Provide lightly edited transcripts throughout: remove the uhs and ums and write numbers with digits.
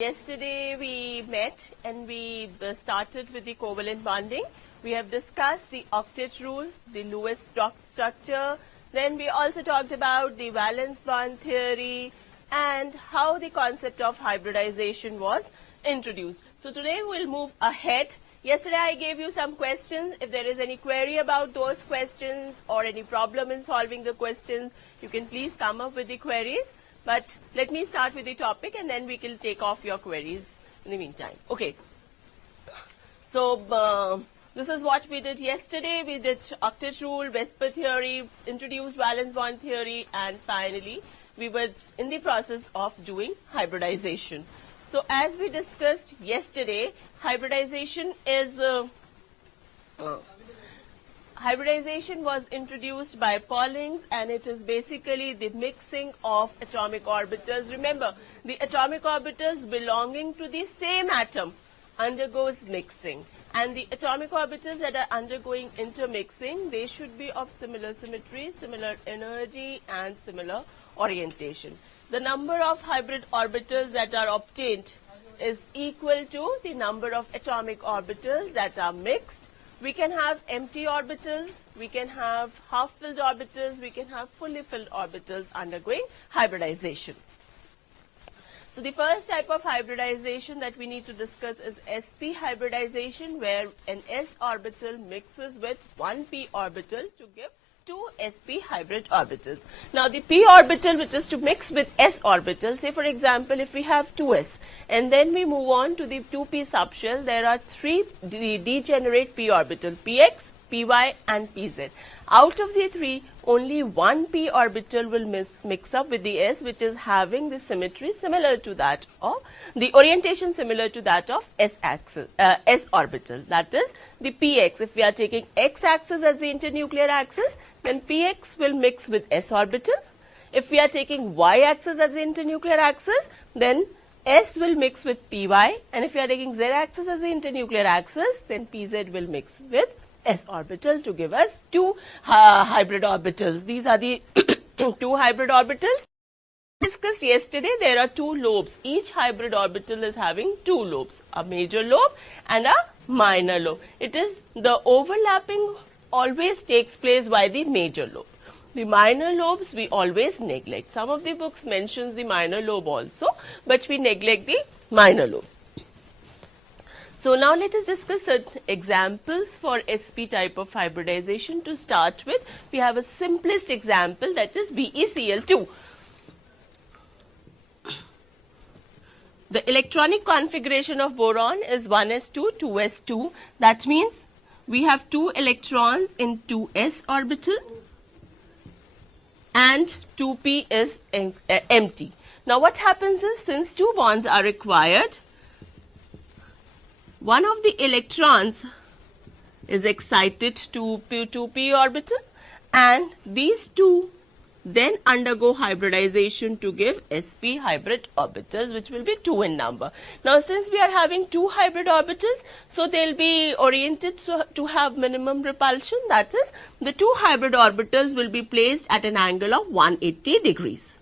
Yesterday we met and we started with the covalent bonding. We have discussed the octet rule, the Lewis dot structure. Then we also talked about the valence bond theory and how the concept of hybridization was introduced. So today we'll move ahead. Yesterday I gave you some questions. If there is any query about those questions or any problem in solving the questions, you can please come up with the queries. But let me start with the topic and then we can take off your queries in the meantime. Okay. So this is what we did yesterday. We did octet rule, Vesper theory, introduced valence bond theory, and finally we were in the process of doing hybridization. So as we discussed yesterday, hybridization was introduced by Pauling, and it is basically the mixing of atomic orbitals. Remember, the atomic orbitals belonging to the same atom undergoes mixing, and the atomic orbitals that are undergoing intermixing, they should be of similar symmetry, similar energy, and similar orientation. The number of hybrid orbitals that are obtained is equal to the number of atomic orbitals that are mixed. We can have empty orbitals, we can have half-filled orbitals, we can have fully filled orbitals undergoing hybridization. So the first type of hybridization that we need to discuss is sp hybridization, where an s orbital mixes with one p orbital to give two sp hybrid orbitals. Now the p orbital, which is to mix with s orbital, say for example if we have 2s and then we move on to the 2p subshell, there are three degenerate p orbital, px, py and pz. Out of the three, only one p orbital will mix up with the s, which is having the symmetry similar to that, or the orientation similar to that of s orbital. That is the px. If we are taking x axis as the internuclear axis, then px will mix with s orbital. If we are taking y axis as the internuclear axis, then s will mix with py, and if we are taking z axis as the internuclear axis, then pz will mix with s orbital to give us two hybrid orbitals. These are the two hybrid orbitals discussed yesterday. There are two lobes. Each hybrid orbital is having two lobes, a major lobe and a minor lobe. It is the overlapping always takes place by the major lobe. The minor lobes we always neglect. Some of the books mentions the minor lobe also, but we neglect the minor lobe. So now let us discuss certain examples for sp type of hybridization. To start with, we have a simplest example, that is BeCl2. The electronic configuration of boron is 1s2, 2s2. That means we have two electrons in 2s orbital and 2p is empty. Now what happens is, since two bonds are required, one of the electrons is excited to 2p orbital, and these two then undergo hybridization to give sp hybrid orbitals, which will be 2 in number. Now since we are having two hybrid orbitals, so they will be oriented to have minimum repulsion. That is, the two hybrid orbitals will be placed at an angle of 180 degrees.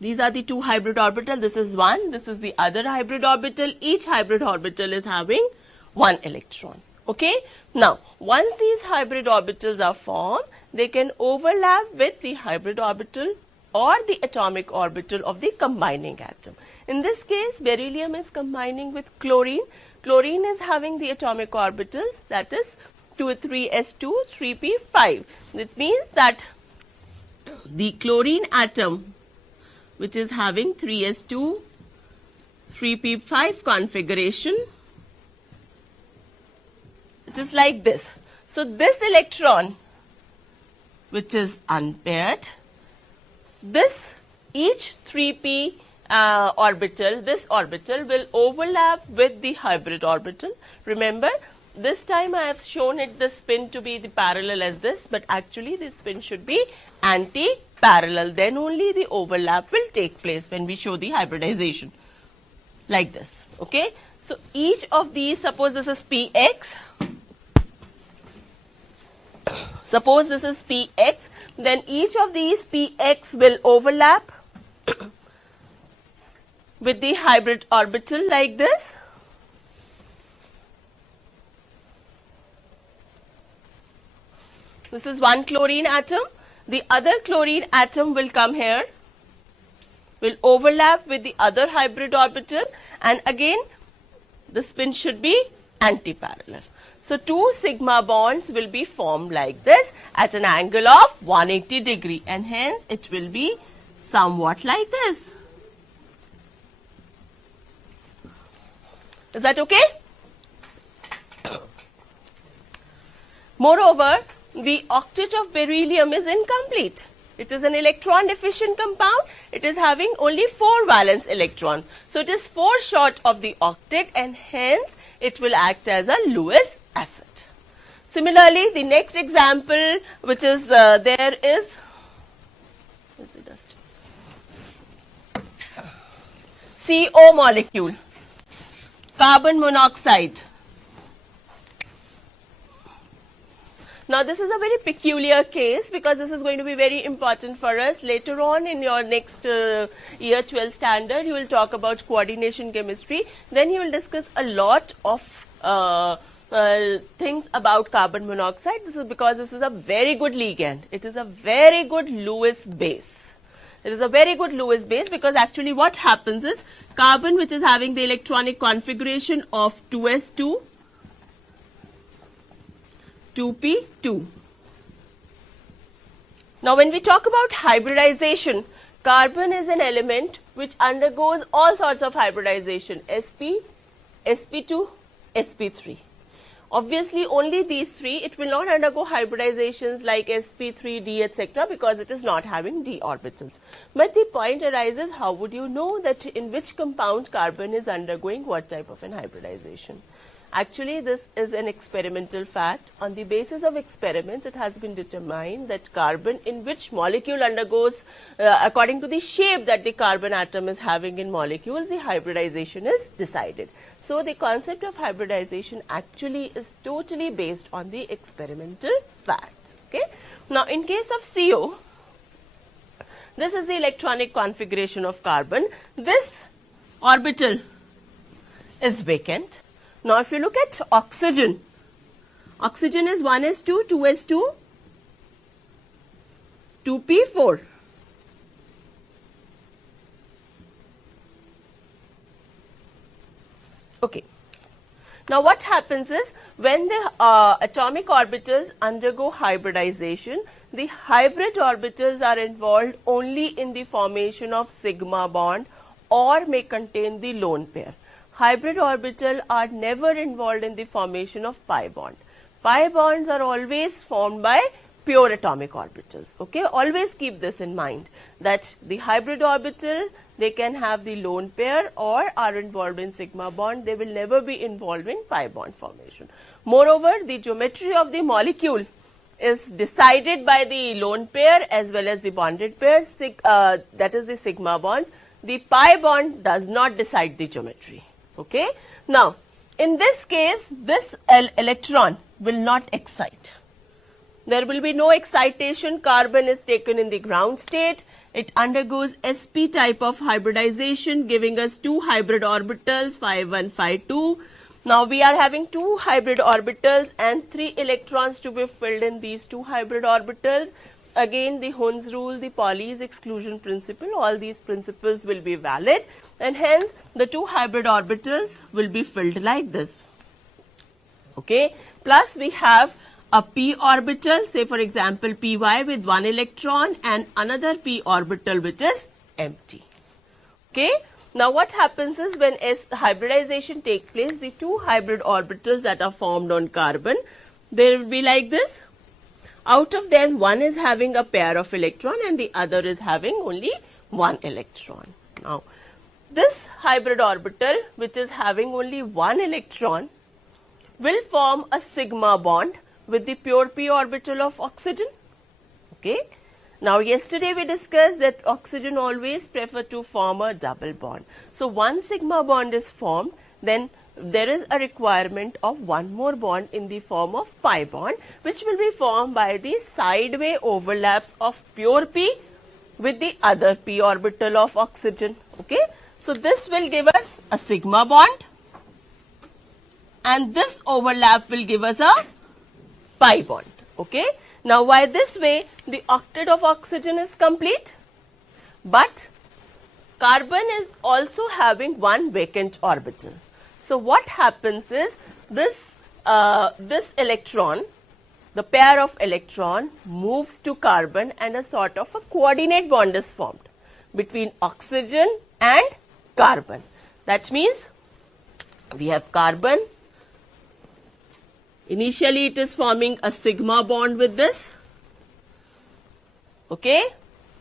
These are the two hybrid orbitals. This is one, this is the other hybrid orbital. Each hybrid orbital is having one electron. Okay. Now, once these hybrid orbitals are formed, they can overlap with the hybrid orbital or the atomic orbital of the combining atom. In this case, beryllium is combining with chlorine. Chlorine is having the atomic orbitals, that is 3s2, 3p5. That means that the chlorine atom, which is having 3s2, 3p5 configuration, it is like this. So this electron, which is unpaired, each 3p orbital, this orbital will overlap with the hybrid orbital. Remember, this time I have shown it the spin to be the parallel as this, but actually the spin should be anti-parallel. Then only the overlap will take place when we show the hybridization, like this. Okay. So each of these, suppose this is px, suppose this is px, then each of these px will overlap with the hybrid orbital like this. This is one chlorine atom. The other chlorine atom will come here, will overlap with the other hybrid orbital, and again the spin should be anti-parallel. So two sigma bonds will be formed like this at an angle of 180 degree, and hence it will be somewhat like this. Is that okay? Moreover, the octet of beryllium is incomplete. It is an electron deficient compound. It is having only 4 valence electrons. So it is 4 short of the octet, and hence it will act as a Lewis acid. Similarly, the next example which is there is CO molecule, carbon monoxide. Now this is a very peculiar case because this is going to be very important for us. Later on in your next year 12 standard, you will talk about coordination chemistry. Then you will discuss a lot of things about carbon monoxide. This is because this is a very good ligand. It is a very good Lewis base. It is a very good Lewis base because actually what happens is carbon, which is having the electronic configuration of 2s2, 2p2. Now when we talk about hybridization, carbon is an element which undergoes all sorts of hybridization, sp, sp2, sp3. Obviously only these three, it will not undergo hybridizations like sp3, d, etc. because it is not having d orbitals. But the point arises, how would you know that in which compound carbon is undergoing what type of an hybridization? Actually, this is an experimental fact. On the basis of experiments, it has been determined that carbon in which molecule undergoes, according to the shape that the carbon atom is having in molecules, the hybridization is decided. So, the concept of hybridization actually is totally based on the experimental facts. Okay? Now, in case of CO, this is the electronic configuration of carbon. This orbital is vacant. Now, if you look at oxygen, oxygen is 1s2, 2s2, 2p4. Okay. Now, what happens is when the atomic orbitals undergo hybridization, the hybrid orbitals are involved only in the formation of sigma bond or may contain the lone pair. Hybrid orbital are never involved in the formation of pi bond. Pi bonds are always formed by pure atomic orbitals. Okay, always keep this in mind that the hybrid orbital, they can have the lone pair or are involved in sigma bond. They will never be involved in pi bond formation. Moreover, the geometry of the molecule is decided by the lone pair as well as the bonded pair, that is the sigma bonds. The pi bond does not decide the geometry. Okay. Now, in this case, this electron will not excite. There will be no excitation. Carbon is taken in the ground state. It undergoes sp type of hybridization, giving us 2 hybrid orbitals, phi 1, phi 2. Now, we are having 2 hybrid orbitals and 3 electrons to be filled in these 2 hybrid orbitals. Again, the Hund's rule, the Pauli's exclusion principle, all these principles will be valid, and hence the 2 hybrid orbitals will be filled like this. Okay. Plus we have a p orbital, say for example py with 1 electron and another p orbital which is empty. Okay. Now what happens is when hybridization takes place, the 2 hybrid orbitals that are formed on carbon, they will be like this. Out of them, one is having a pair of electron and the other is having only 1 electron. Now, this hybrid orbital, which is having only 1 electron, will form a sigma bond with the pure p orbital of oxygen. Okay. Now, yesterday we discussed that oxygen always prefer to form a double bond. So, 1 sigma bond is formed, then there is a requirement of 1 more bond in the form of pi bond, which will be formed by the sideway overlaps of pure p with the other p orbital of oxygen. Okay. So this will give us a sigma bond, and this overlap will give us a pi bond. Okay. Now, by this way, the octet of oxygen is complete, but carbon is also having one vacant orbital. So what happens is this electron, the pair of electron, moves to carbon, and a sort of a coordinate bond is formed between oxygen and carbon. That means we have carbon. Initially it is forming a sigma bond with this. Okay.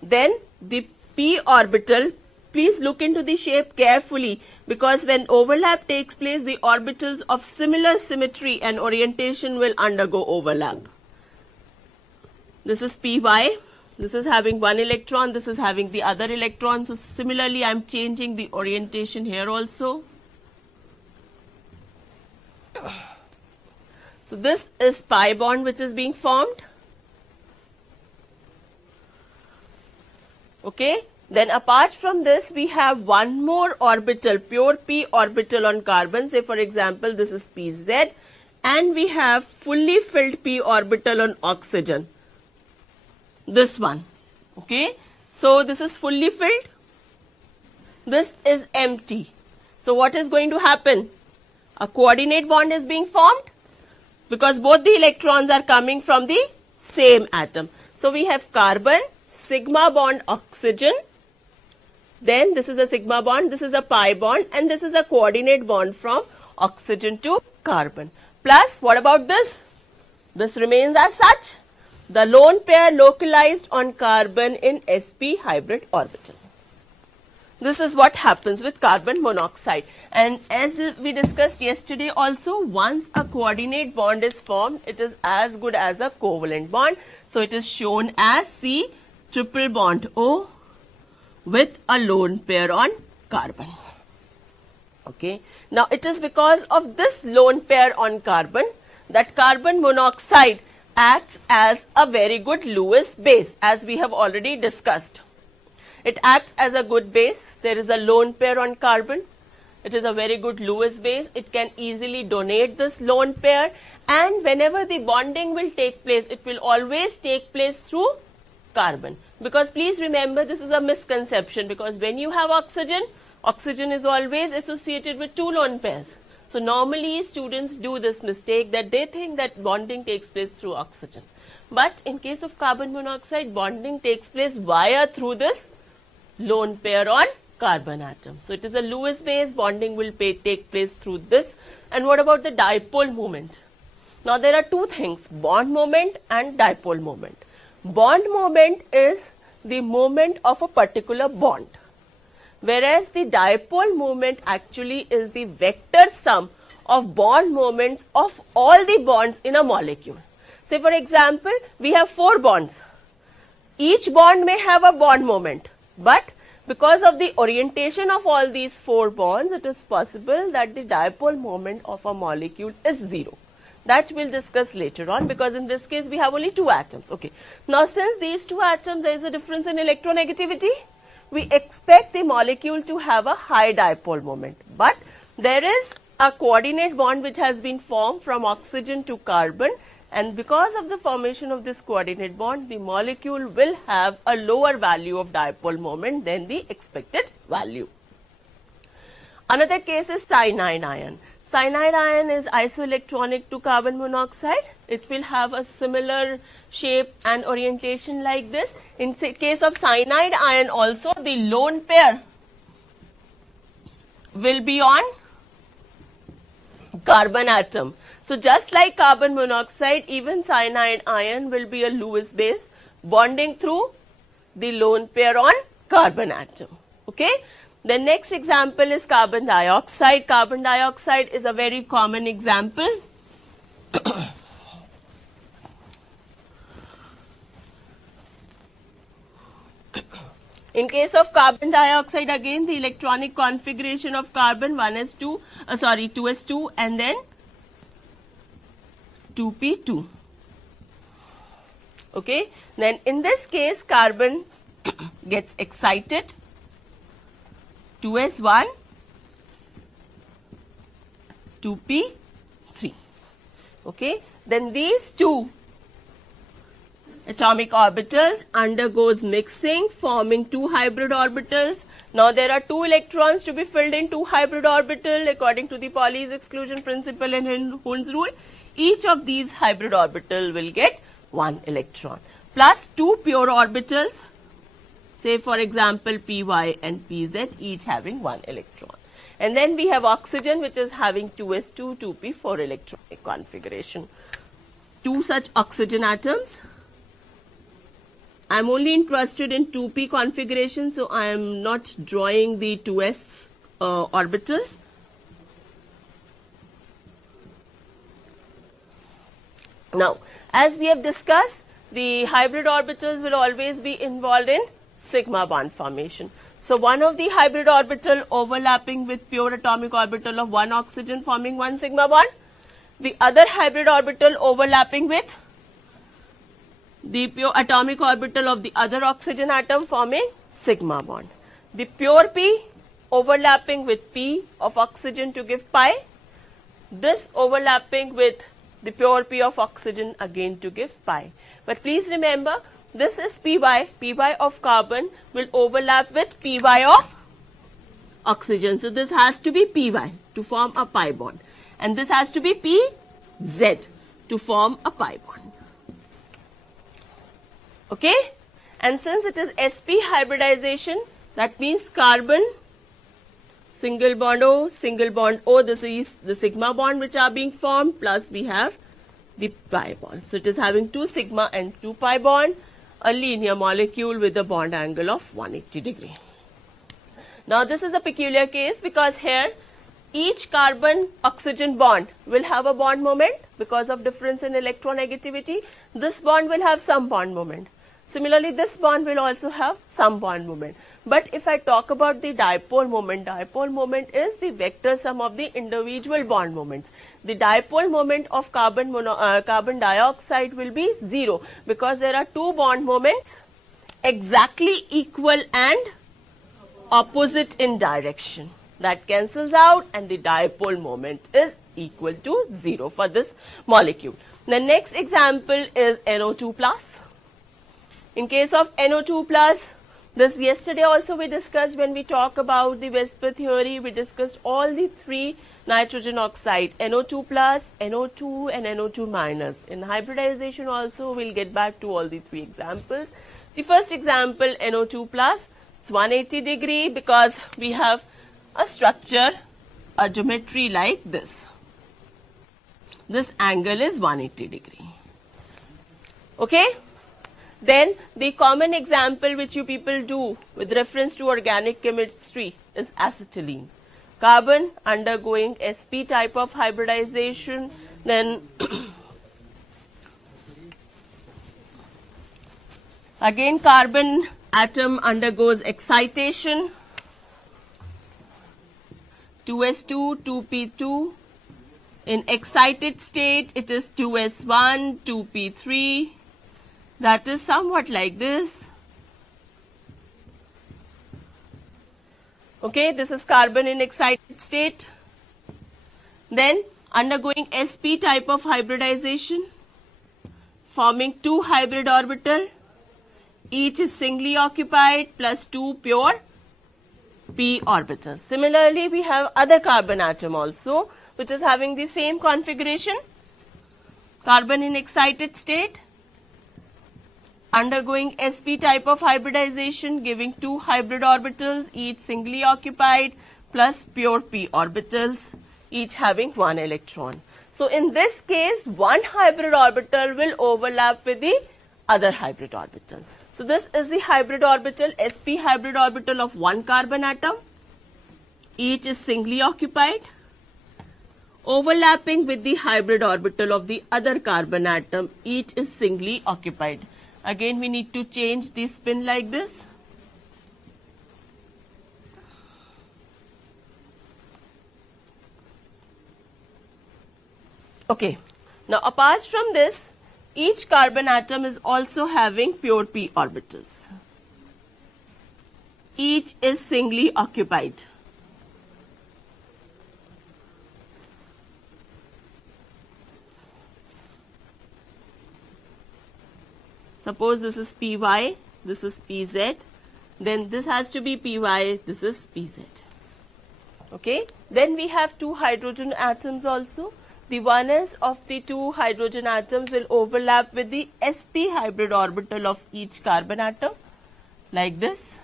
Then the p orbital, please look into the shape carefully, because when overlap takes place, the orbitals of similar symmetry and orientation will undergo overlap. This is py, this is having one electron, this is having the other electron. So similarly, I am changing the orientation here also. So this is pi bond which is being formed. Okay. Then apart from this, we have one more orbital, pure p orbital on carbon. Say for example, this is pz, and we have fully filled p orbital on oxygen. This one. Okay. So this is fully filled. This is empty. So what is going to happen? A coordinate bond is being formed, because both the electrons are coming from the same atom. So we have carbon, sigma bond oxygen, then this is a sigma bond, this is a pi bond, and this is a coordinate bond from oxygen to carbon. Plus, what about this? This remains as such. The lone pair localized on carbon in sp hybrid orbital. This is what happens with carbon monoxide. And as we discussed yesterday also, once a coordinate bond is formed, it is as good as a covalent bond. So it is shown as C triple bond O with a lone pair on carbon. Okay. Now it is because of this lone pair on carbon that carbon monoxide acts as a very good Lewis base, as we have already discussed. It acts as a good base. There is a lone pair on carbon. It is a very good Lewis base. It can easily donate this lone pair, and whenever the bonding will take place, it will always take place through carbon. Because please remember, this is a misconception, because when you have oxygen, oxygen is always associated with two lone pairs. So normally students do this mistake that they think that bonding takes place through oxygen. But in case of carbon monoxide, bonding takes place through this lone pair on carbon atom. So it is a Lewis base, bonding will take place through this. And what about the dipole moment? Now there are two things, bond moment and dipole moment. Bond moment is the moment of a particular bond, whereas the dipole moment actually is the vector sum of bond moments of all the bonds in a molecule. Say for example, we have 4 bonds. Each bond may have a bond moment, but because of the orientation of all these 4 bonds, it is possible that the dipole moment of a molecule is 0. That we'll discuss later on, because in this case we have only 2 atoms. Okay. Now since these 2 atoms, there is a difference in electronegativity, we expect the molecule to have a high dipole moment. But there is a coordinate bond which has been formed from oxygen to carbon, and because of the formation of this coordinate bond, the molecule will have a lower value of dipole moment than the expected value. Another case is cyanide ion. Cyanide ion is isoelectronic to carbon monoxide. It will have a similar shape and orientation like this. In case of cyanide ion also, the lone pair will be on carbon atom. So just like carbon monoxide, even cyanide ion will be a Lewis base, bonding through the lone pair on carbon atom. Okay. The next example is carbon dioxide. Carbon dioxide is a very common example. In case of carbon dioxide, again the electronic configuration of carbon 2s2 and then 2p2. Okay. Then in this case, carbon gets excited 2s1, 2p3. Okay, then these two atomic orbitals undergoes mixing, forming two hybrid orbitals. Now there are two electrons to be filled in two hybrid orbital according to the Pauli's exclusion principle and Hund's rule. Each of these hybrid orbital will get one electron plus two pure orbitals, say for example py and pz, each having one electron. And then we have oxygen, which is having 2s2, 2p4 electronic configuration. Two such oxygen atoms. I am only interested in 2p configuration, so I am not drawing the 2s orbitals. Now, as we have discussed, the hybrid orbitals will always be involved in sigma bond formation. So one of the hybrid orbital overlapping with pure atomic orbital of one oxygen forming one sigma bond. The other hybrid orbital overlapping with the pure atomic orbital of the other oxygen atom forming sigma bond. The pure p overlapping with p of oxygen to give pi. This overlapping with the pure p of oxygen again to give pi. But please remember, this is py of carbon will overlap with py of oxygen. So this has to be py to form a pi bond. And this has to be pz to form a pi bond. Okay? And since it is sp hybridization, that means carbon, single bond O, this is the sigma bond which are being formed, plus we have the pi bond. So it is having two sigma and two pi bond, a linear molecule with a bond angle of 180 degree. Now this is a peculiar case because here each carbon oxygen bond will have a bond moment because of difference in electronegativity. This bond will have some bond moment. Similarly, this bond will also have some bond moment. But if I talk about the dipole moment is the vector sum of the individual bond moments. The dipole moment of carbon dioxide will be 0 because there are two bond moments exactly equal and opposite in direction. That cancels out and the dipole moment is equal to 0 for this molecule. The next example is NO2 plus. In case of NO2 plus, this yesterday also we discussed when we talk about the Vesper theory, we discussed all the three nitrogen oxide, NO2 plus, NO2 and NO2 minus. In hybridization also we'll get back to all the three examples. The first example, NO2 plus, it's 180 degree because we have a structure, a geometry like this. This angle is 180 degree. Okay? Then the common example which you people do with reference to organic chemistry is acetylene. Carbon undergoing sp type of hybridization, then again carbon atom undergoes excitation, 2s2, 2p2. In excited state it is 2s1, 2p3. That is somewhat like this. Okay, this is carbon in excited state. Then undergoing sp type of hybridization, forming two hybrid orbital. Each is singly occupied plus two pure p orbitals. Similarly, we have other carbon atom also which is having the same configuration. Carbon in excited state, undergoing sp type of hybridization, giving two hybrid orbitals, each singly occupied, plus pure p orbitals, each having one electron. So in this case, one hybrid orbital will overlap with the other hybrid orbital. So this is the hybrid orbital, sp hybrid orbital of one carbon atom. Each is singly occupied, overlapping with the hybrid orbital of the other carbon atom. Each is singly occupied. Again, we need to change the spin like this. Okay. Now, apart from this, each carbon atom is also having pure p orbitals. Each is singly occupied. Suppose this is Py, this is Pz, then this has to be Py, this is Pz. Okay, then we have two hydrogen atoms also. The 1s of the two hydrogen atoms will overlap with the sp hybrid orbital of each carbon atom, like this.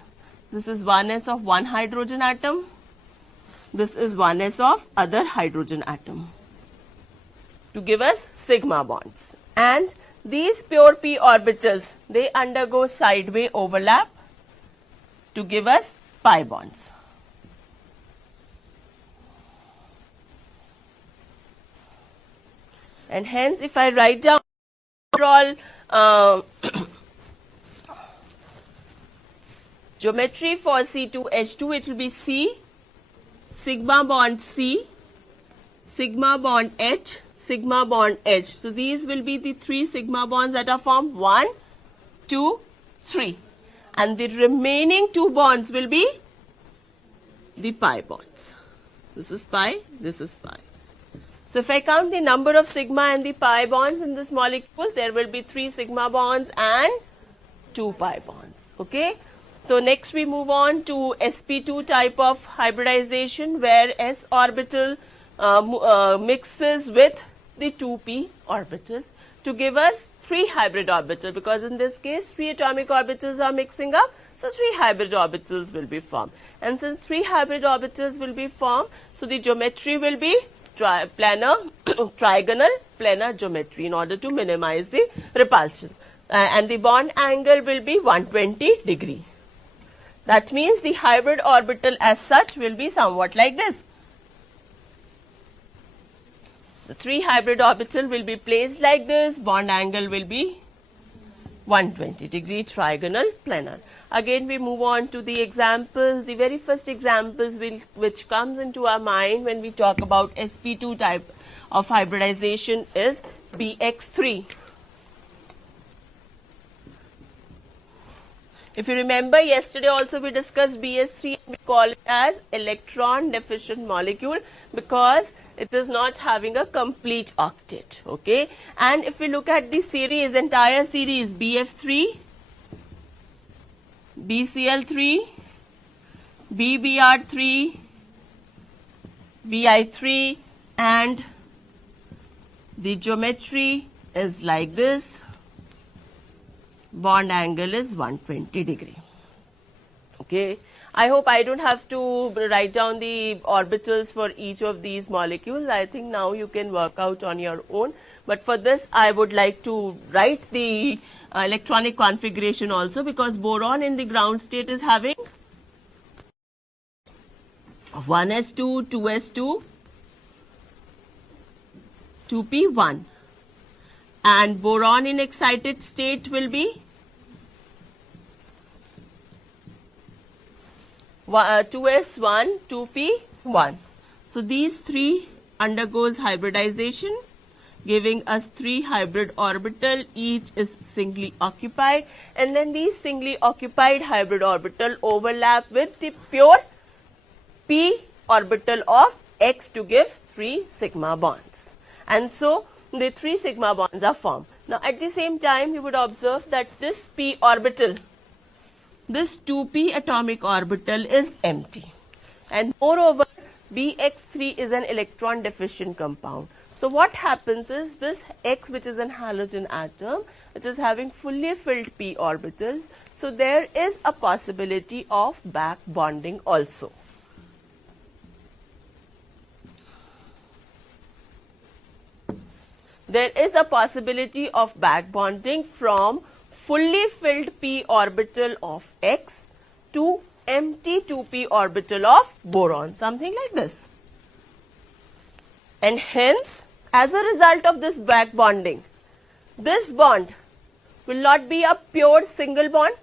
This is 1s of one hydrogen atom. This is 1s of other hydrogen atom, to give us sigma bonds. And these pure p orbitals, they undergo sideway overlap to give us pi bonds. And hence, if I write down overall geometry for C2H2, it will be C, sigma bond C, sigma bond H, sigma bond H. So these will be the three sigma bonds that are formed, 1, 2, 3. And the remaining two bonds will be the pi bonds. This is pi, this is pi. So if I count the number of sigma and the pi bonds in this molecule, there will be 3 sigma bonds and 2 pi bonds. Okay. So next we move on to sp2 type of hybridization, where s orbital mixes with the 2p orbitals to give us 3 hybrid orbitals, because in this case 3 atomic orbitals are mixing up, so 3 hybrid orbitals will be formed. And since 3 hybrid orbitals will be formed, so the geometry will be trigonal planar geometry in order to minimize the repulsion. And the bond angle will be 120 degree. That means the hybrid orbital as such will be somewhat like this. The 3 hybrid orbital will be placed like this, bond angle will be 120 degree trigonal planar. Again we move on to the examples. The very first examples which comes into our mind when we talk about sp2 type of hybridization is BX3. If you remember, yesterday also we discussed BS3, we call it as electron deficient molecule because it is not having a complete octet. Okay, and if we look at the series, entire series, BF3, BCl3, BBr3, Bi3, and the geometry is like this. Bond angle is 120 degree. Okay, I hope I don't have to write down the orbitals for each of these molecules. I think now you can work out on your own. But for this, I would like to write the electronic configuration also, because boron in the ground state is having 1s2, 2s2, 2p1. And boron in excited state will be 2s1, 2p1. So these 3 undergoes hybridization, giving us 3 hybrid orbital, each is singly occupied, and then these singly occupied hybrid orbital overlap with the pure p orbital of x to give 3 sigma bonds. And so the 3 sigma bonds are formed. Now at the same time you would observe that this p orbital, this 2p atomic orbital is empty, and moreover BX3 is an electron deficient compound. So what happens is this X, which is an halogen atom, which is having fully filled p orbitals, so there is a possibility of back bonding also. There is a possibility of back bonding from fully filled p orbital of X to empty 2p orbital of boron, something like this. And hence, as a result of this back bonding, this bond will not be a pure single bond.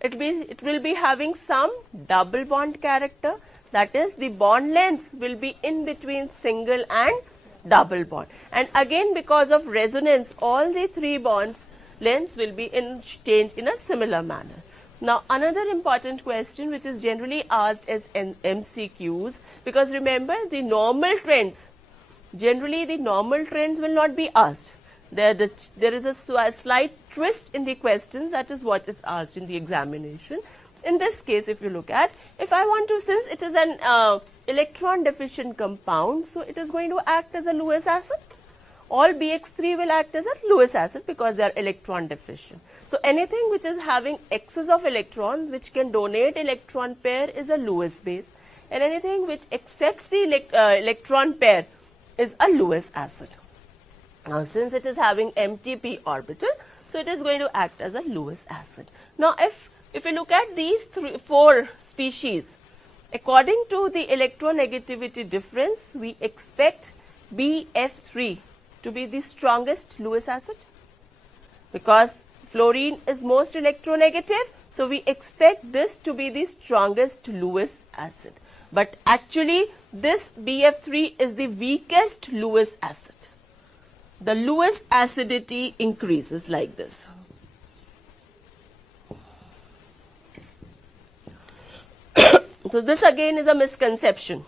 It will be having some double bond character. That is, the bond lengths will be in between single and double bond. And again, because of resonance, all the 3 bonds lengths will be changed in a similar manner. Now, another important question which is generally asked as MCQs, because remember the normal trends, generally the normal trends will not be asked. There is a slight twist in the questions, that is what is asked in the examination. In this case, if you look at, if I want to, since it is an electron deficient compound, so it is going to act as a Lewis acid. All BX3 will act as a Lewis acid because they are electron deficient. So anything which is having excess of electrons which can donate electron pair is a Lewis base, and anything which accepts the electron pair is a Lewis acid. Now since it is having empty p orbital, so it is going to act as a Lewis acid. Now if you look at these four species, according to the electronegativity difference, we expect BF3 to be the strongest Lewis acid, because fluorine is most electronegative, so we expect this to be the strongest Lewis acid. But actually this BF3 is the weakest Lewis acid. The Lewis acidity increases like this. So this again is a misconception,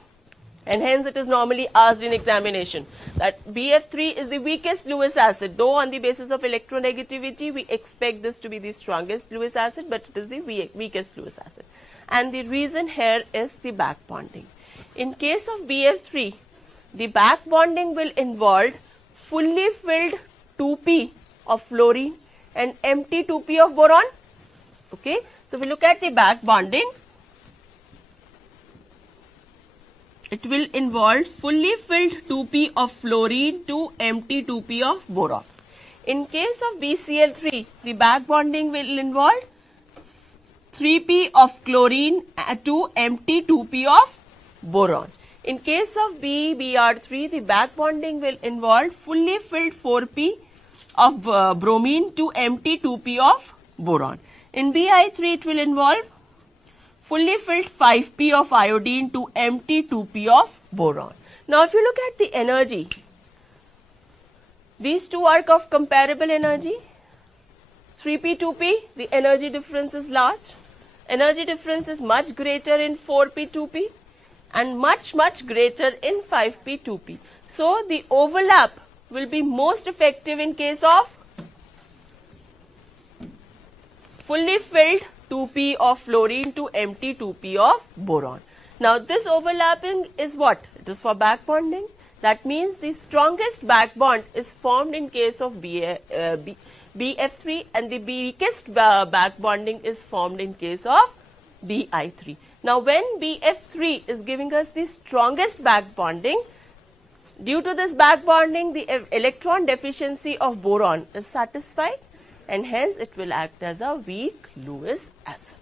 and hence it is normally asked in examination that BF3 is the weakest Lewis acid, though on the basis of electronegativity we expect this to be the strongest Lewis acid, but it is the weakest Lewis acid. And the reason here is the back bonding. In case of BF3, the back bonding will involve fully filled 2p of fluorine and empty 2p of boron. Okay, so if we look at the back bonding, it will involve fully filled 2p of fluorine to empty 2p of boron. In case of BCl3, the back bonding will involve 3p of chlorine to empty 2p of boron. In case of BBr3, the back bonding will involve fully filled 4p of bromine to empty 2p of boron. In Bi3, it will involve fully filled 5p of iodine to empty 2p of boron. Now, if you look at the energy, these two are of comparable energy. 3p, 2p, the energy difference is large. Energy difference is much greater in 4p, 2p, and much greater in 5p, 2p. So, the overlap will be most effective in case of fully filled 2p of fluorine to empty 2p of boron. Now this overlapping is what? It is for back bonding. That means the strongest back bond is formed in case of BF3, and the weakest back bonding is formed in case of Bi3. Now when BF3 is giving us the strongest back bonding, due to this back bonding the electron deficiency of boron is satisfied, and hence it will act as a weak Lewis acid.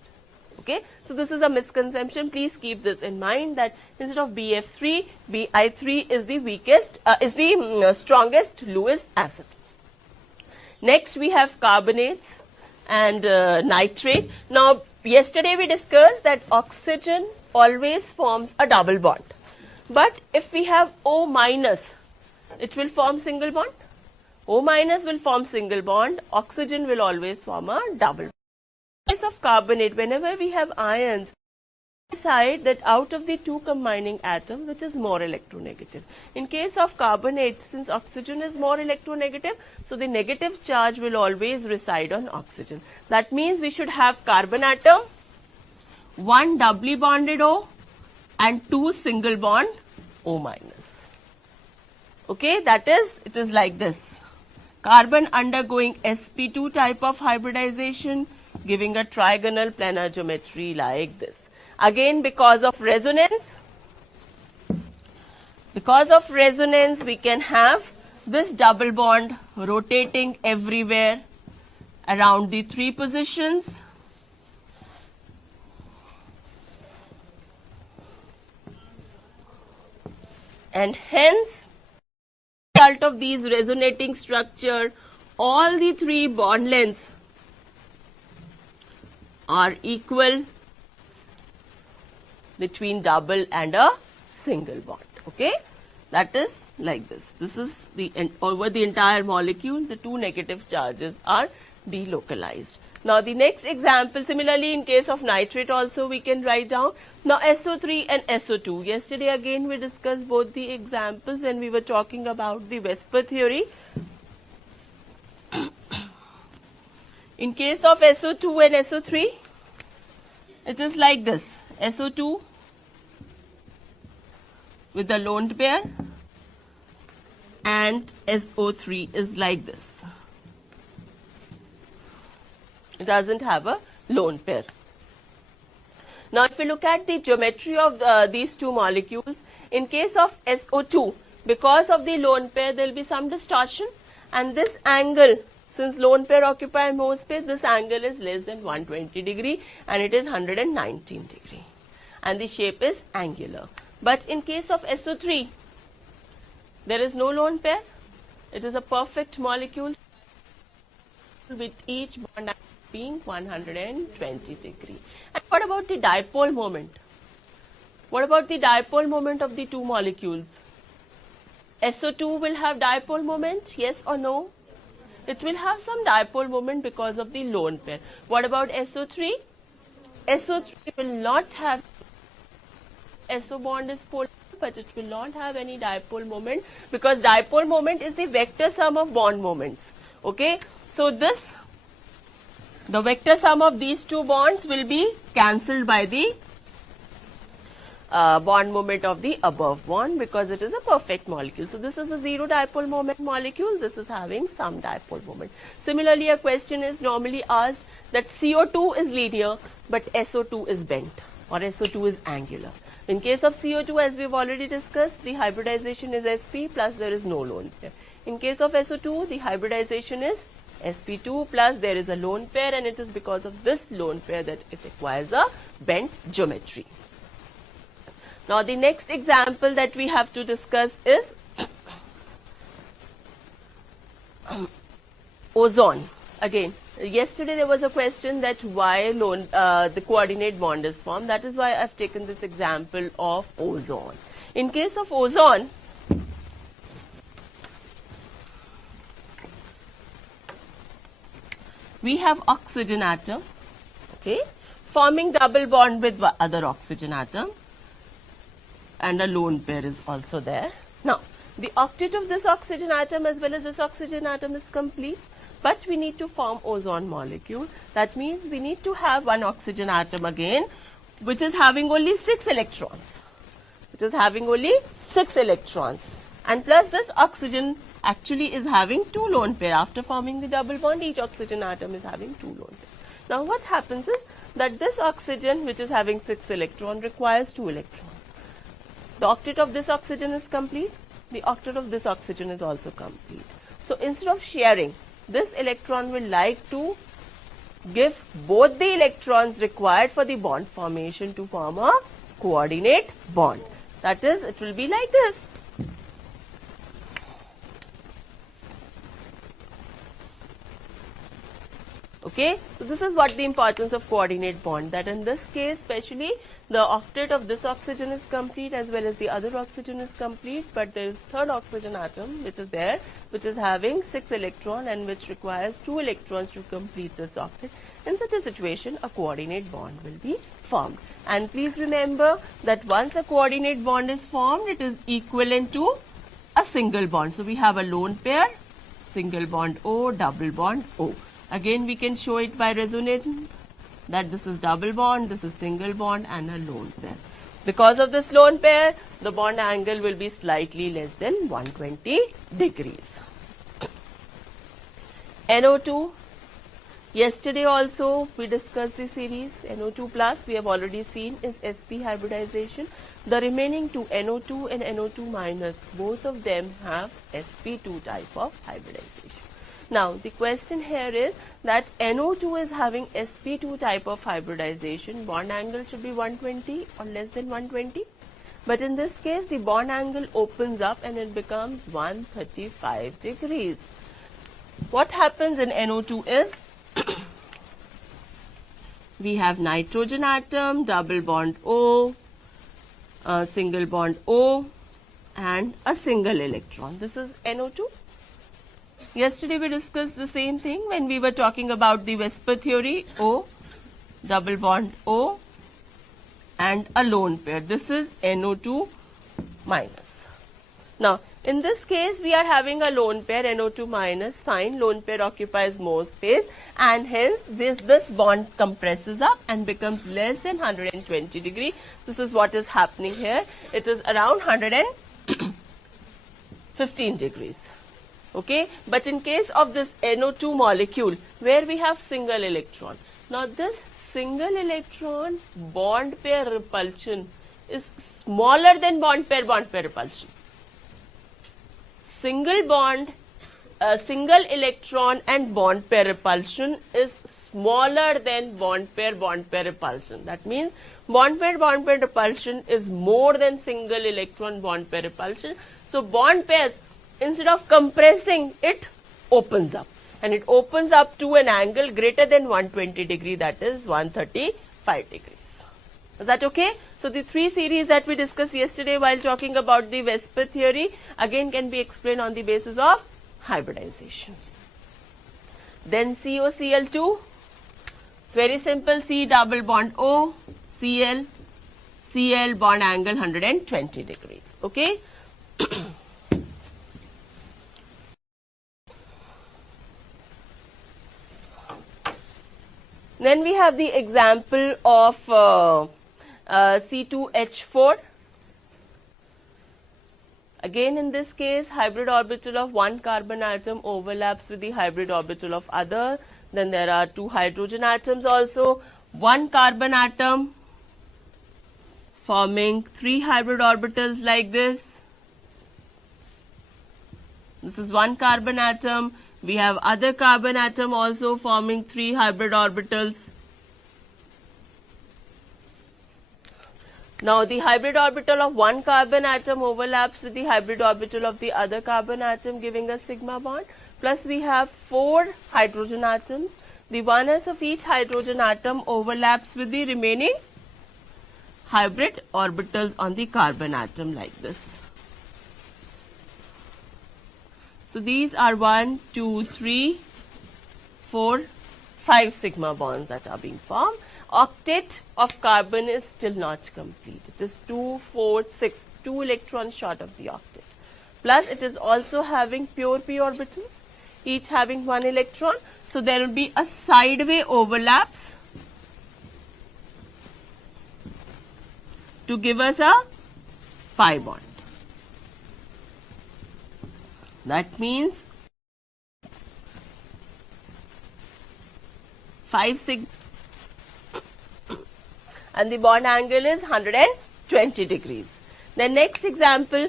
Okay, so this is a misconception. Please keep this in mind that instead of BF3, Bi3 is the weakest, strongest Lewis acid. Next we have carbonates and nitrate. Now yesterday we discussed that oxygen always forms a double bond, but if we have O minus, it will form single bond. O minus will form single bond, oxygen will always form a double bond. In case of carbonate, whenever we have ions, we decide that out of the two combining atom, which is more electronegative. In case of carbonate, since oxygen is more electronegative, so the negative charge will always reside on oxygen. That means we should have carbon atom, one doubly bonded O and two single bond O minus. Okay, that is, it is like this. Carbon undergoing sp2 type of hybridization, giving a trigonal planar geometry like this. Again, because of resonance, we can have this double bond rotating everywhere around the three positions. And hence, result of these resonating structure, all the three bond lengths are equal between double and a single bond. Okay, that is like this. This is over the entire molecule, the two negative charges are delocalized. Now the next example, similarly in case of nitrate also we can write down. Now SO3 and SO2. Yesterday again we discussed both the examples when we were talking about the Vesper theory. In case of SO2 and SO3, it is like this. SO2 with the lone pair and SO3 is like this. It doesn't have a lone pair. Now, if you look at the geometry of these two molecules, in case of SO2, because of the lone pair, there will be some distortion, and this angle, since lone pair occupy more space, this angle is less than 120 degree and it is 119 degree, and the shape is angular. But in case of SO3, there is no lone pair. It is a perfect molecule with each bond being 120 degree. And what about the dipole moment? What about the dipole moment of the two molecules? SO2 will have dipole moment, yes or no? It will have some dipole moment because of the lone pair. What about SO3? SO3 will not have, SO bond is polar, but it will not have any dipole moment, because dipole moment is the vector sum of bond moments. Okay, so this, the vector sum of these two bonds will be cancelled by the bond moment of the above bond, because it is a perfect molecule. So this is a zero dipole moment molecule. This is having some dipole moment. Similarly, a question is normally asked that CO2 is linear, but SO2 is bent, or SO2 is angular. In case of CO2, as we have already discussed, the hybridization is sp plus there is no lone pair. In case of SO2, the hybridization is sp2 plus there is a lone pair, and it is because of this lone pair that it acquires a bent geometry. Now, the next example that we have to discuss is ozone. Again, yesterday there was a question that why the coordinate bond is formed. That is why I have taken this example of ozone. In case of ozone, we have oxygen atom, okay, forming double bond with other oxygen atom, and a lone pair is also there. Now, the octet of this oxygen atom as well as this oxygen atom is complete, but we need to form ozone molecule. That means we need to have one oxygen atom again, which is having only 6 electrons. It is having only 6 electrons. And plus this oxygen actually is having 2 lone pair. After forming the double bond, each oxygen atom is having 2 lone pairs. Now, what happens is that this oxygen, which is having 6 electrons, requires 2 electrons. The octet of this oxygen is complete. The octet of this oxygen is also complete. So, instead of sharing, this electron will like to give both the electrons required for the bond formation to form a coordinate bond. That is, it will be like this. Okay, so this is what the importance of coordinate bond, that in this case especially the octet of this oxygen is complete as well as the other oxygen is complete, but there is third oxygen atom which is there, which is having 6 electrons and which requires 2 electrons to complete this octet. In such a situation, a coordinate bond will be formed. And please remember that once a coordinate bond is formed, it is equivalent to a single bond. So we have a lone pair, single bond O, double bond O. Again, we can show it by resonance that this is double bond, this is single bond, and a lone pair. Because of this lone pair, the bond angle will be slightly less than 120 degrees. NO2, yesterday also we discussed the series. NO2 plus we have already seen is sp hybridization. The remaining two, NO2 and NO2 minus, both of them have sp2 type of hybridization. Now, the question here is that NO2 is having sp2 type of hybridization. Bond angle should be 120 or less than 120. But in this case, the bond angle opens up and it becomes 135 degrees. What happens in NO2 is we have nitrogen atom, double bond O, single bond O, and a single electron. This is NO2. Yesterday we discussed the same thing when we were talking about the Vesper theory, O, double bond O, and a lone pair. This is NO2 minus. Now, In this case, we are having a lone pair NO2 minus, fine, lone pair occupies more space and hence this bond compresses up and becomes less than 120 degree. This is what is happening here. It is around 115 degrees. Okay, but in case of this NO2 molecule where we have single electron, now this single electron bond pair repulsion is smaller than bond pair repulsion. Single electron and bond pair repulsion is smaller than bond pair repulsion. That means bond pair repulsion is more than single electron bond pair repulsion. So bond pairs, instead of compressing, it opens up, and it opens up to an angle greater than 120 degree, that is 135 degrees. Is that okay? So the three series that we discussed yesterday while talking about the Vesper theory again can be explained on the basis of hybridization. Then COCl2, it's very simple, C double bond O, Cl, Cl bond angle 120 degrees. Okay. Then we have the example of C2H4. Again, in this case, hybrid orbital of one carbon atom overlaps with the hybrid orbital of other. Then there are two hydrogen atoms also. One carbon atom forming three hybrid orbitals like this. This is one carbon atom. We have other carbon atom also forming three hybrid orbitals. Now the hybrid orbital of one carbon atom overlaps with the hybrid orbital of the other carbon atom, giving us sigma bond. Plus we have four hydrogen atoms. The 1s of each hydrogen atom overlaps with the remaining hybrid orbitals on the carbon atom like this. So these are 1, 2, 3, 4, 5 sigma bonds that are being formed. Octet of carbon is still not complete. It is 2, 4, 6, 2 electrons short of the octet. Plus it is also having pure p orbitals, each having 1 electron. So there will be a sideway overlaps to give us a pi bond. That means 5 sigma and the bond angle is 120 degrees. The next example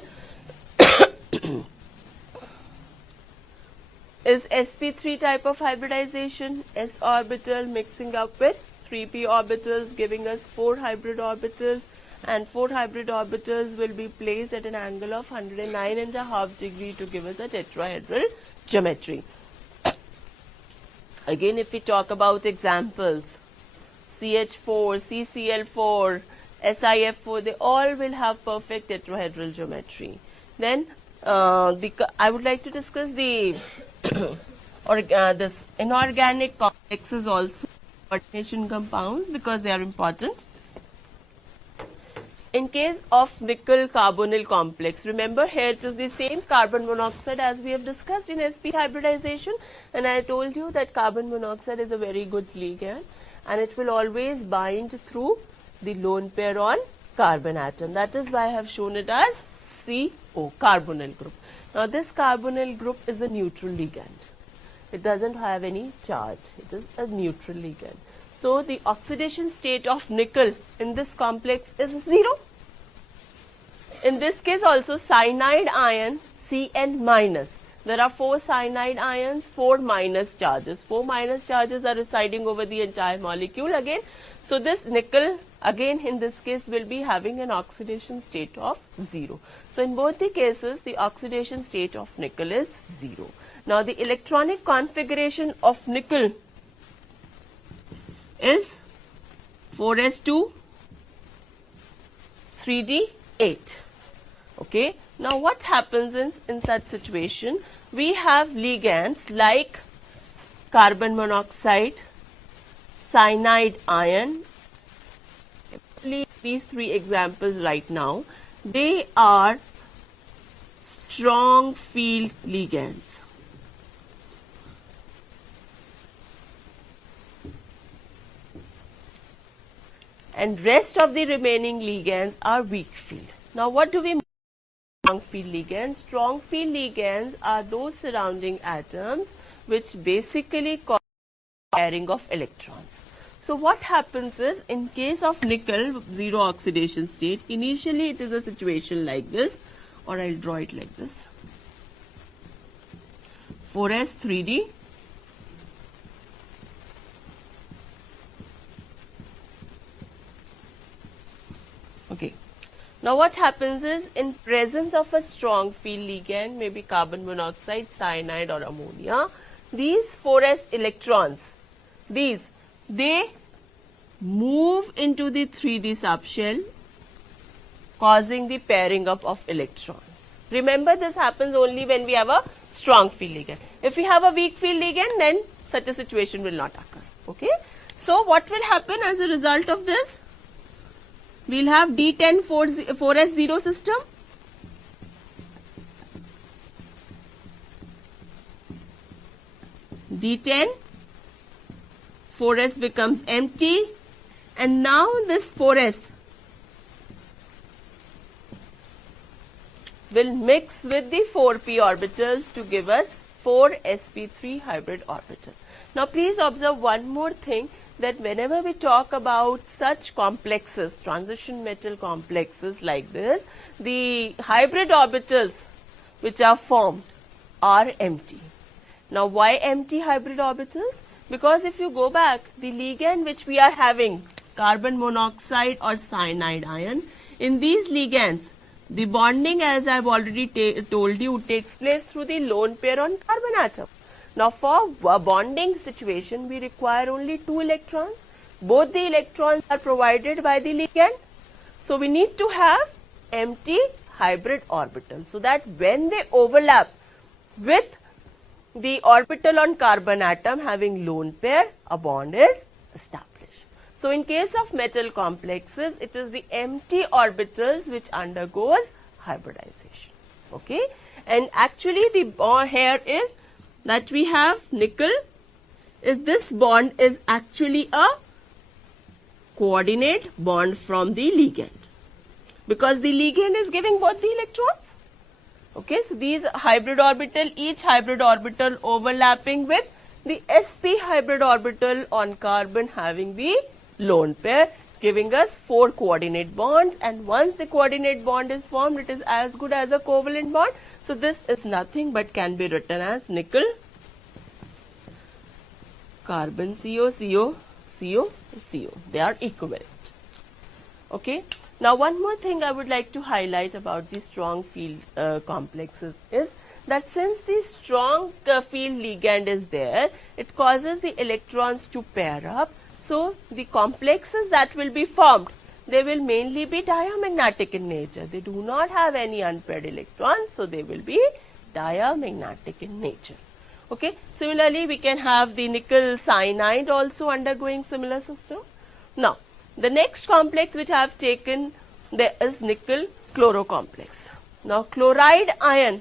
is sp3 type of hybridization, s orbital mixing up with 3p orbitals, giving us 4 hybrid orbitals, and 4 hybrid orbitals will be placed at an angle of 109.5 degree to give us a tetrahedral geometry. Again, if we talk about examples, CH4, CCl4, SiF4, they all will have perfect tetrahedral geometry. Then I would like to discuss the this inorganic complexes also, coordination compounds, because they are important. In case of nickel carbonyl complex, remember here it is the same carbon monoxide as we have discussed in sp hybridization, and I told you that carbon monoxide is a very good ligand and it will always bind through the lone pair on carbon atom. That is why I have shown it as CO, carbonyl group. Now this carbonyl group is a neutral ligand. It doesn't have any charge. It is a neutral ligand. So the oxidation state of nickel in this complex is 0. In this case also cyanide ion Cn minus. There are 4 cyanide ions, 4 minus charges. 4 minus charges are residing over the entire molecule again. So this nickel again in this case will be having an oxidation state of 0. So in both the cases the oxidation state of nickel is 0. Now the electronic configuration of nickel is 4s2 3d8. Okay. Now what happens in such situation? We have ligands like carbon monoxide, cyanide ion. These 3 examples right now, they are strong field ligands. And rest of the remaining ligands are weak field. Now what do we mean by strong field ligands? Strong field ligands are those surrounding atoms which basically cause pairing of electrons. So what happens is, in case of nickel, zero oxidation state, initially it is a situation like this, or I'll draw it like this. 4s 3d. Okay. Now what happens is, in presence of a strong field ligand, maybe carbon monoxide, cyanide or ammonia, these 4s electrons, they move into the 3d subshell, causing the pairing up of electrons. Remember, this happens only when we have a strong field ligand. If we have a weak field ligand, then such a situation will not occur. Okay. So what will happen as a result of this? We'll have D10 4s0 system. D10, 4s becomes empty, and now this 4s will mix with the 4p orbitals to give us 4sp3 hybrid orbital. Now please observe one more thing, that whenever we talk about such complexes, transition metal complexes like this, the hybrid orbitals which are formed are empty. Now why empty hybrid orbitals? Because if you go back, the ligand which we are having, carbon monoxide or cyanide ion, in these ligands, the bonding, as I have already told you, takes place through the lone pair on carbon atom. Now for a bonding situation, we require only 2 electrons. Both the electrons are provided by the ligand. So we need to have empty hybrid orbital, so that when they overlap with the orbital on carbon atom having lone pair, a bond is established. So in case of metal complexes, it is the empty orbitals which undergoes hybridization. Okay, and actually the bond here is that we have nickel, is this bond is actually a coordinate bond from the ligand, because the ligand is giving both the electrons. Okay, so these hybrid orbital, each hybrid orbital overlapping with the sp hybrid orbital on carbon having the lone pair, giving us 4 coordinate bonds, and once the coordinate bond is formed, it is as good as a covalent bond. So this is nothing but can be written as nickel, carbon CO, CO, CO, CO. They are equivalent. Okay. Now one more thing I would like to highlight about the strong field complexes is that since the strong field ligand is there, it causes the electrons to pair up. So the complexes that will be formed, they will mainly be diamagnetic in nature. They do not have any unpaired electrons, so they will be diamagnetic in nature. Okay. Similarly, we can have the nickel cyanide also undergoing similar system. Now, the next complex which I have taken, there is nickel chloro complex. Now, chloride ion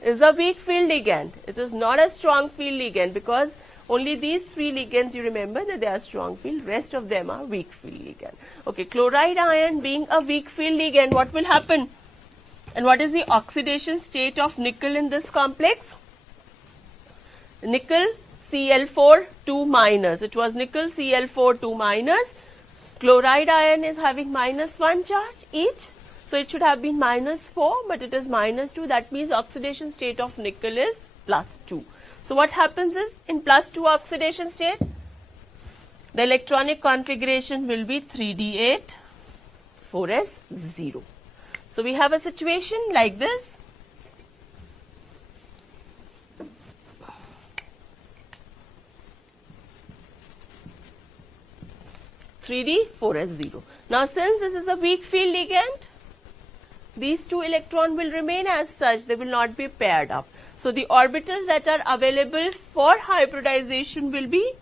is a weak field ligand. It is not a strong field ligand, because only these 3 ligands, you remember that they are strong field, rest of them are weak field ligand. Okay, chloride ion being a weak field ligand, what will happen? And what is the oxidation state of nickel in this complex? Nickel Cl4 2 minus. It was nickel Cl4 2 minus. Chloride ion is having -1 charge each. So it should have been -4, but it is -2. That means oxidation state of nickel is +2. So what happens is, in +2 oxidation state, the electronic configuration will be 3d8 4s0. So we have a situation like this. (3d4s0). Now since this is a weak field ligand, these 2 electrons will remain as such, they will not be paired up. So the orbitals that are available for hybridization will be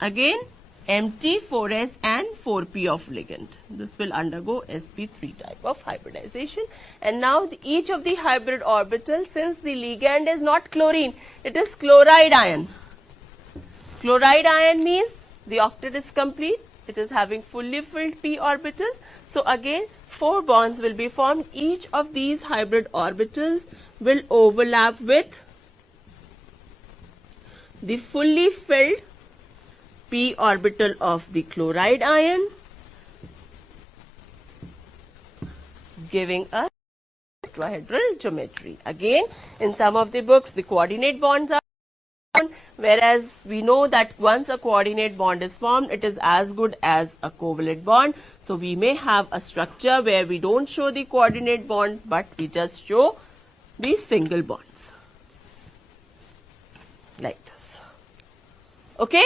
again empty 4s and 4p of ligand. This will undergo sp3 type of hybridization. And now each of the hybrid orbitals, since the ligand is not chlorine, it is chloride ion. Chloride ion means the octet is complete. It is having fully filled p orbitals. So again 4 bonds will be formed. Each of these hybrid orbitals will overlap with the fully filled p orbital of the chloride ion, giving a tetrahedral geometry. Again, in some of the books, the coordinate bonds are formed, whereas we know that once a coordinate bond is formed, it is as good as a covalent bond. So we may have a structure where we don't show the coordinate bond, but we just show the single bonds like this. Okay?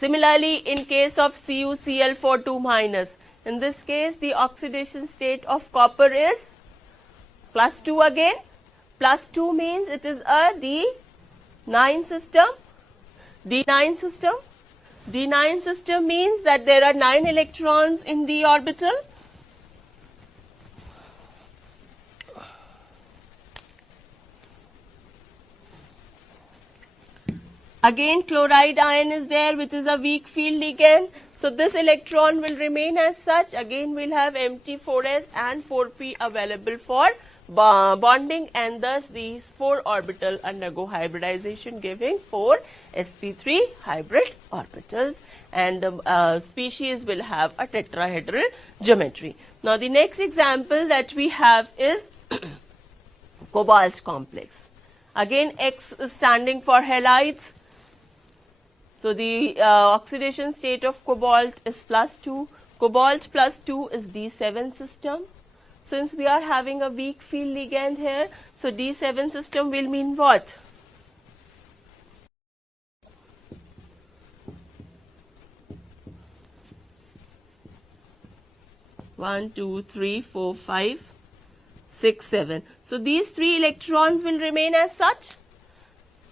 Similarly, in case of CuCl42-, in this case the oxidation state of copper is +2 again. +2 means it is a D9 system. D9 system. D9 system means that there are 9 electrons in d orbital. Again chloride ion is there, which is a weak field ligand. So this electron will remain as such. Again we will have empty 4s and 4p available for bonding, and thus these 4 orbital undergo hybridization, giving 4 sp3 hybrid orbitals, and the species will have a tetrahedral geometry. Now the next example that we have is cobalt complex. Again X is standing for halides. So the oxidation state of cobalt is +2. Cobalt +2 is D7 system. Since we are having a weak field ligand here, so D7 system will mean what? One, two, three, four, 5, 6, 7. So these 3 electrons will remain as such.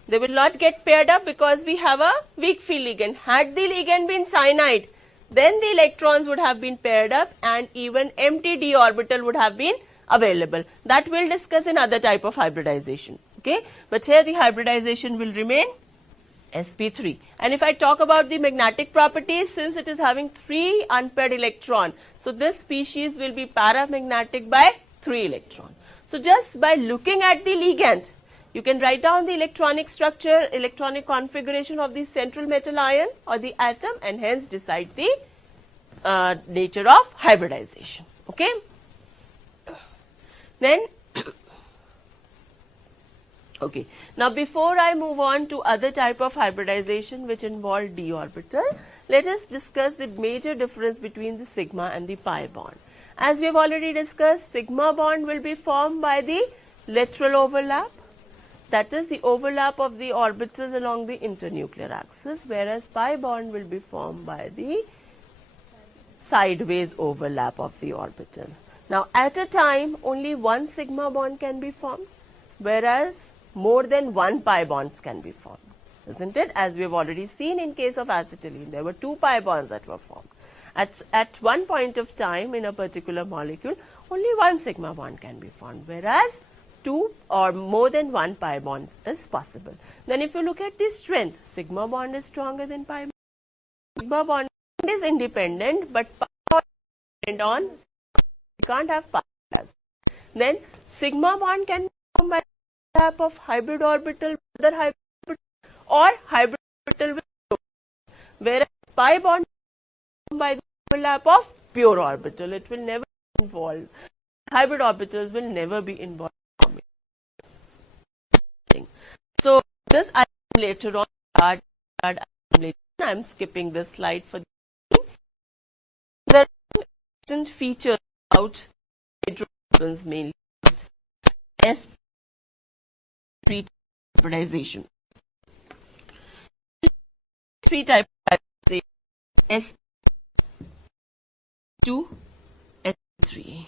They will not get paired up because we have a weak field ligand. Had the ligand been cyanide, then the electrons would have been paired up and even empty d orbital would have been available. That we'll discuss in other type of hybridization. Okay, but here the hybridization will remain sp3. And if I talk about the magnetic properties, since it is having 3 unpaired electron, so this species will be paramagnetic by 3 electron. So just by looking at the ligand, you can write down the electronic structure, electronic configuration of the central metal ion or the atom, and hence decide the nature of hybridization. Okay. Then, okay. Now, before I move on to other type of hybridization which involve d orbital, let us discuss the major difference between the sigma and the pi bond. As we have already discussed, sigma bond will be formed by the lateral overlap. That is the overlap of the orbitals along the internuclear axis, whereas pi bond will be formed by the sideways overlap of the orbital. Now, at a time, only one sigma bond can be formed, whereas more than one pi bonds can be formed, isn't it? As we have already seen in case of acetylene, there were 2 pi bonds that were formed. At one point of time in a particular molecule, only one sigma bond can be formed, whereas 2 or more than 1 pi bond is possible. Then if you look at the strength, sigma bond is stronger than pi bond. Sigma bond is independent, but pi bond is dependent on, you can't have pi as. Then sigma bond can be formed by the overlap of hybrid orbital, other hybrid orbital, or hybrid orbital with, whereas pi bond is formed by the overlap of pure orbital. It will never involve, hybrid orbitals will never be involved. So this I am later on, I am skipping this slide for the important features about hydrocarbons, mainly sp3 hybridization. 3 types of hybridization: sp2, sp3.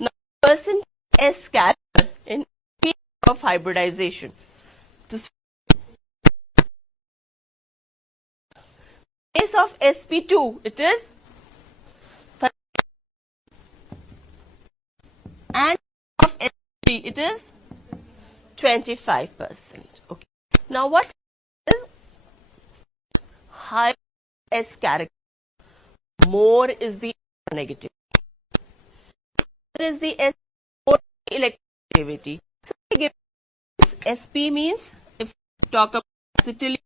Now, percent S character in of hybridization. case of sp2, it is, and of sp3, it is 25%. Okay. Now what is high S character? More is the negative. More is the S, more electronegativity. So I give this sp means, if we talk about acetylene,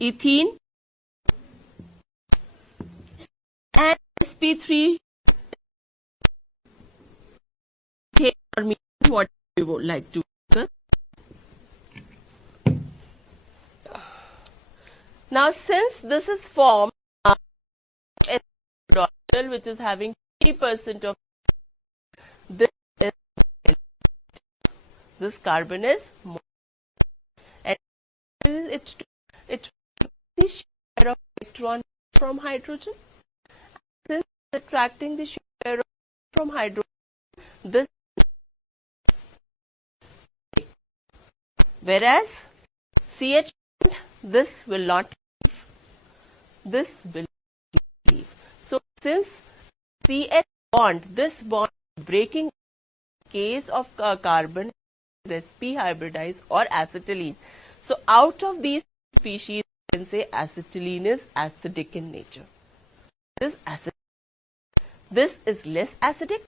ethene, and sp3 or methane, what we would like to discuss. Now since this is formed which is having 50% of this carbon is more, and it the share of electron from hydrogen. Since attracting the share from hydrogen, this, whereas CH, this will not leave, this will leave. So since CH bond, this bond breaking in case of carbon is sp hybridized or acetylene. So out of these species, you can say acetylene is acidic in nature. This acid, this is less acidic,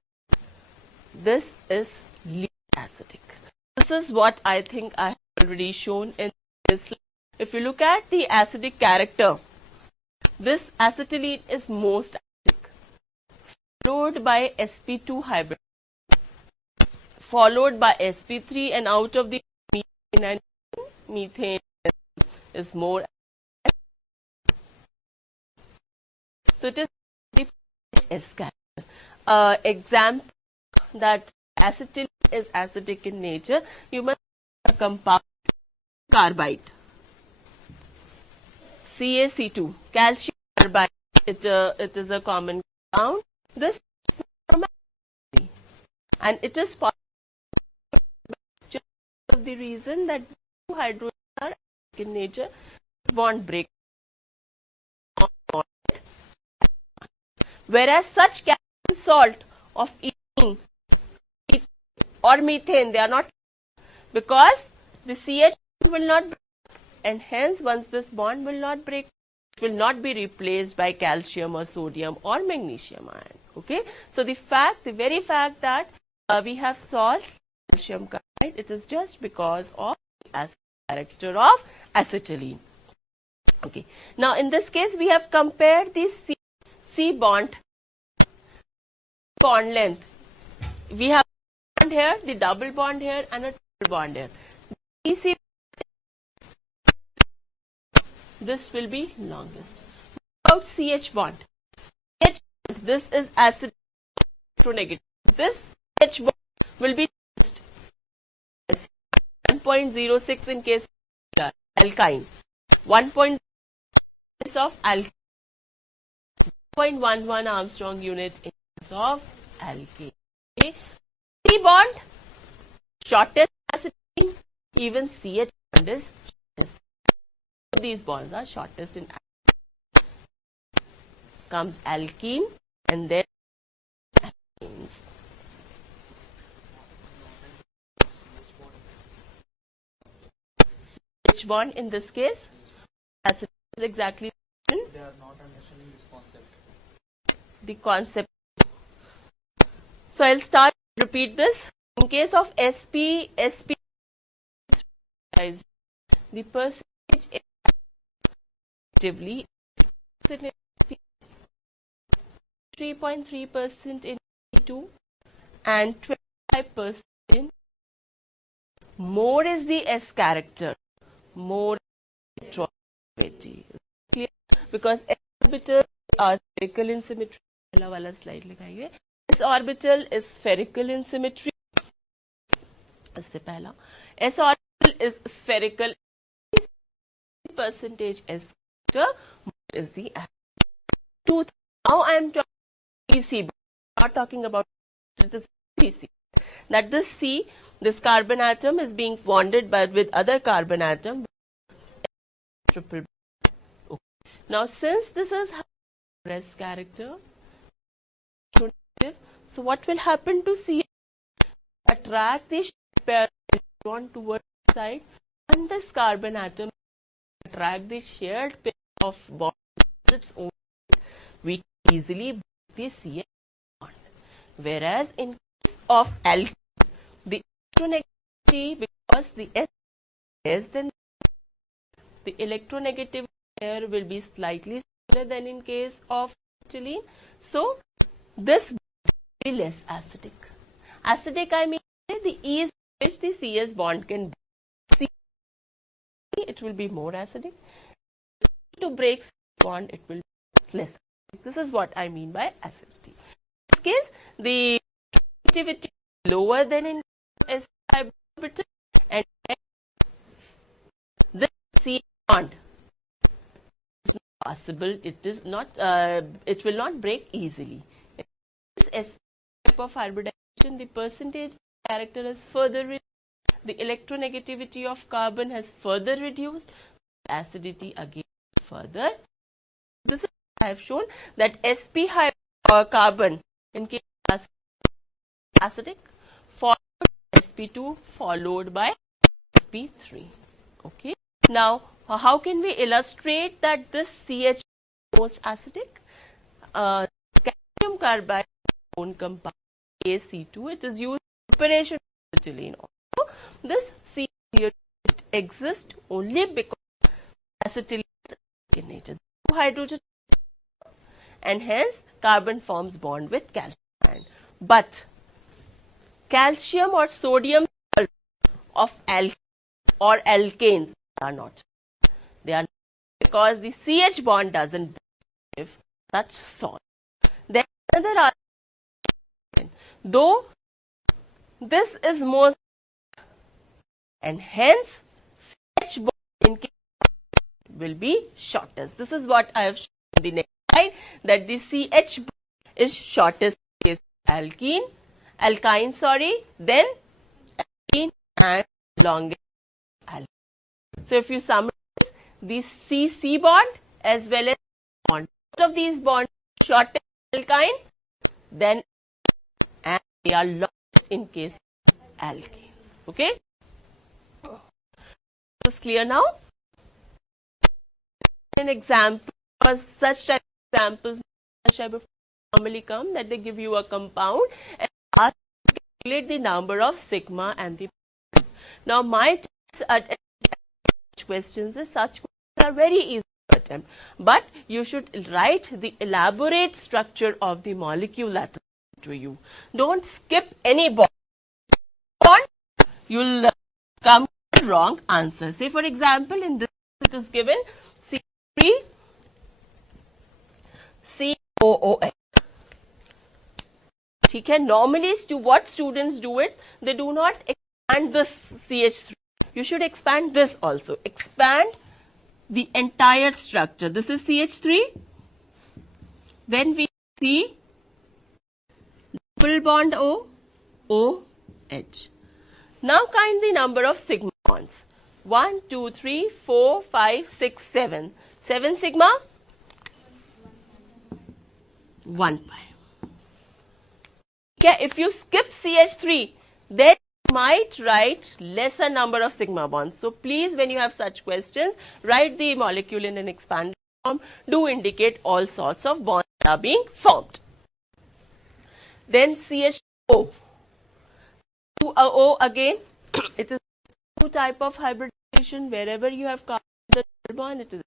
this is least acidic. This is what I think I have already shown in this slide. If you look at the acidic character, this acetylene is most acidic, followed by sp2 hybrid, followed by sp3, and out of the methane is more acidic. So it is the S character. Example that acetylene is acidic in nature, you must have a compound carbide, CaC2, calcium carbide. It is a common compound. This is from acetylene, and it is just of the reason that two hydrogens are acidic in nature, bond break. Whereas such calcium salt of ethene or methane, they are not, because the CH will not break, and hence once this bond will not break, it will not be replaced by calcium or sodium or magnesium ion. Okay, so the very fact that we have salts, calcium carbide, it is just because of the acid character of acetylene. Okay, now in this case we have compared the C bond length. We have a bond here, the double bond here, and a triple bond here. DC, this will be longest. What about CH bond? CH bond, this is acid electronegative. This CH bond will be just 1.06 in case of alkyne, 1.0 of alkyne, 0.11 Armstrong unit in case of alkane. Okay. C bond, shortest acetylene, even CH bond is shortest. These bonds are shortest in alkane. Comes alkene and then alkenes. CH bond in this case, acetylene is exactly they are not understanding this concept. The concept. So I'll start, repeat this. In case of sp, the percentage is actively 3.3% in E2 and 25% in. More is the S character, more electronegativity. Clear? Because S orbital are spherical in symmetry. वाला slide लिखाइए. S orbital is spherical in symmetry. इससे पहला S orbital is spherical. Percentage S character is the two. Now I am talking CC, not talking about it is CC. that this carbon atom is being bonded with other carbon atom triple. Okay. Now since this is S character, so what will happen to C? Attract the pair electron towards the side, and this carbon atom attract the shared pair of bonds its own. We can easily break the CH bond. Whereas in case of alkene, the electronegativity, because the S is less than, the electronegativity here will be slightly smaller than in case of acetylene. So this will be less acidic. Acidic, I mean the ease which the CS bond can break. It will be more acidic. To break bond, it will be less acidic. This is what I mean by acidity. In this case, the activity is lower than in S orbital, and this C bond is not possible. It is not. It will not break easily. In this S type of hybridization, the percentage character is further reduced. The electronegativity of carbon has further reduced. Acidity again further. This is I have shown that sp carbon in case of acidic, followed by sp2, followed by sp3. Okay. Now, how can we illustrate that this CH is most acidic? Calcium carbide own compound AC2. It is used in preparation of acetylene. Also, this C here it exists only because acetylene is in nature. Two hydrogen and hence carbon forms bond with calcium ion. But calcium or sodium of alkynes or alkanes are not. They are not because the CH bond doesn't give such salt. Then another argument, though this is most and hence CH bond in case will be shortest. This is what I have shown in the next slide, that the CH bond is shortest in case alkyne, then alkene and longest alkyne. So if you summarize the CC bond as well as bond, both of these bonds shortest alkyne, then and they are lost in case of alkanes. Okay, this is clear now. An example, because such type of examples normally come, that they give you a compound and ask you to calculate the number of sigma and the bonds. Now my tips at questions is such questions are very easy to attempt, but you should write the elaborate structure of the molecule that is to you. Don't skip any bond. You'll come to the wrong answer. Say for example, in this it is given C3 COOH. Okay, normally what students do it, they do not expand this CH3. You should expand this also. Expand the entire structure. This is CH3. Then we see double bond O, OH. Now count the number of sigma bonds. 1, 2, 3, 4, 5, 6, 7. 7 sigma? 1 pi. Okay, if you skip CH3, then you might write lesser number of sigma bonds. So please, when you have such questions, write the molecule in an expanded form. Do indicate all sorts of bonds that are being formed. Then CH2O. O again, it is two type of hybridization. Wherever you have carbon with the triple bond, it is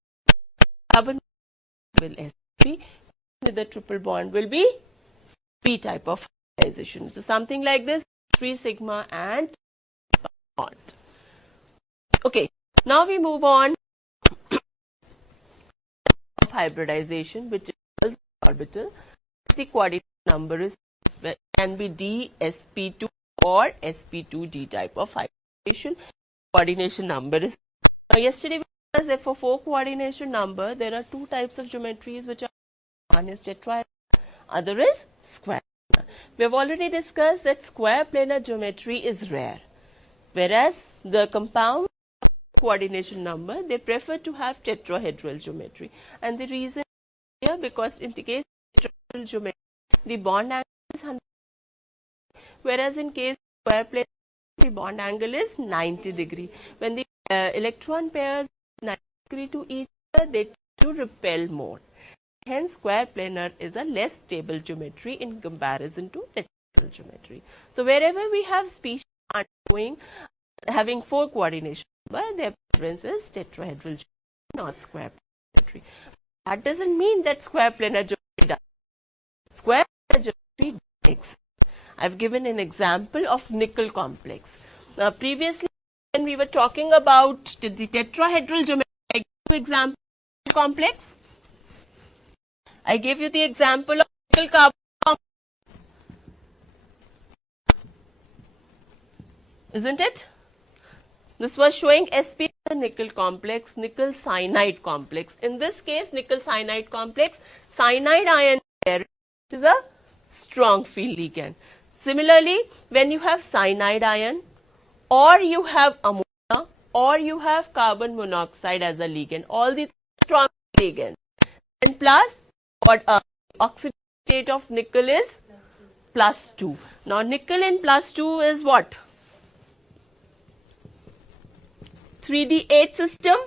carbon will sp, with the triple bond will be p type of hybridization. So something like this, 3 sigma and bond. Okay, now we move on of hybridization, which is orbital. The coordinate number is can be d sp2 or sp2d type of hybridization. Coordination number is yesterday we said for 4 coordination number there are 2 types of geometries which are, one is tetrahedral, other is square. We have already discussed that square planar geometry is rare, whereas the compound coordination number, they prefer to have tetrahedral geometry. And the reason here, because in the case of tetrahedral geometry, the bond angle is 100, whereas in case of square planar, the bond angle is 90 degree. When the electron pairs 90 degree to each other, they tend to repel more. Hence, square planar is a less stable geometry in comparison to tetrahedral geometry. So, wherever we have species undergoing having 4 coordination number, their preference is tetrahedral geometry, not square planar geometry. That doesn't mean that square planar geometry does. Square planar geometry exists. I have given an example of nickel complex. Now, previously when we were talking about the tetrahedral geometry, I gave you example complex. I gave you the example of nickel carbon complex. Isn't it? This was showing Sp nickel complex, nickel cyanide complex. In this case, nickel cyanide complex, cyanide ion pair is a strong field ligand. Similarly, when you have cyanide ion, or you have ammonia, or you have carbon monoxide as a ligand, all these strong ligands, and plus what oxidation state of nickel is +2. Now, nickel in +2 is what? 3D8 system.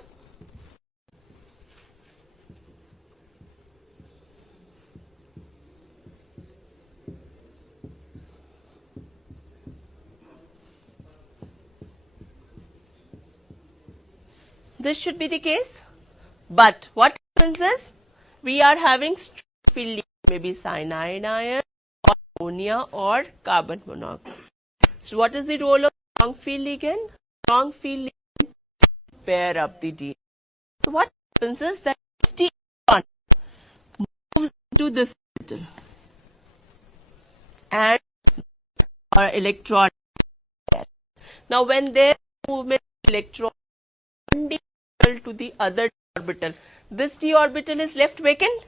This should be the case, but what happens is we are having strong field ligand, maybe cyanide ion or ammonia or carbon monoxide. So, what is the role of strong field ligand? Strong field ligand pair up the DNA. So, what happens is that ST moves into this orbital and or electron pair. Now, when there is movement of electron to the other orbital, this d orbital is left vacant.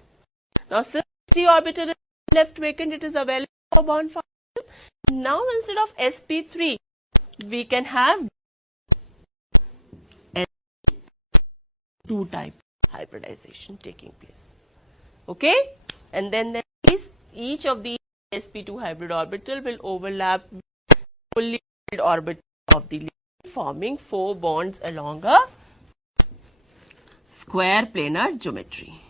Now, since d orbital is left vacant, it is available for bond formation. Now, instead of sp3, we can have sp2 type hybridization taking place. Okay, and then each of the sp2 hybrid orbital will overlap fully filled orbital of the ligand, forming 4 bonds along a square planar geometry.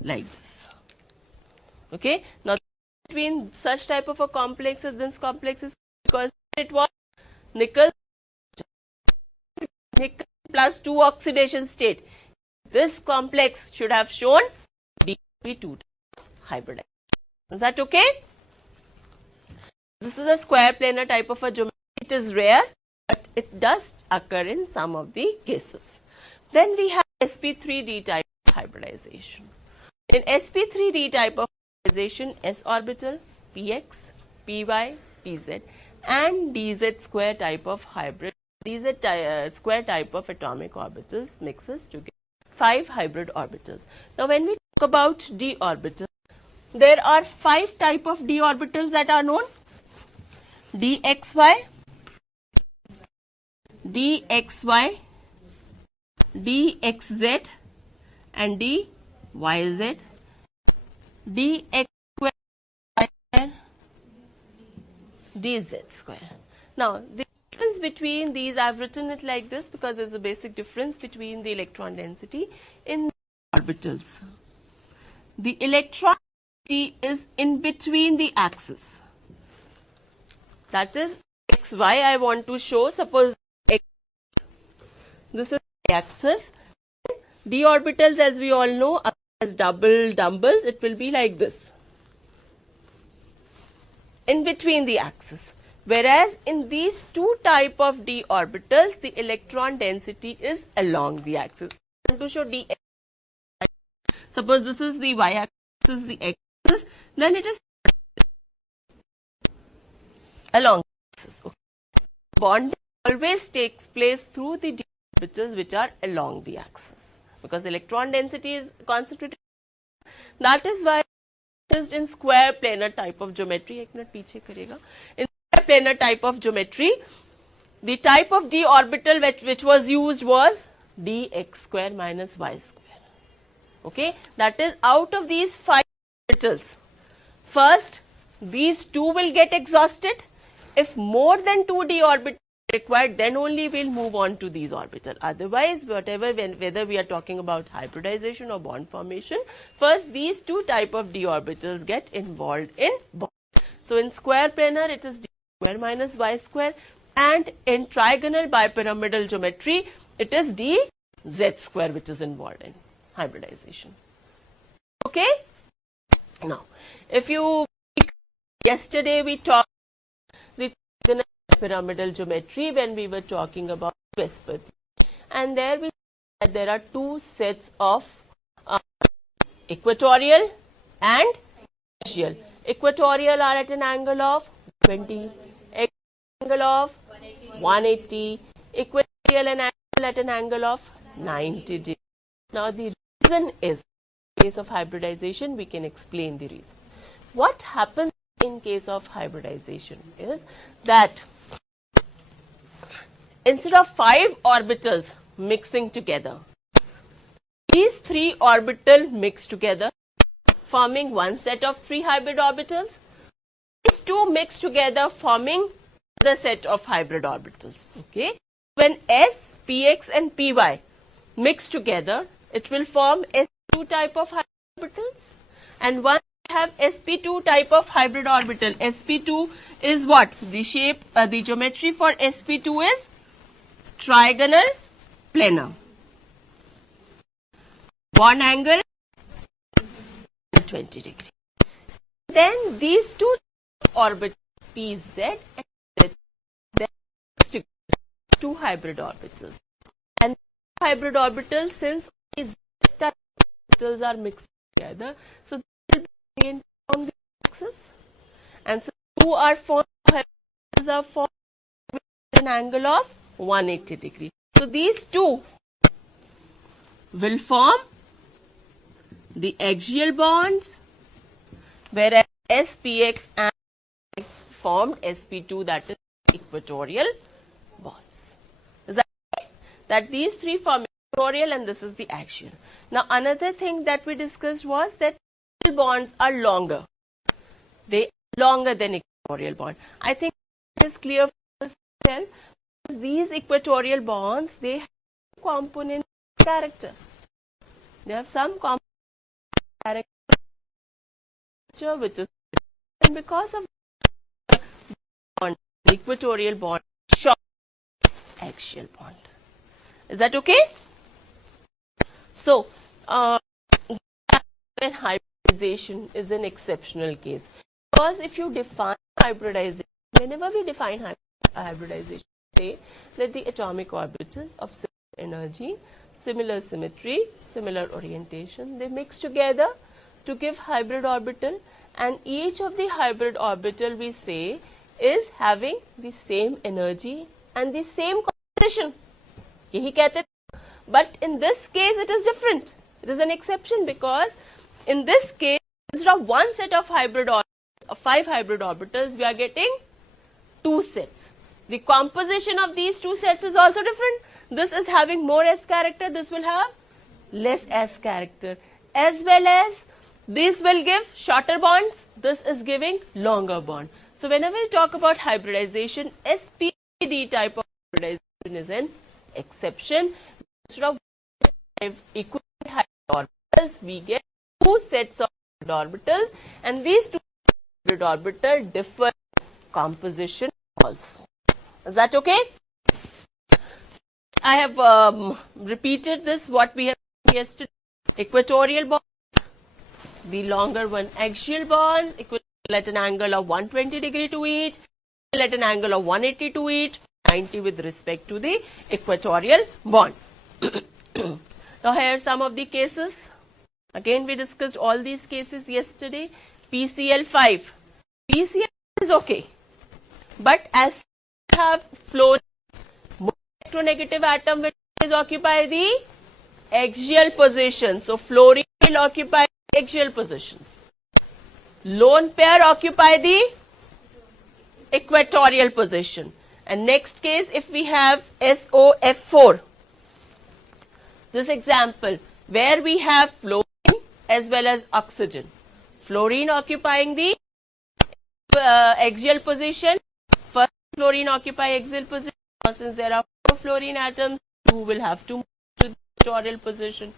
Like this. Okay. Now, between such type of a complex as this complex is because it was nickel +2 oxidation state. This complex should have shown dp2 hybridization. Is that okay? This is a square planar type of a geometry. It is rare, but it does occur in some of the cases. Then we have sp3d type of hybridization. In sp3d type of hybridization, s orbital, px, py, pz and dz square type of hybrid, dz square type of atomic orbitals mixes to get 5 hybrid orbitals. Now, when we talk about d orbital, there are 5 type of d orbitals that are known. dxy, dxy, dxz and dyz, dx square, dz square. Now, the difference between these, I have written it like this because there is a basic difference between the electron density in orbitals. The electron density is in between the axis. That is xy I want to show. Suppose x, this is the axis. D orbitals, as we all know, as double dumbbells, it will be like this, in between the axis. Whereas in these 2 type of d orbitals, the electron density is along the axis. I want to show dx. Suppose this is the y axis, this is the x axis, then it is along the axis. Okay. Bond always takes place through the d orbitals which are along the axis. because electron density is concentrated. That is why it is in square planar type of geometry. एक minute पीछे करेगा. In square planar type of geometry, the type of d orbital which was used was dx square minus y square. Okay, that is out of these 5 orbitals. First, these 2 will get exhausted. If more than 2 d orbitals required, then only we'll move on to these orbitals. Otherwise, whatever, whether we are talking about hybridization or bond formation, first these 2 type of d orbitals get involved in bond. So in square planar, it is d square minus y square, and in trigonal bipyramidal geometry, it is d z square which is involved in hybridization. Okay? Now, if you, yesterday we talked the trigonal pyramidal geometry when we were talking about Cbse, and there we said that there are 2 sets of equatorial and axial. Equatorial are at an angle of 20, angle of 180, equatorial and axial at an angle of 90 degrees. Now the reason is, in case of hybridization, we can explain the reason. What happens in case of hybridization is that instead of 5 orbitals mixing together, these 3 orbitals mix together, forming one set of 3 hybrid orbitals. These 2 mix together, forming the set of hybrid orbitals. Okay. When S, Px and Py mix together, it will form sp2 type of hybrid orbitals, and once we have sp2 type of hybrid orbital, sp2 is what? The shape, the geometry for sp2 is trigonal planar. Bond angle 20 degrees. Then these 2 orbitals pz and z, then 2 hybrid orbitals, and hybrid orbitals, since these orbitals are mixed together, so they will be in on the axis, and so 2 are formed, hybrids are formed with an angle of 180 degrees. So these 2 will form the axial bonds, whereas SPX and formed sp2, that is equatorial bonds. Is that right? That these 3 form equatorial and this is the axial. Now another thing that we discussed was that axial bonds are longer. They are longer than equatorial bond. I think it is clear for yourself. These equatorial bonds, they have component character. They have some component character which is, and because of the bond, the equatorial bond, short axial bond. Is that okay? So, hybridization is an exceptional case, because if you define hybridization, whenever we define hybridization, say that the atomic orbitals of similar energy, similar symmetry, similar orientation, they mix together to give hybrid orbital, and each of the hybrid orbital, we say, is having the same energy and the same composition. Yahi kehte hain. But in this case it is different. It is an exception, because in this case, instead of one set of hybrid orbitals, of 5 hybrid orbitals, we are getting 2 sets. The composition of these 2 sets is also different. This is having more S character, this will have less S character, as well as this will give shorter bonds, this is giving longer bond. So whenever we talk about hybridization, SPD type of hybridization is an exception. Instead of 5 equal hybrid orbitals, we get 2 sets of hybrid orbitals, and these 2 hybrid orbitals differ in composition also. Is that okay? I have repeated this, what we have done yesterday. Equatorial bonds, the longer one axial bond, equatorial at an angle of 120 degree to each, at an angle of 180 to each, 90 with respect to the equatorial bond. Now here are some of the cases. Again we discussed all these cases yesterday. PCl5. PCl is okay, but as you have fluorine, more electronegative atom which is occupy the axial position. So fluorine will occupy axial positions. Lone pair occupy the equatorial position. And next case, if we have SOF4, this example where we have fluorine as well as oxygen. Fluorine occupying the axial position. First fluorine occupy axial position. Now, since there are 4 fluorine atoms, you will have to move to the equatorial position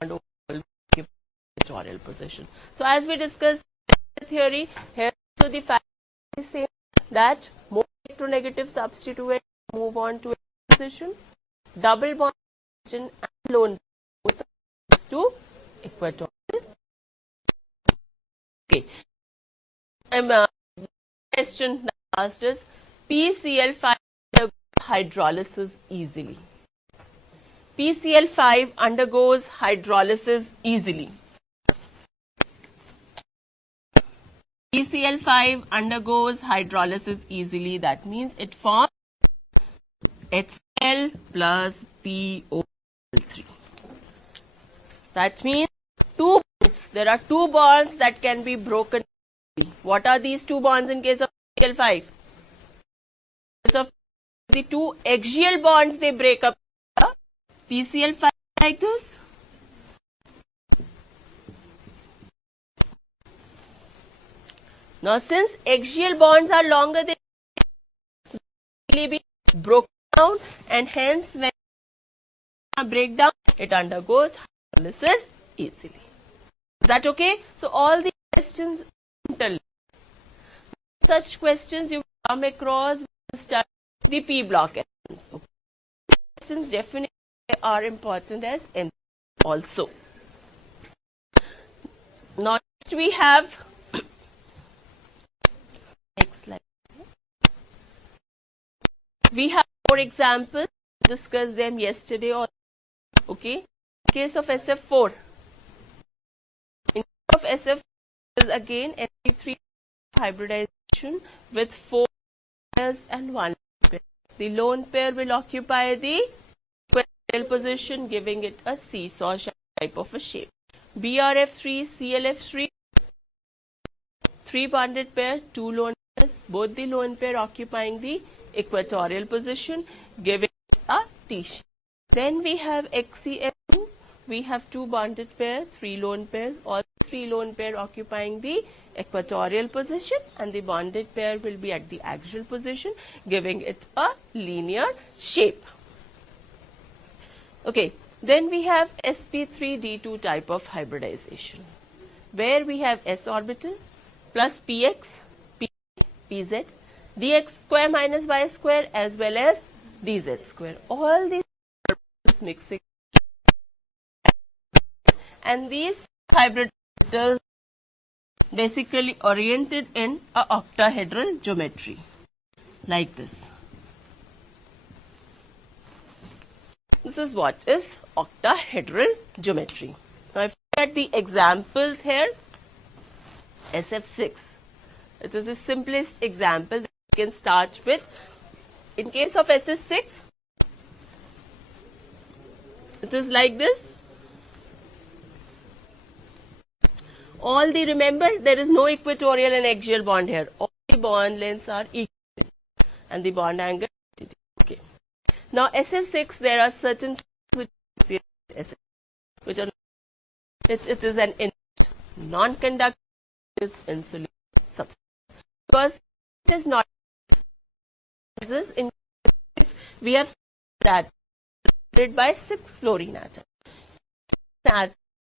and occupy equatorial position. So as we discussed the theory, here so the fact is saying that more electronegative substituent move on to a position, double bond and lone both to equatorial. Okay. Question that asked is PCl5 undergoes hydrolysis easily. PCl5 undergoes hydrolysis easily. PCl5 undergoes hydrolysis easily. That means it forms HCl plus PO3. That means 2 bonds. There are 2 bonds that can be broken. What are these 2 bonds in case of PCl5? In case of the 2 axial bonds, they break up. PCl5 like this. Now, since axial bonds are longer, they will be broken down, and hence when break down, it undergoes hydrolysis easily. Is that okay? So all the questions, such questions you come across when you study the P block elements. Okay. Questions definitely are important as M also. Now next we have next slide. We have 4 examples. Discussed them yesterday. Or okay. In case of SF4. In case of SF4 is again Sp3 hybridization with 4 pairs and 1 pair. The lone pair will occupy the equatorial position, giving it a seesaw type of a shape. BRF3, CLF3, 3 bonded pair, 2 lone pairs, both the lone pair occupying the equatorial position, giving it a T shape. Then we have XCF2, we have 2 bonded pair, 3 lone pairs, all 3 lone pair occupying the equatorial position, and the bonded pair will be at the axial position, giving it a linear shape. Okay, then we have sp3d2 type of hybridization, where we have s orbital plus px, p, pz, dx square minus y square as well as dz square. All these orbitals mixing, and these hybrid orbitals basically oriented in a octahedral geometry like this. This is what is octahedral geometry. Now if you look at the examples here, SF6, it is the simplest example that we can start with. In case of SF6, it is like this. All the, remember, there is no equatorial and axial bond here. All the bond lengths are equal and the bond angle. Okay. Now SF6, there are certain which are it is an non-conductive insulating substance, because it is not. In we have surrounded by 6 fluorine atoms,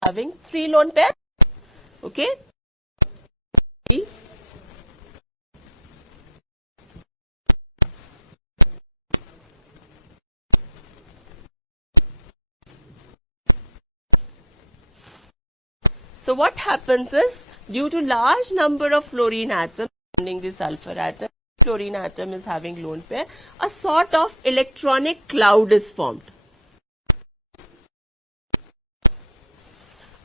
having 3 lone pairs. Okay. So what happens is, due to large number of fluorine atoms surrounding the sulfur atom, fluorine atom is having lone pair, a sort of electronic cloud is formed.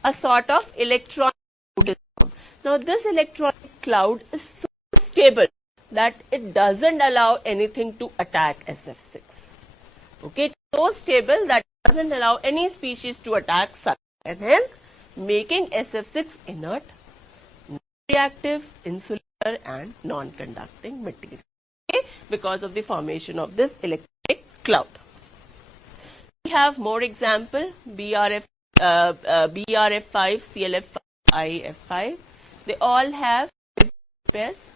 A sort of electronic cloud is formed. Now this electronic cloud is so stable that it doesn't allow anything to attack SF6. Okay, it's so stable that doesn't allow any species to attack such, and hence making SF6 inert, reactive, insular and non-conducting material, okay, because of the formation of this electronic cloud. We have more example, BRF5, CLF5, IF5. They all have pairs,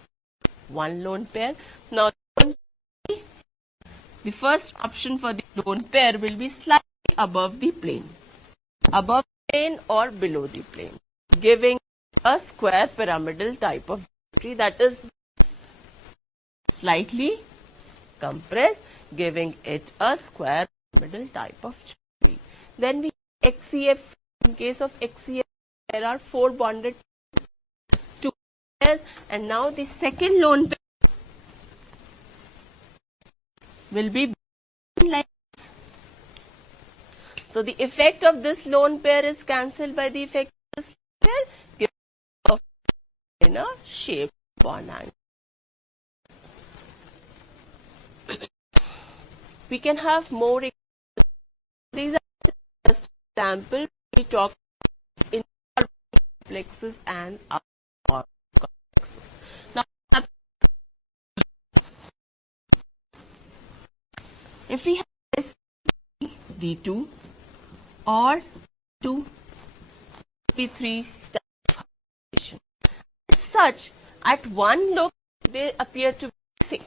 one lone pair. Now, the first option for the lone pair will be slightly above the plane or below the plane, giving a square pyramidal type of geometry, that is slightly compressed, giving it a square pyramidal type of geometry. Then we have XCF. In case of XCF, there are 4 bonded pairs, 2 pairs, and now the second lone pair will be like this. So the effect of this lone pair is cancelled by the effect of this pair, giving in a shaped bond angle. We can have more examples. These are just examples. We talk in complexes and outer complexes. Now, if we have this D2 or 2 P3 formation, as such, at one look they appear to be the same.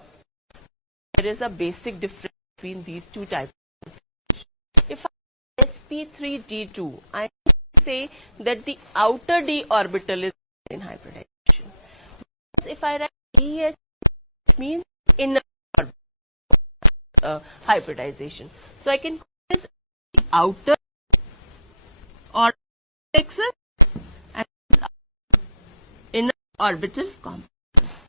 There is a basic difference between these two types of formation. If I have sp3d2, I say that the outer d orbital is in hybridization. If I write es, it means inner hybridization. So I can call this the outer complexes and inner orbital complexes.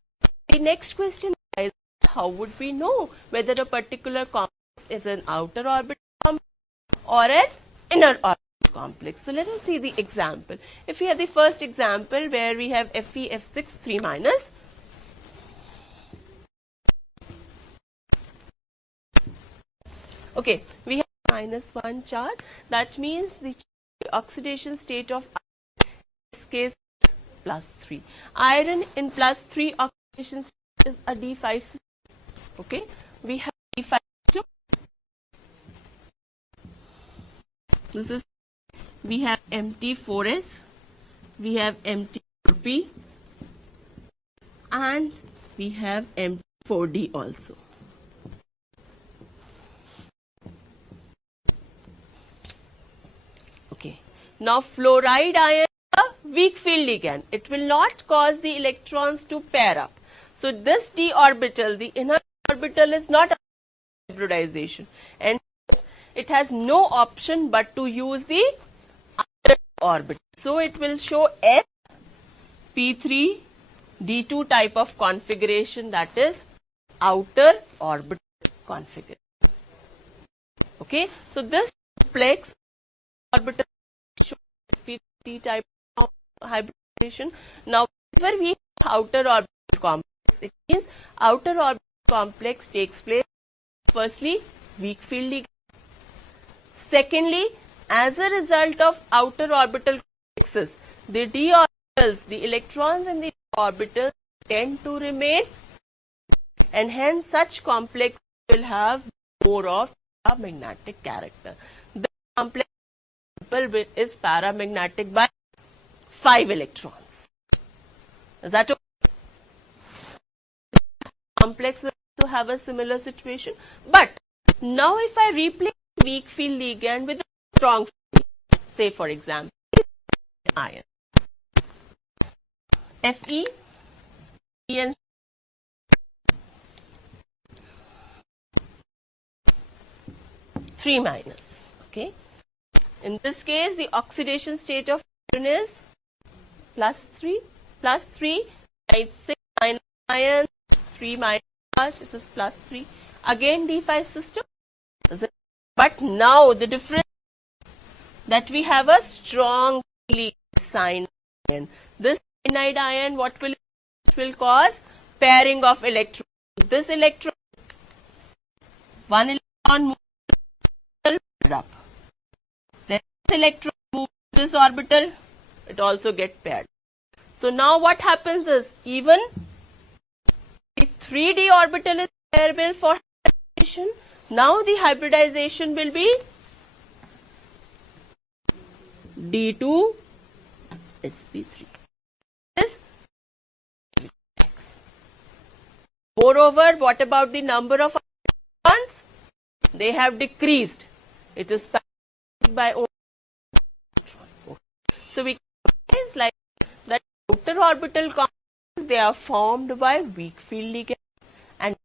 The next question is, how would we know whether a particular complex is an outer orbital complex or an inner orbital complex? So let us see the example. If we have the first example where we have Fe F6 3 minus, okay, we have -1 charge. That means the oxidation state of iron in this case is +3. Iron in +3 oxidation state is a D5 system. Okay, we have D5 system. This is, we have Mt4s, we have Mt4p, and we have Mt4d also. Okay. Now, fluoride ion is a weak field ligand. It will not cause the electrons to pair up. So, this d orbital, the inner orbital, is not a hybridization, and it has no option but to use the outer orbital. So, it will show S P3 D2 type of configuration, that is outer orbital configuration. Okay. So, this complex orbital shows P3 type of hybridization. Now, whenever we have outer orbital complex, it means outer orbital complex takes place firstly weak field ligand. Secondly, as a result of outer orbital complexes, the d orbitals, the electrons in the orbitals tend to remain, and hence such complex will have more of paramagnetic character. The complex is paramagnetic by 5 electrons. Is that okay? Complex will also have a similar situation. But now if I replace weak field ligand with a strong field, say for example iron, Fe and 3 minus. Okay. In this case, the oxidation state of iron is +3, right? 6 minus iron, 3 minus charge, it is +3. Again D5 system. But now the difference that we have a strong cyanide ion. This cyanide ion, what will it will cause? Pairing of electrons. This electron, one electron moves up. electron moves to this orbital, it also gets paired. So now what happens is, even the 3d orbital is pairable for hybridization. Now the hybridization will be D2 sp3. Moreover, what about the number of electrons? They have decreased. It is by only electron. So we can like that outer orbital complexes, they are formed by weak field ligand and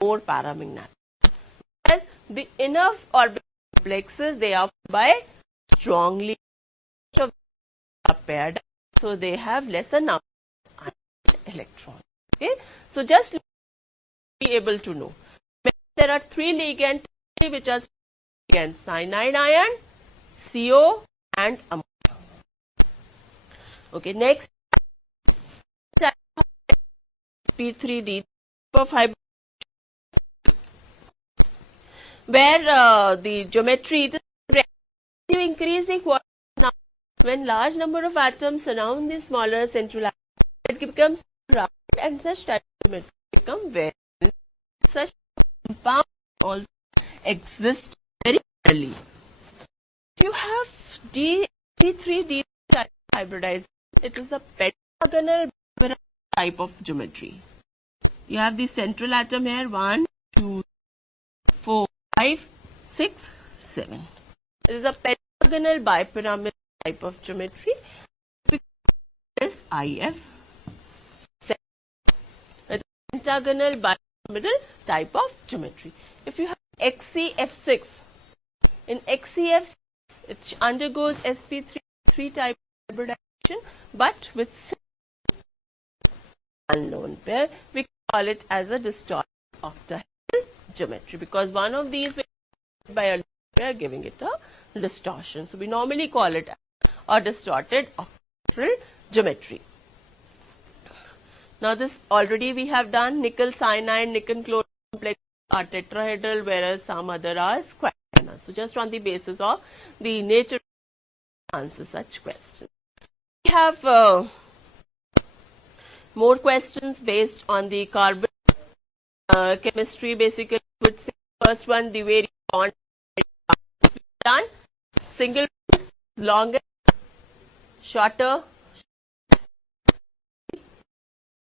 more paramagnetic. Whereas the inner orbital complexes, they are formed by strongly paired, so they have lesser number of electrons. Okay, so just be able to know there are three ligands which are ligands: cyanide ion, CO, and ammonia. Okay, next sp3d of hybrid, where the geometry it is increasing what now when large number of atoms surround the smaller central atom, it becomes round, and such type of geometry become very such compounds also exist very early. If you have sp3d type hybridization, it is a pentagonal type of geometry. You have the central atom here, 1, 2, 4, 5, 6, 7. This is a pentagonal bipyramidal type of geometry. This IF, pentagonal bipyramidal type of geometry. If you have XCF6, in XCF6 it undergoes sp3 type hybridization, but with unknown pair, we call it as a distorted octahedral geometry, because one of these will be by a pair giving it a distortion. So we normally call it a distorted octahedral geometry. Now this already we have done. Nickel cyanide, nickel chloride complex are tetrahedral, whereas some other are square. So just on the basis of the nature, answer such questions. We have more questions based on the carbon chemistry. Basically, would say first one, the various bond done. Single longer, shorter,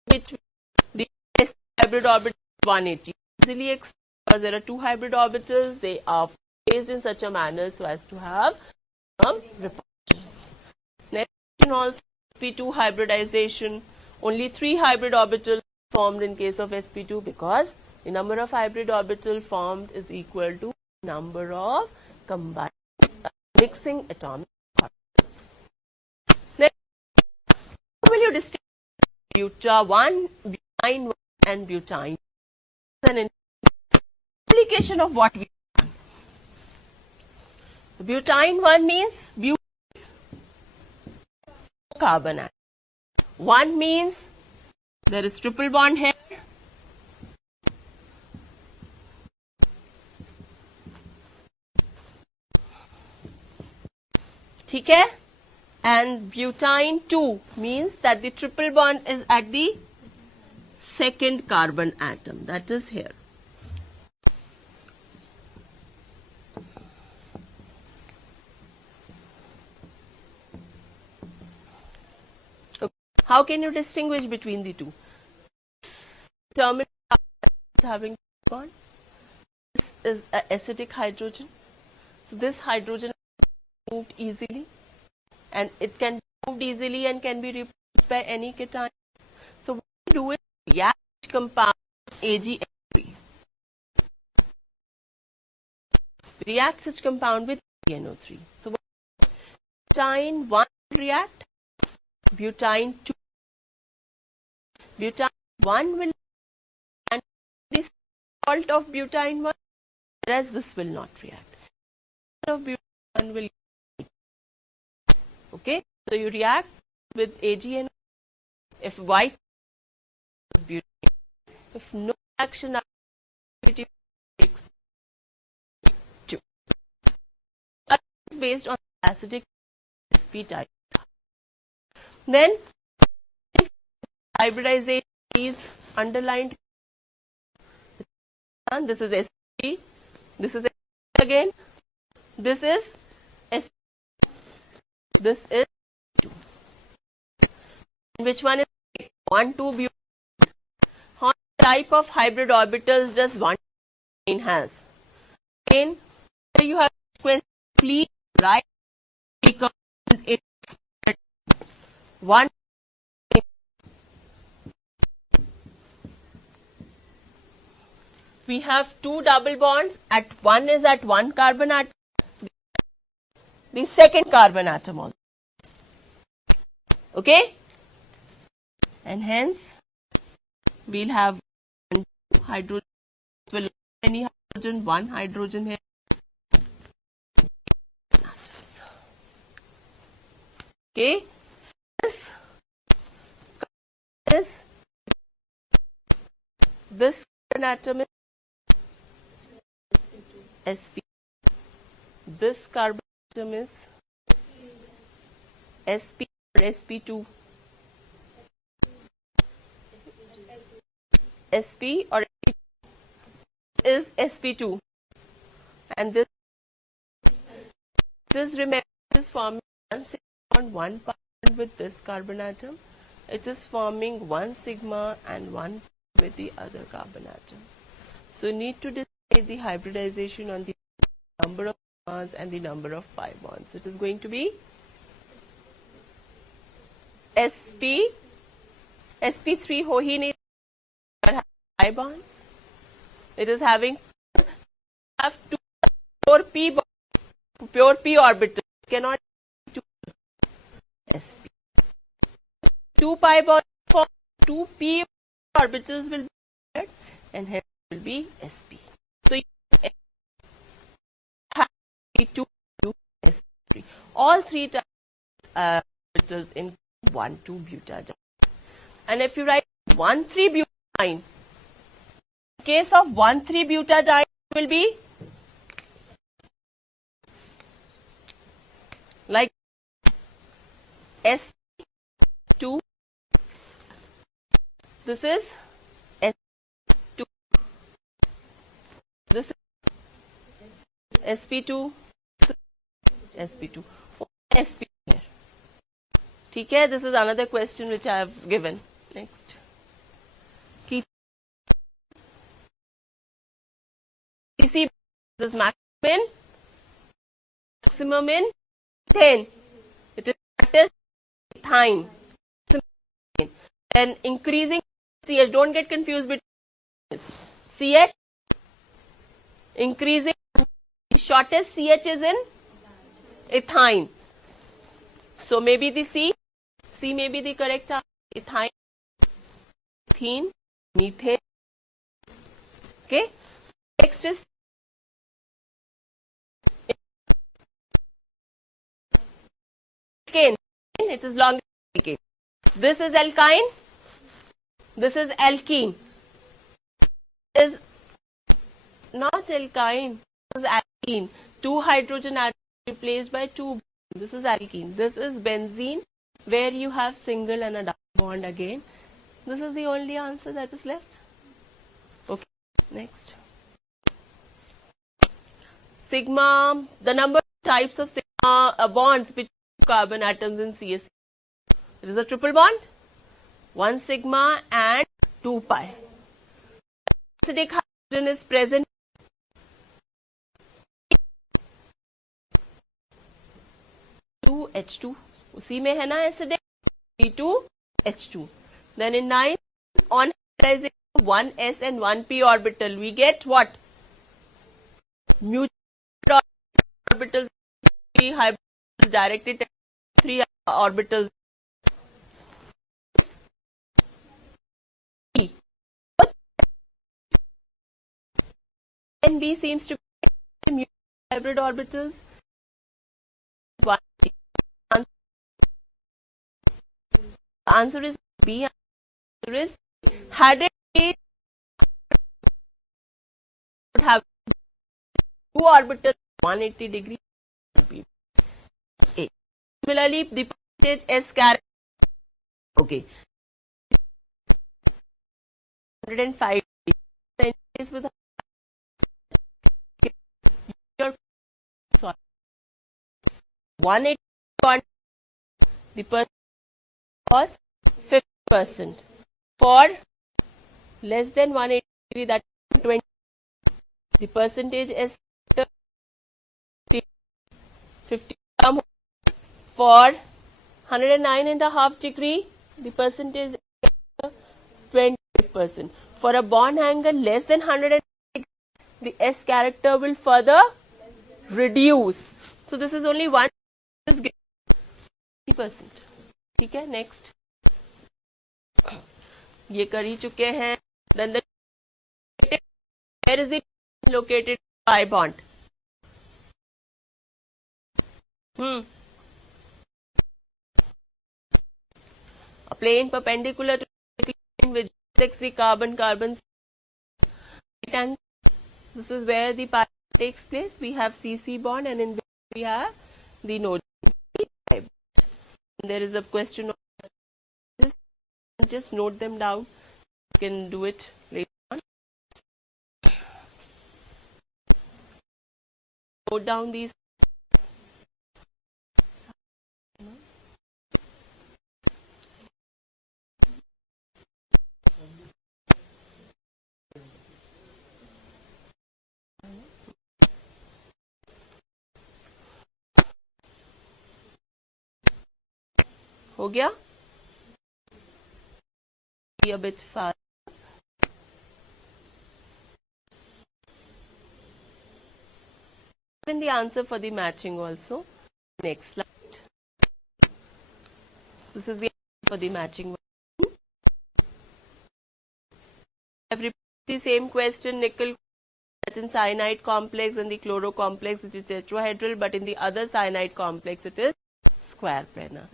which the hybrid orbital 180 easily expressed because there are two hybrid orbitals. They are placed in such a manner so as to have repulsions. Next also sp2 hybridization. Only 3 hybrid orbitals formed in case of sp2 because the number of hybrid orbital formed is equal to number of combined mixing atomic orbitals. Next, how will you distinguish buta1, butane 1 and butane? An implication of what we done. The butane 1 means butane carbon atom. 1 means there is triple bond here. ठीक है? And butane 2 means that the triple bond is at the second carbon atom, that is here. Okay. How can you distinguish between the two? Terminal is having bond. This is an acidic hydrogen. So this hydrogen moved easily, and it can be moved easily and can be replaced by any cation. So what we do is react compound AgNO3. React such compound with NO3. So butane 1 react, butane 2. Butane 1 will and this salt of butane 1, whereas this will not react. Of butane 1 will. Okay, so you react with AgNO. If white is butane, if no action takes 2. Is based on acidic sp type. Then hybridization is underlined. And this is sp, this is again, this is sp, this is 2. Which one is 1, 2 butane? How many type of hybrid orbitals does one has? Again, you have question, please write one. We have 2 double bonds. At one is at 1 carbon atom, the second carbon atom also. Okay, and hence we'll have hydrogen. Will any hydrogen, 1 hydrogen here. Atoms. Okay, so this carbon atom is sp. This carbon atom is sp or sp2. sp or is sp2, and this is, remember, is forming one sigma bond, one bond with this carbon atom. It is forming 1 sigma and 1 with the other carbon atom. So need to decide the hybridization on the number of bonds and the number of pi bonds. It is going to be sp, sp3 ho hi nahi pi bonds. It is having have 2 pure p orbitals. Cannot be 2 sp. 2 pi bonds for 2 p orbitals will be added, and hence will be sp. So you have 2 sp3. All 3 orbitals in 1, 2 butadiene. And if you write 1, 3 butadiene, case of 1,3 butadiene will be like sp2, this is sp2, this is sp2, sp2, sp here. Okay, this is another question which I have given. Next. Cbse is maximum in ethane. It is ethyne. And increasing CH. Don't get confused between CH. Increasing, the shortest CH is in ethyne. So maybe the C may be the correct answer. Ethyne, ethene, methane. Okay. Next is alkane. It is long alkane. This is alkyne. This is alkene. Is not alkyne. This is alkene. 2 hydrogen atoms replaced by 2. This is alkene. This is benzene, where you have single and a double bond again. This is the only answer that is left. Okay. Next. Sigma, the number of types of sigma bonds between carbon atoms in Cbse. It is a triple bond, 1 sigma and 2 pi. Acidic hydrogen is present. H2, उसी में है ना acidic, P2H2. Then in 9, on hybridization of 1s and 1p orbital, we get what? Mutual orbitals, 3 hybrids directed at 3 orbitals. And B seems to be mutual hybrid orbitals. The answer is B. Answer is, had it been, would have 2 orbitals 180 degrees. Similarly, the percentage S character. Okay. 105 is with your sorry 180 the percentage was 50%. For less than 180 that 20 the percentage is 50. For 109.5 degree the percentage is 20%. For a bond angle less than 100 the S character will further reduce. So this is only one is 20%. ठीक है, next ये कर ही चुके हैं. Then the where is it located? Pi bond. A plane perpendicular to the plane which intersects the carbon. And this is where the pi takes place. We have CC bond and in we have the node. There is a question of this. Just note them down. You can do it later on. Note down these. हो गया? Be a bit fast. Given the answer for the matching also. Next slide. This is the answer for the matching. I've repeated the same question. Nickel in cyanide complex and the chloro complex which is tetrahedral, but in the other cyanide complex it is square planar.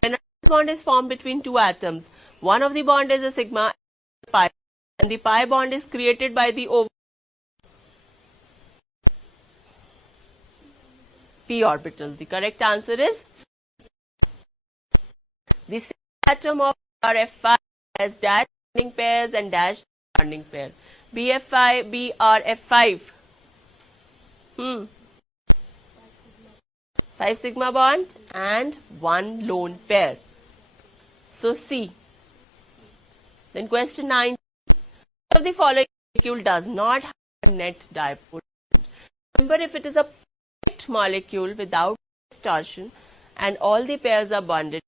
When a bond is formed between two atoms, one of the bond is a sigma pi, and the pi bond is created by the p orbital. The correct answer is the same atom of RF5 has dash bonding pairs and dash bonding pair. BF5, BRF5. 5 sigma bond and 1 lone pair. So C. Then question 9. Which of the following molecule does not have a net dipole moment? Remember, if it is a perfect molecule without distortion and all the pairs are bonded,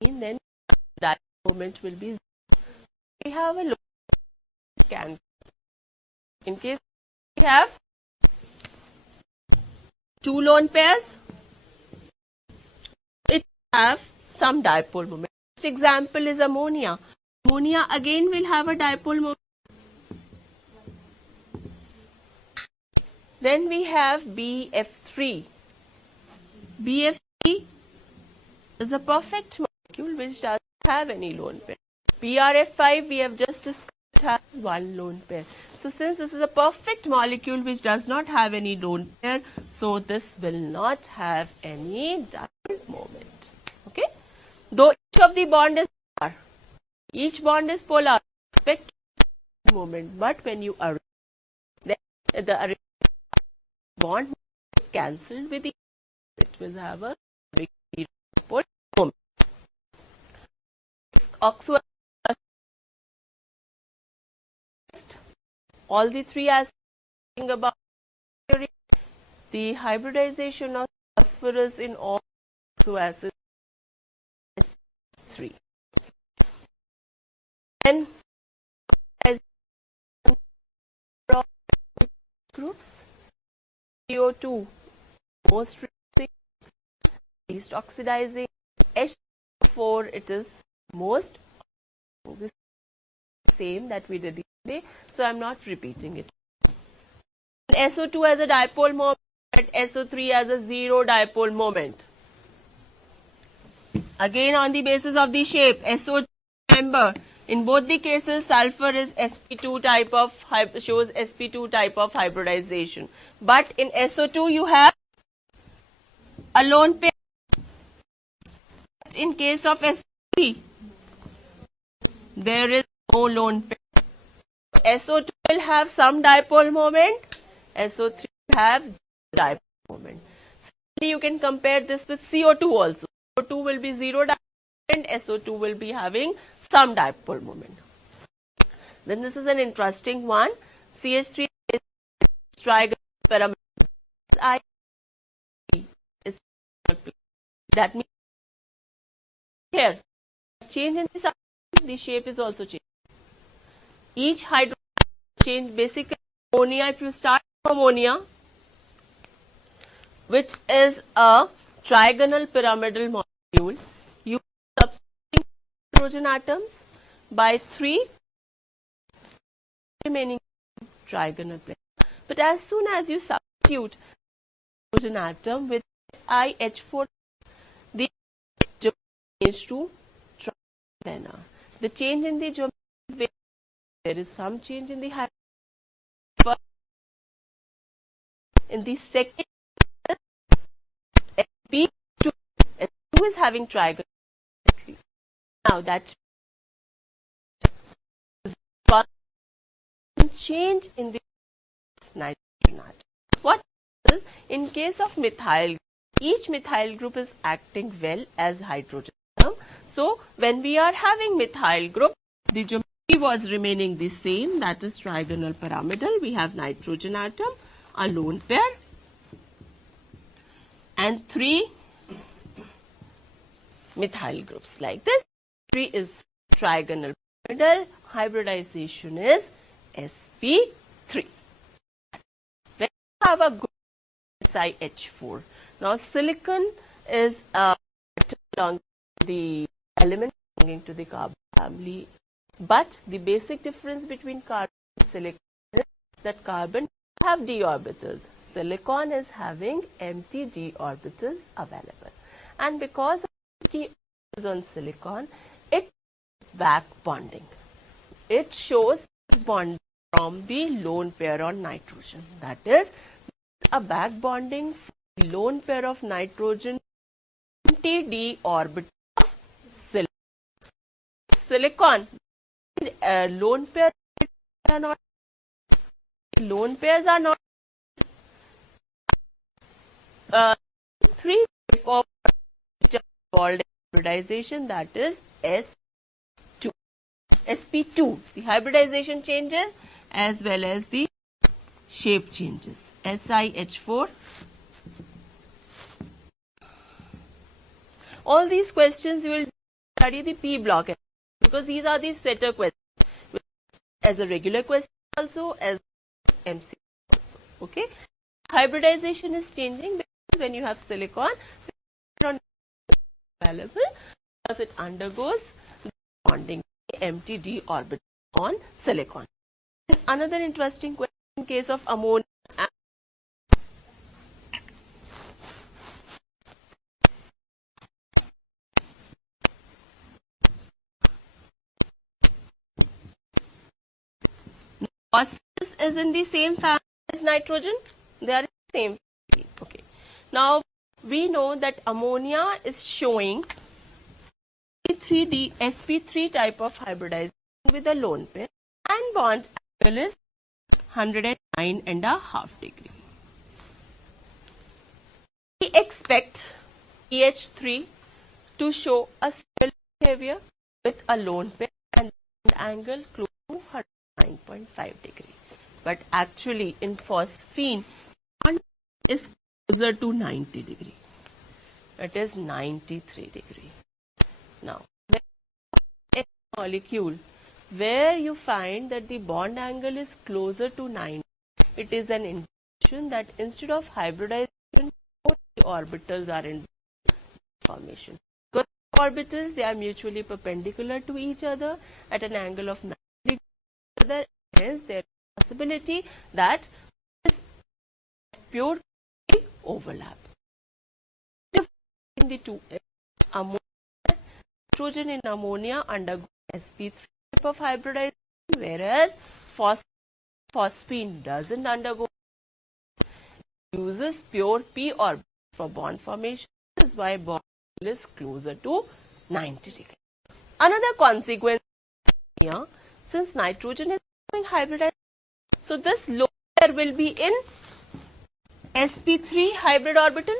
then dipole moment will be 0. We have a lone can. In case we have 2 lone pairs, it have some dipole moment. Next example is ammonia. Ammonia again will have a dipole moment. Then we have BF3. BF3 is a perfect molecule which does not have any lone pair. BRF5 we have just discussed has 1 lone pair. So since this is a perfect molecule which does not have any lone pair, so this will not have any dipole moment. Okay? Though each of the bond is polar, each bond is polar, expect moment, but when you arrange, then the bond cancelled with the it will have a big dipole moment. Oxo all the 3 acids about the hybridization of phosphorus in all oxo acids is 3. Then as groups CO2 most reducing, least oxidizing, H4 it is most same that we did yesterday, so I am not repeating it. SO2 has a dipole moment, SO3 has a 0 dipole moment. Again on the basis of the shape, SO2, remember in both the cases sulfur is sp2 type of shows sp2 type of hybridization, but in SO2 you have a lone pair in case of sp3, there is no lone pair. SO2 will have some dipole moment, SO3 will have zero dipole moment. Similarly, you can compare this with CO2 also. CO2 will be zero dipole moment, SO2 will be having some dipole moment. Then this is an interesting one. CH3 is trigonal pyramid. I is that means here change in the shape is also changed. Each hydrogen change, basically ammonia, if you start from ammonia, which is a trigonal pyramidal molecule, you substitute hydrogen atoms by 3 remaining trigonal plane. But as soon as you substitute hydrogen atom with SiH4, the geometry changes to triplanar. The change in the geometry is based, there is some change in the hydrogen. In the second, sp2 is having trigonal geometry. Now that change in the nitrogen atom. What is in case of methyl, each methyl group is acting well as hydrogen atom. So when we are having methyl group, the geometry was remaining the same, that is trigonal pyramidal. We have nitrogen atom, a lone pair, and 3 methyl groups like this. 3 is trigonal pyramidal, hybridization is sp3. When you have a group SiH4, now silicon is along the element belonging to the carbon family, but the basic difference between carbon and silicon is that carbon have d orbitals, silicon is having empty d orbitals available, and because of d orbitals on silicon, it is back bonding. It shows bond from the lone pair on nitrogen. That is a back bonding for the lone pair of nitrogen empty d orbital of silicon. Silicon, lone pair are not, lone pairs are not 3 of which are called hybridization, that is S2. sp2, the hybridization changes as well as the shape changes. SiH4. All these questions you will study the P block because these are the setter questions as a regular question also, as MCQ also. Okay. Hybridization is changing because when you have silicon available, because it undergoes bonding empty d orbital on silicon. Another interesting question in case of ammonia. Phosphorus is in the same family as nitrogen. They are in the same family. Okay. Now we know that ammonia is showing sp3 type of hybridization with a lone pair, and bond angle is 109.5 degree. We expect pH3 to show a similar behavior with a lone pair and angle close to 109.5 degree. But actually in phosphine, bond is closer to 90 degree. It is 93 degree. Now, a molecule where you find that the bond angle is closer to 90, it is an indication that instead of hybridization, both the orbitals are in formation. Because orbitals, they are mutually perpendicular to each other at an angle of 90 degrees. Hence, there is a possibility that this pure overlap. In the two, nitrogen in ammonia undergoes sp3 type of hybridization, whereas phosphine doesn't undergo, uses pure p orbital for bond formation. This is why bond is closer to 90 degrees. Another consequence here, since nitrogen is going hybridized, so this lone pair will be in sp3 hybrid orbital,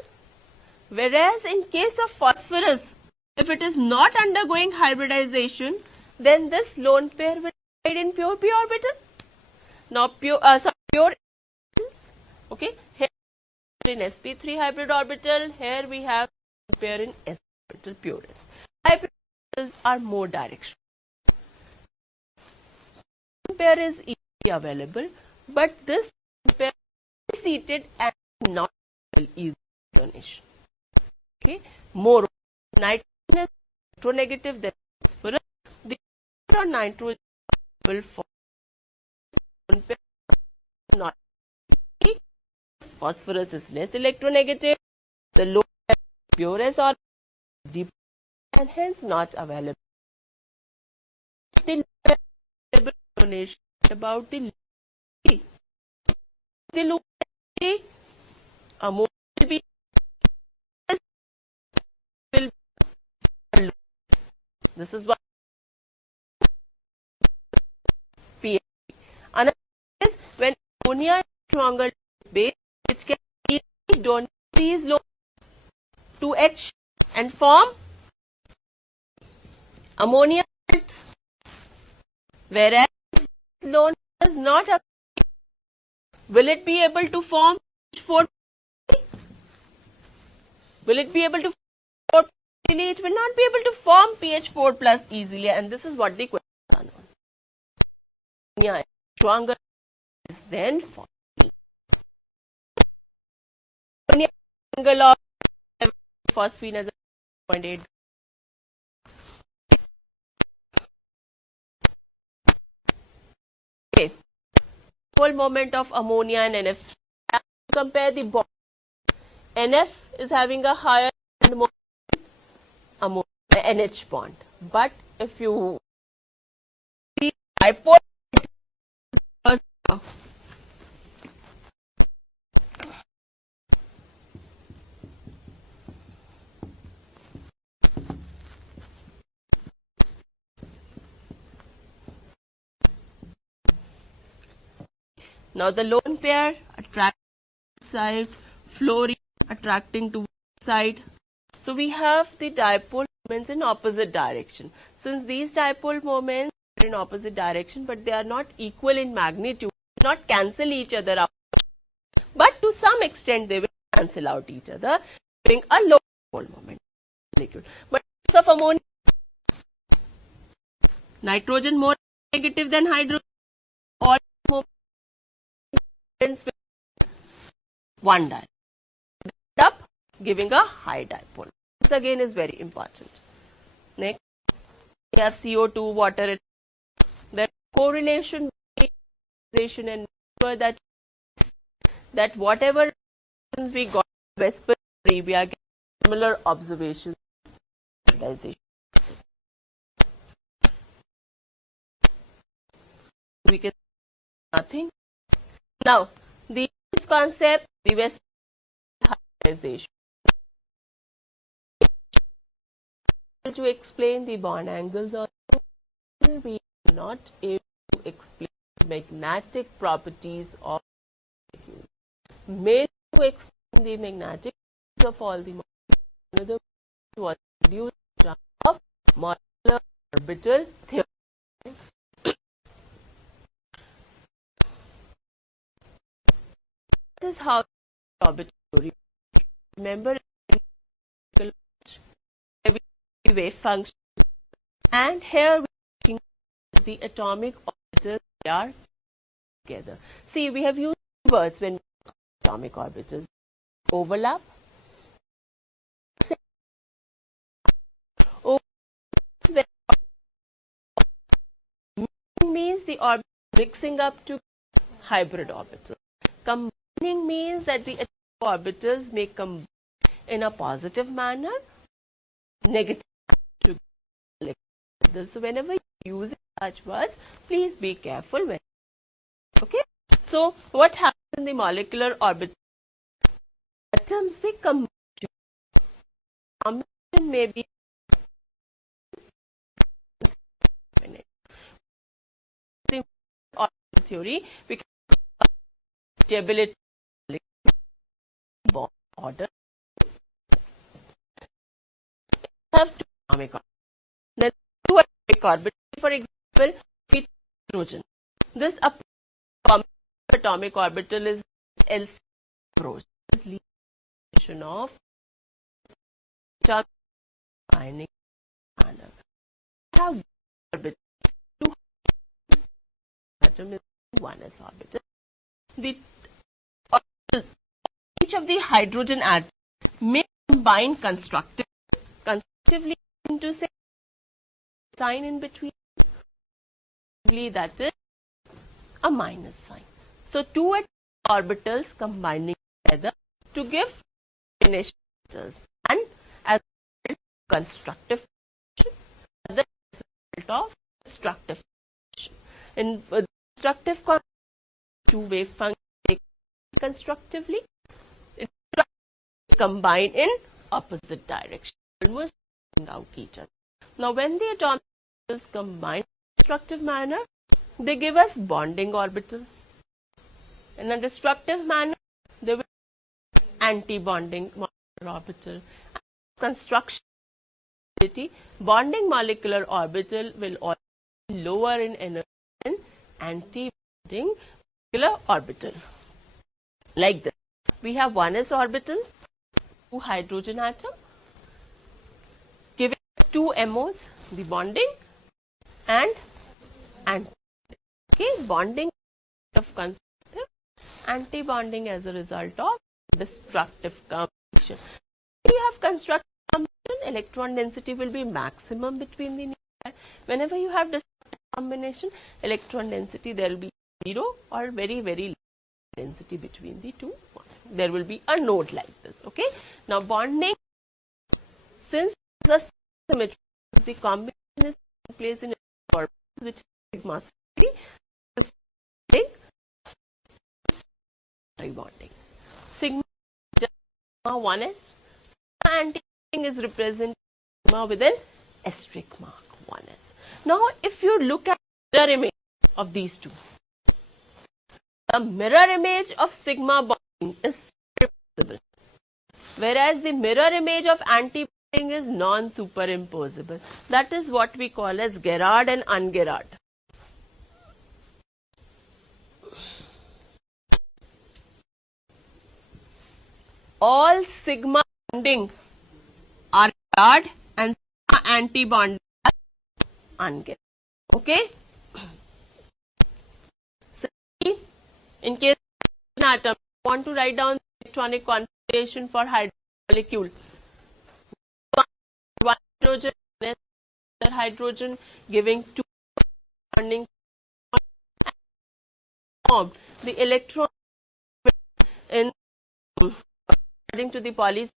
whereas in case of phosphorus, if it is not undergoing hybridization, then this lone pair will reside in pure p orbital. Now pure okay, here in sp3 hybrid orbital, here we have pair in s orbital purus. Hybrid orbitals are more directional. Pair is easily available, but this pair is seated and not easy donation. Okay, more nitrogen is electronegative than phosphorus. The on nitrogen will form pair not. Phosphorus is less electronegative. The low purest or deep and hence not available. The donation about the low ammonia will be this is what pH. Another is when ammonia is stronger base, which can easily donate these low to H and form ammonia salts, whereas lone is not a, will it be able to form H4? Will it be able to form easily? It will not be able to form pH4 plus easily, and this is what the question is on. Ammonia is stronger is then formed. Angle of phosphine as 0.8. Okay, full moment of ammonia and NF. Compare the bond. NF is having a higher ammonia NH bond, but if you see dipole, now the lone pair attracting side, fluorine attracting to side. So we have the dipole moments in opposite direction. Since these dipole moments are in opposite direction, but they are not equal in magnitude, not cancel each other out, but to some extent they will cancel out each other, giving a low dipole moment molecule. But of ammonia, nitrogen more negative than hydrogen, all moments with one dipole up, giving a high dipole. This again is very important. Next, we have CO2, water. There correlation and that whatever we got respiratory, we are getting similar observations. We can nothing. Now, this concept, the West hybridization. To explain the bond angles, also we are not able to explain magnetic properties of molecules. Mainly to explain the magnetic of all the molecules. Another was introduced of molecular orbital theory. This is how orbital theory. Remember, wave function, and here we are looking at the atomic orbitals. They are together. See, we have used words when atomic orbitals overlap. Means the orbit mixing up to hybrid orbitals. Combining means that the orbitals may combine in a positive manner, negative. So whenever you use such words, please be careful. Okay. So what happens in the molecular orbital? Atoms, they combine may be theory, we can stability bond order. Have two atomic orbitals. Then two atomic orbitals. For example, hydrogen. This atomic orbital is LC approach. This is lesion of ionic manner. Have orbital. Two atom is 1s orbital. The orbitals, each of the hydrogen atoms may combine constructively into say sign in between. That is a minus sign. So two orbitals combining together to give finished orbitals, and as a result constructive function, as a result of destructive function. In destructive two wave function constructively, it combine in opposite direction, almost out each other. Now when the atomic orbitals combine in destructive manner, they give us bonding orbital. In a destructive manner, they will anti-bonding orbital. Construction bonding molecular orbital will always be lower in energy than anti-bonding molecular orbital. Like this, we have 1s orbital, two hydrogen atom, giving us two MOs, the bonding and anti. Okay, bonding of constructive, anti-bonding as a result of destructive combination. If you have constructive combination, electron density will be maximum between the nuclei. Whenever you have destructive combination, electron density there will be 0 or very low density between the two. There will be a node like this. Okay. Now bonding, since the symmetry, the combination is taking place in orbitals which sigma symmetry, bonding. Sigma 1s, anti-bonding is represented with an asterisk mark 1s. Now if you look at the mirror image of these two, the mirror image of sigma bonding is superimposable, whereas the mirror image of anti-bonding is non-superimposable. That is what we call as Gerard and un-Gerard. All sigma bonding are Gerard and sigma anti-bonding are un-Gerard. Okay. So, in case of an atom, I want to write down electronic configuration for hydrogen molecule. One hydrogen, another hydrogen, giving two bonding form. The electron in according to the Pauli's.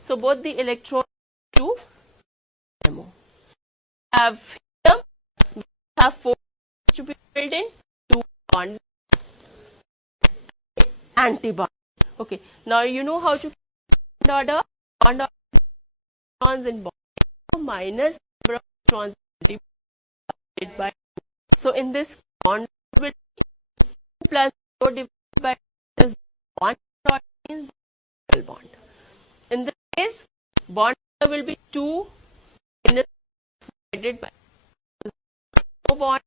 So both the electron to MO. Have here we have 4 to be filled in, 2 bond antibond. Okay. Now you know how to order bond electrons in bond minus number of electrons divided by 2. So in this bond will be 2 plus 4 divided by this bond means bond. In this case, bond will be 2 minus divided by no bond,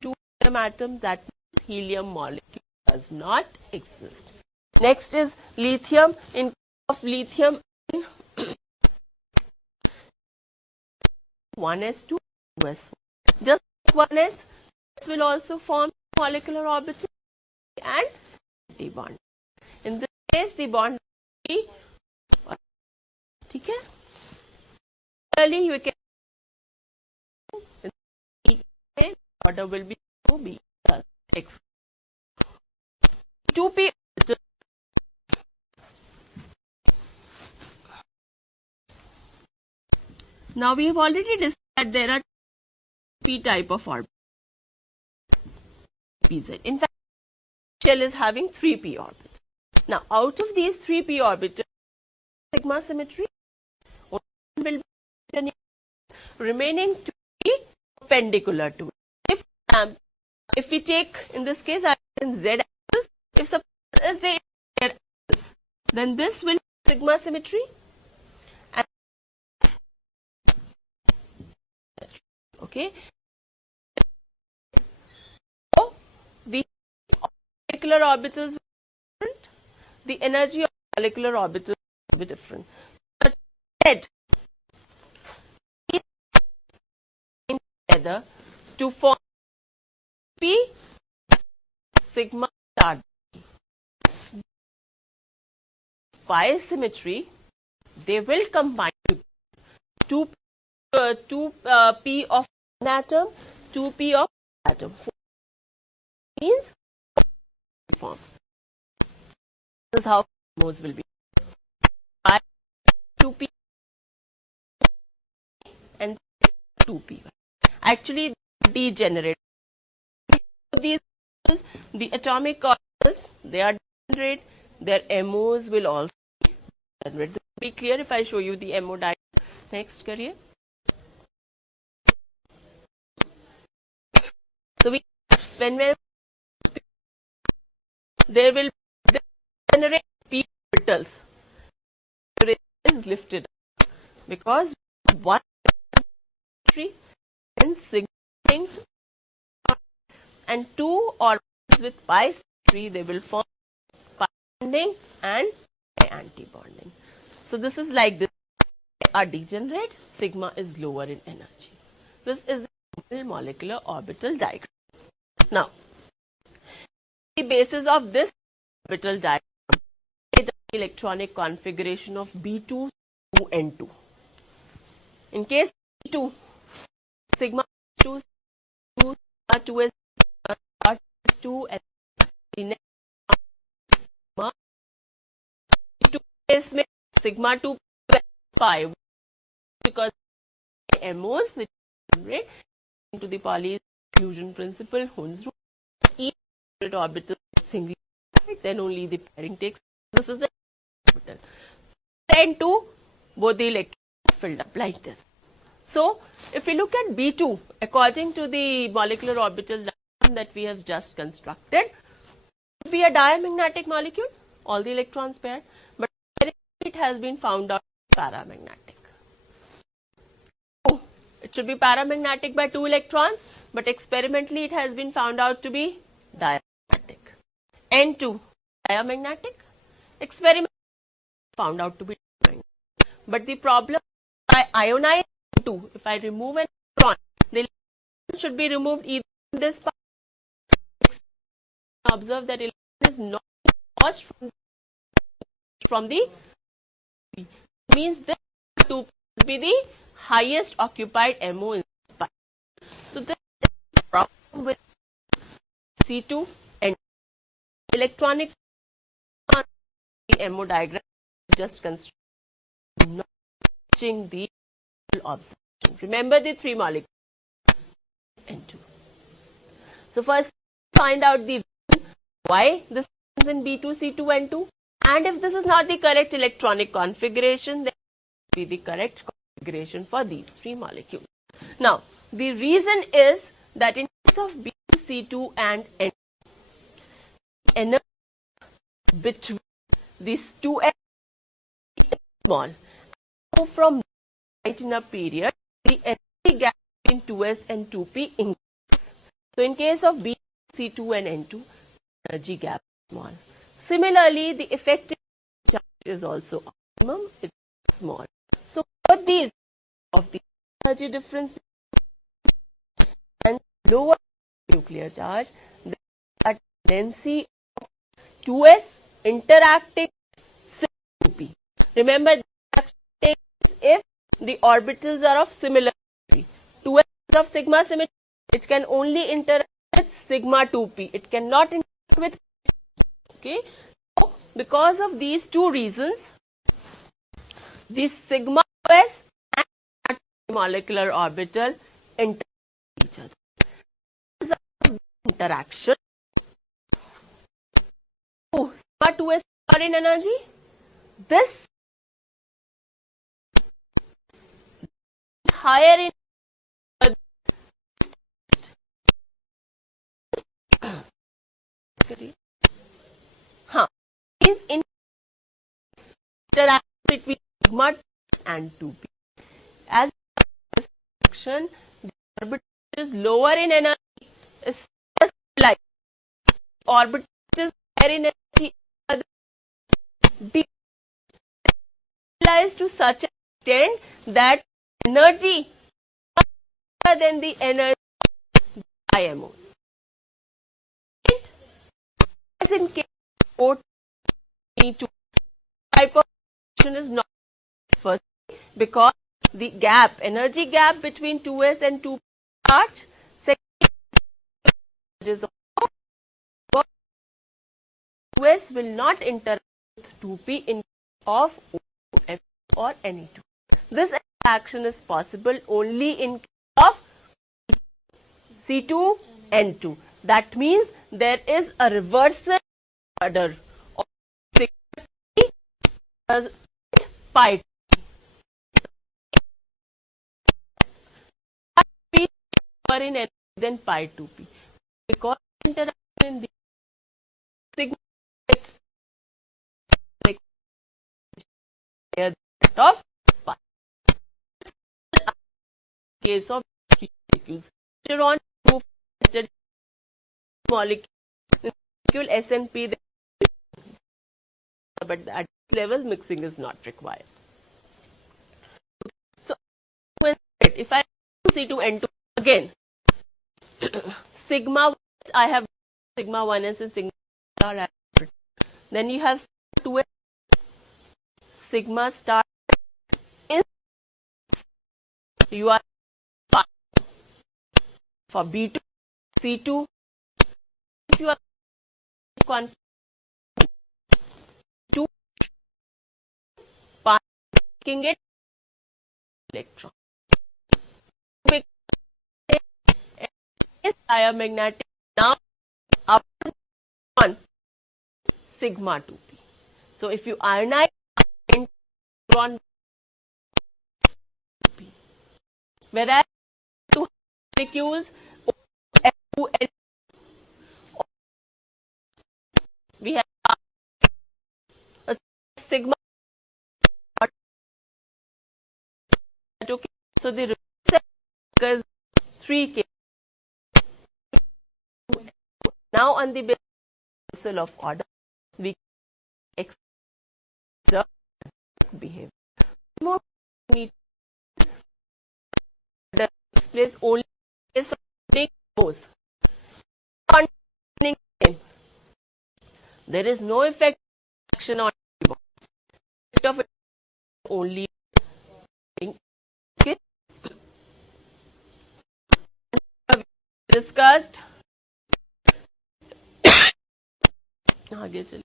2 helium atoms, that means helium molecule does not exist. Next is lithium. In case of lithium, 1s2, 2s1. Just like 1s, this will also form molecular orbital and antibond. In this case, the bond will be okay. Clearly, you can order will be B plus X. 2p. Now we have already discussed that there are p type of orbitals. PZ. In fact, shell is having 3p orbitals. Now, out of these 3p orbitals, sigma symmetry, one will be remaining to be perpendicular to it. If if we take, in this case, in Z axis, if suppose is the axis, then this will be sigma symmetry. And okay. So the molecular orbitals will be different. The energy of molecular orbitals will be different. But Z is together to form P sigma star. By symmetry, they will combine to 2p of one atom, 2p of atom. Means form. This is how MOs will be. By 2p and 2p. Actually, degenerate. These the atomic orbitals, they are degenerate. Their MOs will also be degenerate. This will be clear if I show you the MO diagram. Next, kariye. So when there will generate p orbitals. Is lifted up because one tree and signaling and two orbitals with pi symmetry, they will form pi bonding and anti-bonding. So this is like this. Are degenerate, sigma is lower in energy. This is the molecular orbital diagram. Now, the basis of this orbital diagram is the electronic configuration of B2 to N2. In case B2, sigma 2, 2 is 2 and the next sigma 2 is sigma 2 pi because MOs which generate into the Pauli's exclusion principle, Hund's rule, each orbital singly, then only the pairing takes. This is the orbital. N2, both the electrons are filled up like this. So, if we look at B2, according to the molecular orbital diagram that we have just constructed, it would be a diamagnetic molecule, all the electrons paired, but it has been found out paramagnetic. It should be paramagnetic by 2 electrons, but experimentally it has been found out to be diamagnetic. N2, diamagnetic, experimentally found out to be diamagnetic. But the problem by ionizing N2, if I remove an electron, the electron should be removed either in this part. Observe that electron is not lost from the means this 2 will be the highest occupied MO in pi. So this is the problem with C2 and electronic MO diagram just construct not matching the observation. Remember the 3 molecules N2. So first find out the reason why this is in B2, C2, N2, and if this is not the correct electronic configuration, then it will be the correct configuration for these 3 molecules. Now, the reason is that in case of B2, C2 and N2, energy between these 2 is small. So from right in a period, the energy gap between 2s and 2p increases. So in case of B, C2 and N2, energy gap is small. Similarly, the effective charge is also optimum, it is small. So both these of the energy difference and lower nuclear charge, there is a tendency of 2s interacting with 2p. Remember, if the orbitals are of similar symmetry, 2s of sigma symmetry, it can only interact with sigma 2p. It cannot interact with. Okay. So, because of these 2 reasons, this sigma 2s and molecular orbital interact with each other. This is interaction. Oh, sigma 2s are in energy. This higher in interaction between sigma and 2p. As this action, the orbital is lower in energy is like orbital is higher in energy to such an extent that energy higher than the energy of IMOs. As in case of O2, type of action is not first because the gap, energy gap between 2s and 2p large. Second, 2s will not interact with 2p in of O2F or Ne2. This interaction is possible only in case of C2N2. That means there is a reversal order of sigma T as pi P lower in energy than pi 2p. Because interaction in the sigma gets of pi. Case of molecules. Later on, move study molecule S and P, but at this level mixing is not required. So, if I C2N2 again, sigma I have sigma 1s and sigma star, then you have 2s, sigma star is you are for B2, C2, if you are confident 2 making it electron. Diamagnetic now up on sigma 2p. So if you ionize electron, whereas two molecules F2N, we have a sigma. Okay, so the reversal occurs 3K. Now on the basis of order, we observe behavior. More need takes place only based on those. There is no effect action on effect of it only discussed. आगे चलिए.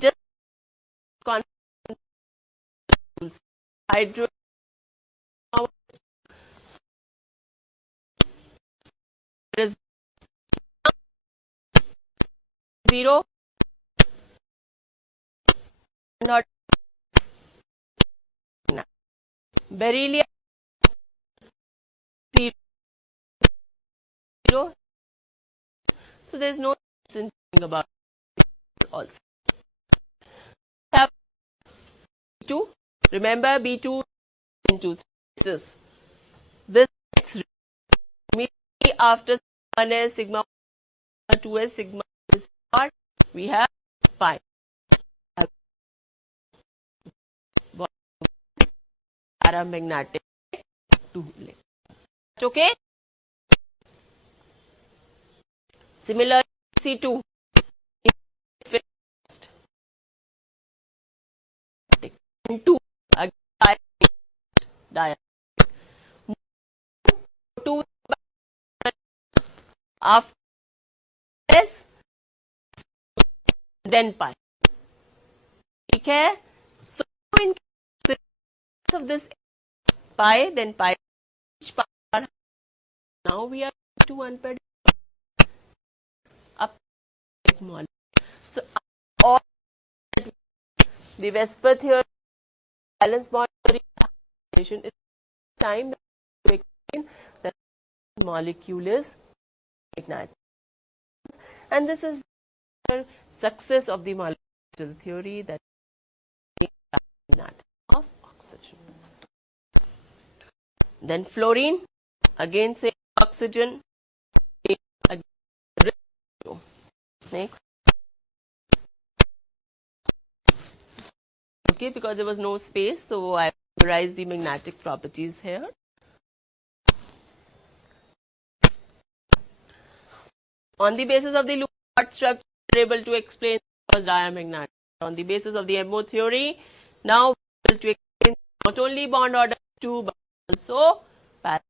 Just hydro 0 not beryllium 0. So there is no thing about it also. Have B2. Remember B2 into this. This immediately after 1s sigma 2s sigma star we have pi. Paramagnetic 2 electrons. Okay. Similar C2 and 2 diamond. 2 after S then pi. Okay. So in case of this pi, then pi now we are to one paired up molecule. So all the Vesper theory, valence bond theory is time to explain that molecule is ignited, and this is the success of the molecular theory that magnetic of oxygen. Then fluorine, again same oxygen. Next. Okay, because there was no space, so I memorized the magnetic properties here. On the basis of the Lewis structure, we are able to explain the first diamagnetic. On the basis of the MO theory, now we are able to explain not only bond order 2 but also parallel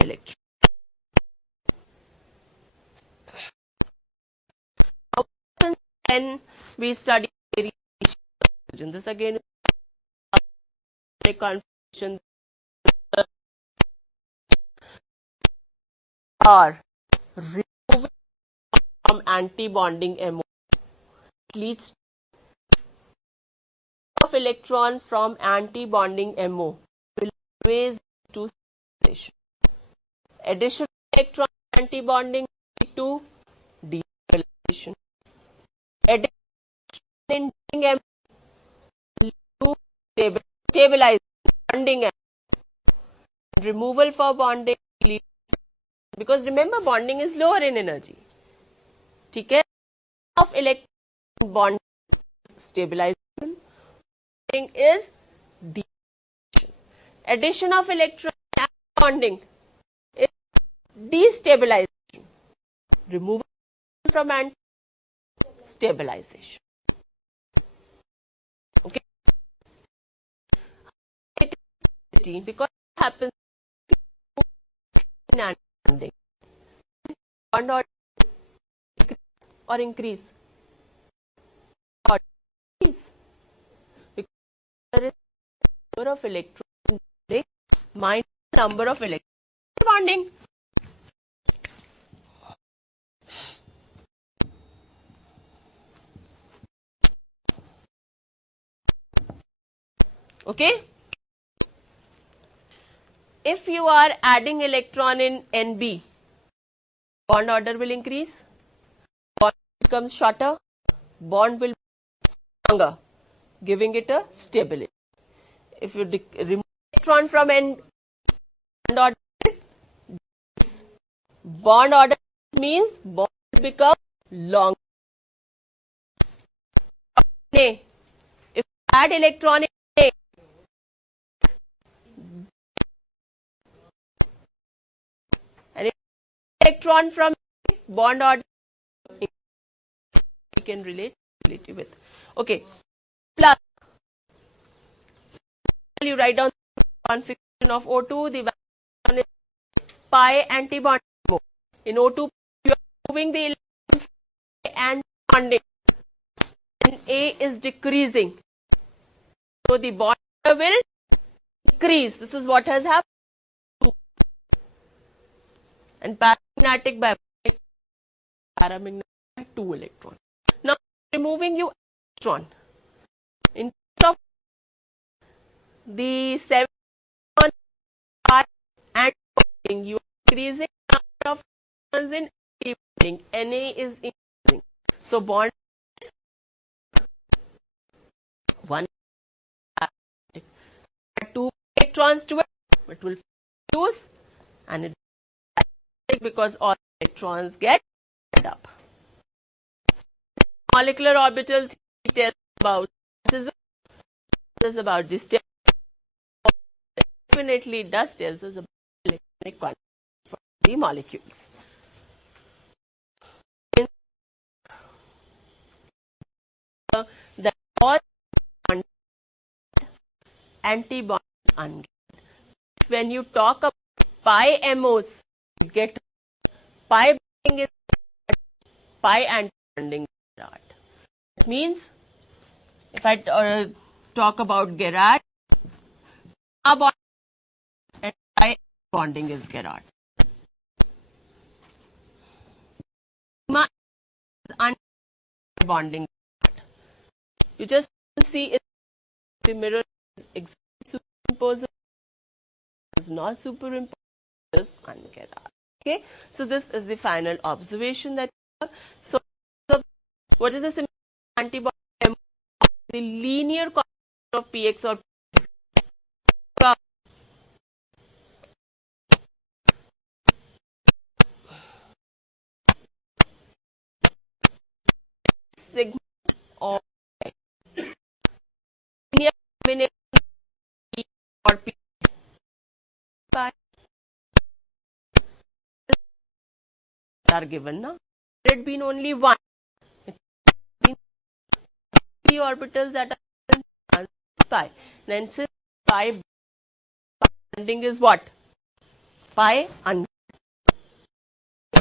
electrons. Now, when we study variation, this again is a confirmation are removing from anti-bonding MO leads of electron from anti-bonding MO will always lead to stabilization. Addition of electron anti-bonding lead to destabilization. Addition in bonding MO lead to stabilization, bonding MO. Removal for bonding leads, because remember bonding is lower in energy. ठीक है? Of electron bond stabilization is destabilization. Addition of electron and bonding is destabilization. Removal from anti stabilization. Okay. Because it happens in bonding. Bond or decrease or increase? Or decrease. Because there is number of electrons minus number of electrons bonding. Okay. If you are adding electron in NB, bond order will increase, bond becomes shorter, bond will be stronger, giving it a stability. If you remove electron from bond order means bond will become longer. If you add electron in A, and if electron from A, bond order we can relate with. Okay, plus you write down the configuration of O2, the value is pi anti-bond. In O2, you are moving the electron and bonding, and A is decreasing. So the bond will increase. This is what has happened. And paramagnetic by paramagnetic by 2 electrons. Now removing you electron. In case of the 7 pi and bonding, you are increasing number of electrons in bonding. Na is increasing. So bond 1 2 electrons to it, it will fuse and it because all electrons get filled up. So, molecular orbital theory tells about this definitely does tells us about electronic configuration for the molecules. That all anti-bond ungated. When you talk about pi MOs, you get pi bonding is pi anti-bonding Gerard. That means if I talk about Gerard, bond and pi bonding is Gerard. Bonding. You just see the mirror is exactly superimposed, is not superimposed, is ungerard. Okay, so this is the final observation that we have. So, what is the antibody? The linear of px or sigma or linear combination P or P pi are given now. Had it been only one, three orbitals that are pi. Then since pi bonding is what? Pi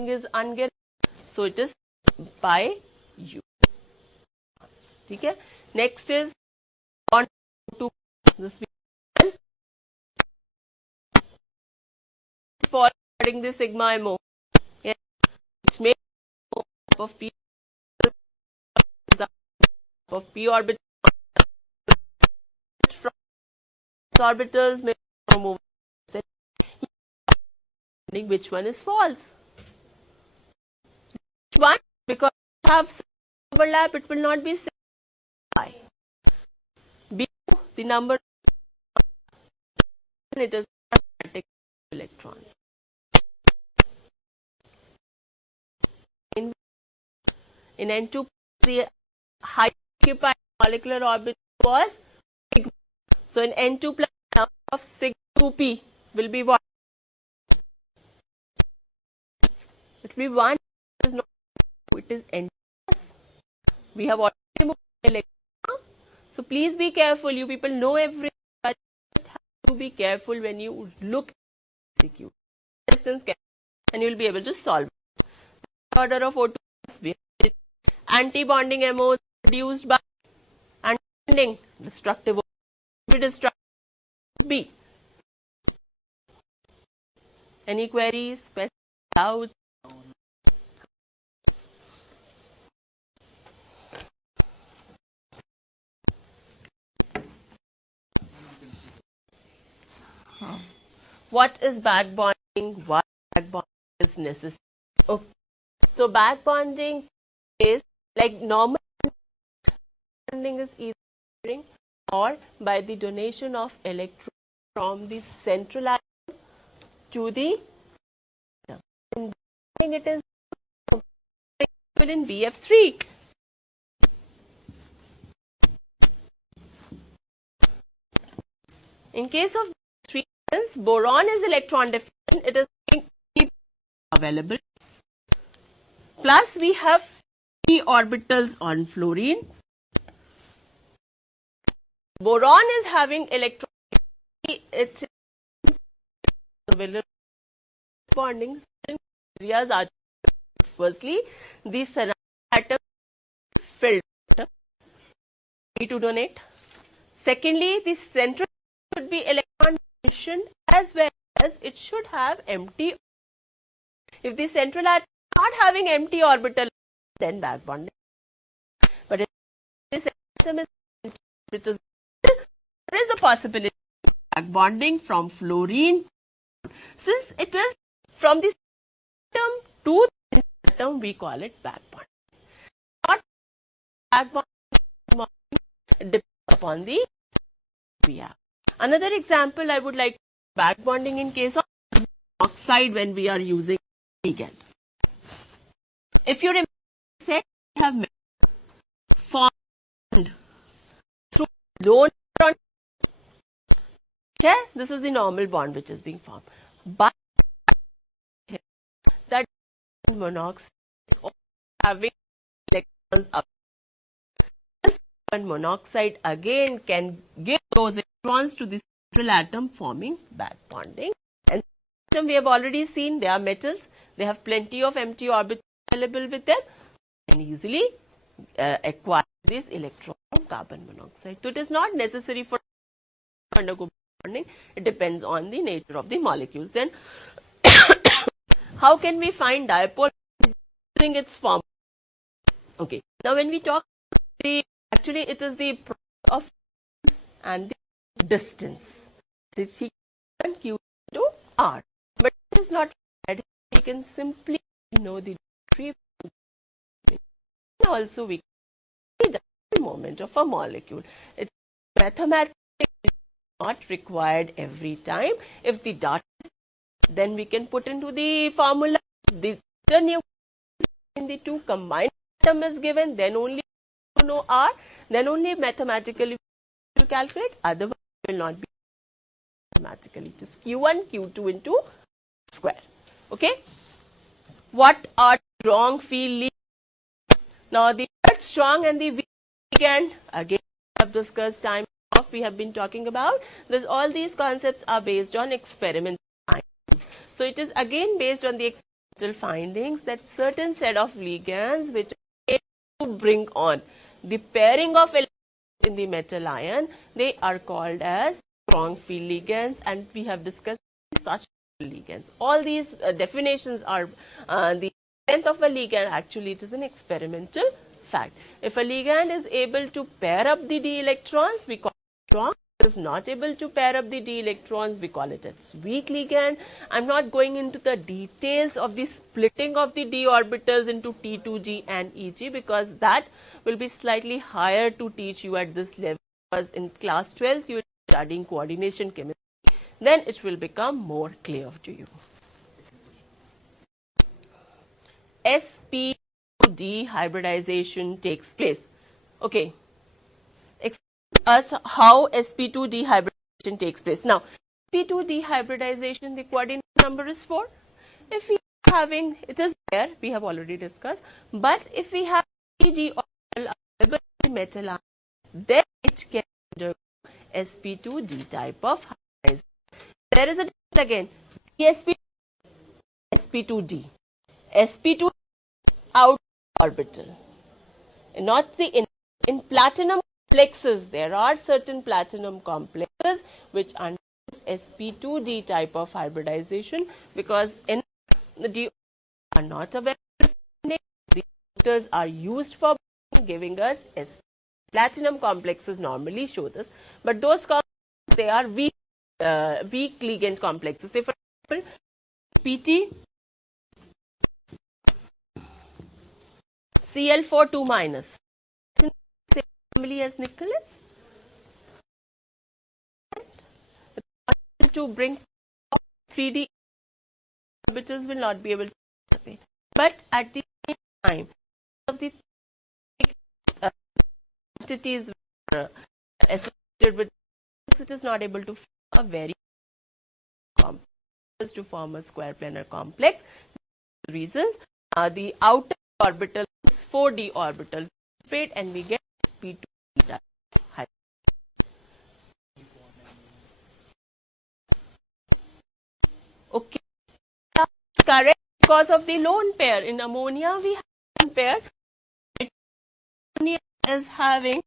is unguaranteed, so it is pi u. Okay. Next is bond to this for adding the sigma mo, yeah, which makes of p of p orbital from orbitals may remove. Which one is false? Which one? Because have overlap, it will not be pi. B, the number, and it is static electrons. In N2, the high occupied molecular orbit was sigma. So in N2 plus number of sigma 2p will be what? It will be 1. It is not, it is N2 plus. We have already removed electron. So please be careful. You people know everything, but just have to be careful when you look at CQ. Distance and you will be able to solve it. The order of O2 plus anti-bonding MO is reduced by anti-bonding destructive B. Any queries, questions, doubts? What is back bonding? Why back bonding is necessary? Okay. So back bonding is like normal bonding is either or by the donation of electrons from the central atom to the in it is in BF3. In case of BF3, since boron is electron deficient, it is available. Plus we have 3 orbitals on fluorine. Boron is having electron, it's available bonding areas are firstly the surrounding atom filled to donate. Secondly, the central should be electron deficient as well as it should have empty. If the central atom is not having empty orbital, then back bonding. But if this atom is empty, there is a possibility of back bonding from fluorine. Since it is from the atom to the atom, we call it back bonding. Not back bonding, it depends upon the we have. Another example I would like back bonding in case of oxide when we are using ligand. If you remember, said we have formed through low neutron. Okay, this is the normal bond which is being formed. But that monoxide is also having electrons up. This carbon monoxide again can give those electrons to the central atom, forming back bonding. And atom we have already seen, they are metals. They have plenty of empty orbitals available with them and easily acquire this electron from carbon monoxide. So it is not necessary for undergo bonding. It depends on the nature of the molecules. And how can we find dipole using its form? Okay. Now when we talk, actually it is the product of and the distance. It's equal Q to R. But it is not required. We can simply know the tree. Also we can the moment of a molecule. It's mathematically not required every time. If the data is, then we can put into the formula the new in the two combined atom is given, then only you know R, then only mathematically to calculate, otherwise it will not be mathematically. Just Q1, Q2 into square. Okay. What are strong field ligands? Now the word strong and the weak ligand, again we have discussed time off, we have been talking about this. All these concepts are based on experimental findings. So it is again based on the experimental findings that certain set of ligands which are able to bring on the pairing of electrons in the metal ion, they are called as strong field ligands, and we have discussed such ligands. All these definitions are the strength of a ligand. Actually, it is an experimental fact. If a ligand is able to pair up the d electrons, we call it strong. If it is not able to pair up the d electrons, we call it its weak ligand. I'm not going into the details of the splitting of the d orbitals into T2g and Eg, because that will be slightly higher to teach you at this level, because in class 12th you are studying coordination chemistry. Then it will become more clear to you. sp2d hybridization takes place. Okay, explain us how sp2d hybridization takes place. Now, sp2d hybridization, the coordinate number is 4. If we are having, it is there, we have already discussed, but if we have d orbital available in metal ion, then it can undergo sp2d type of hybridization. There is a difference again. sp, sp2d. sp2 out orbital, not the in platinum complexes. There are certain platinum complexes which undergoes sp2d type of hybridization, because in the d are not available. The reactors are used for giving us sp. Platinum complexes normally show this, but those complexes, they are weak ligand complexes. Say for example, PT Cl4 2 minus. Family as Nicholas. To bring 3D orbitals will not be able to participate. But at the same time, of the entities associated with it is not able to form a very complex to form a square planar complex. Reasons the outer orbital is 4d orbital and we get sp2 type. Okay, correct, because of the lone pair. In ammonia we have lone pair. Ammonia is having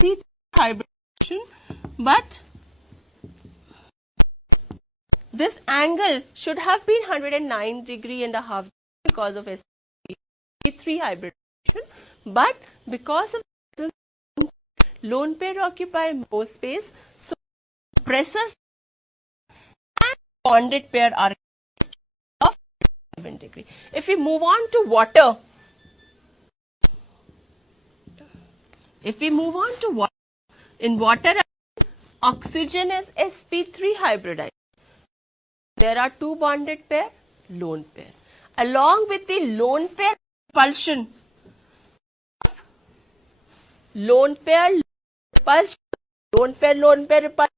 sp3 hybridization, but this angle should have been 109 degree and a half because of sp3 hybridization, but because of this lone pair occupy more space, so presses and bonded pair are of 7 degree. If we move on to water, in water oxygen is sp3 hybridized. There are 2 bonded pair, lone pair. Along with the lone pair repulsion, lone pair repulsion, lone pair repulsion,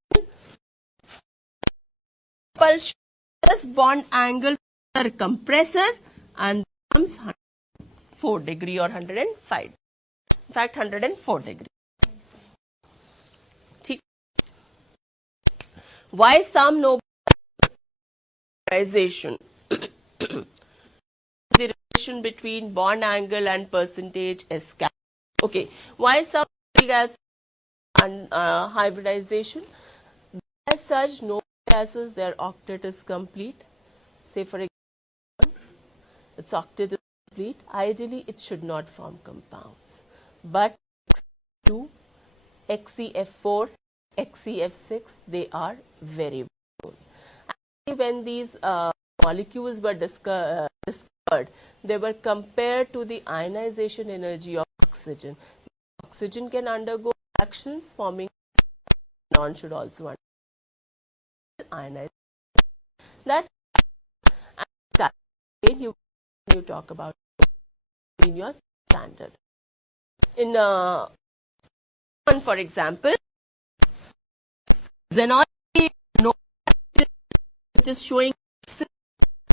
this bond angle compresses and becomes 104 degree or 105. In fact, 104 degree. Why some no hybridization? The relation between bond angle and percentage S cap. Okay, why some gas and hybridization? As such, no gases, their octet is complete. Say for example, its octet is complete. Ideally, it should not form compounds, but X2, XeF4, XeF6, they are very good. Actually, when these molecules were discovered, they were compared to the ionization energy of oxygen. Oxygen can undergo reactions forming xenon should also ionize. That and you talk about in your standard. In one, for example, xenon, it is showing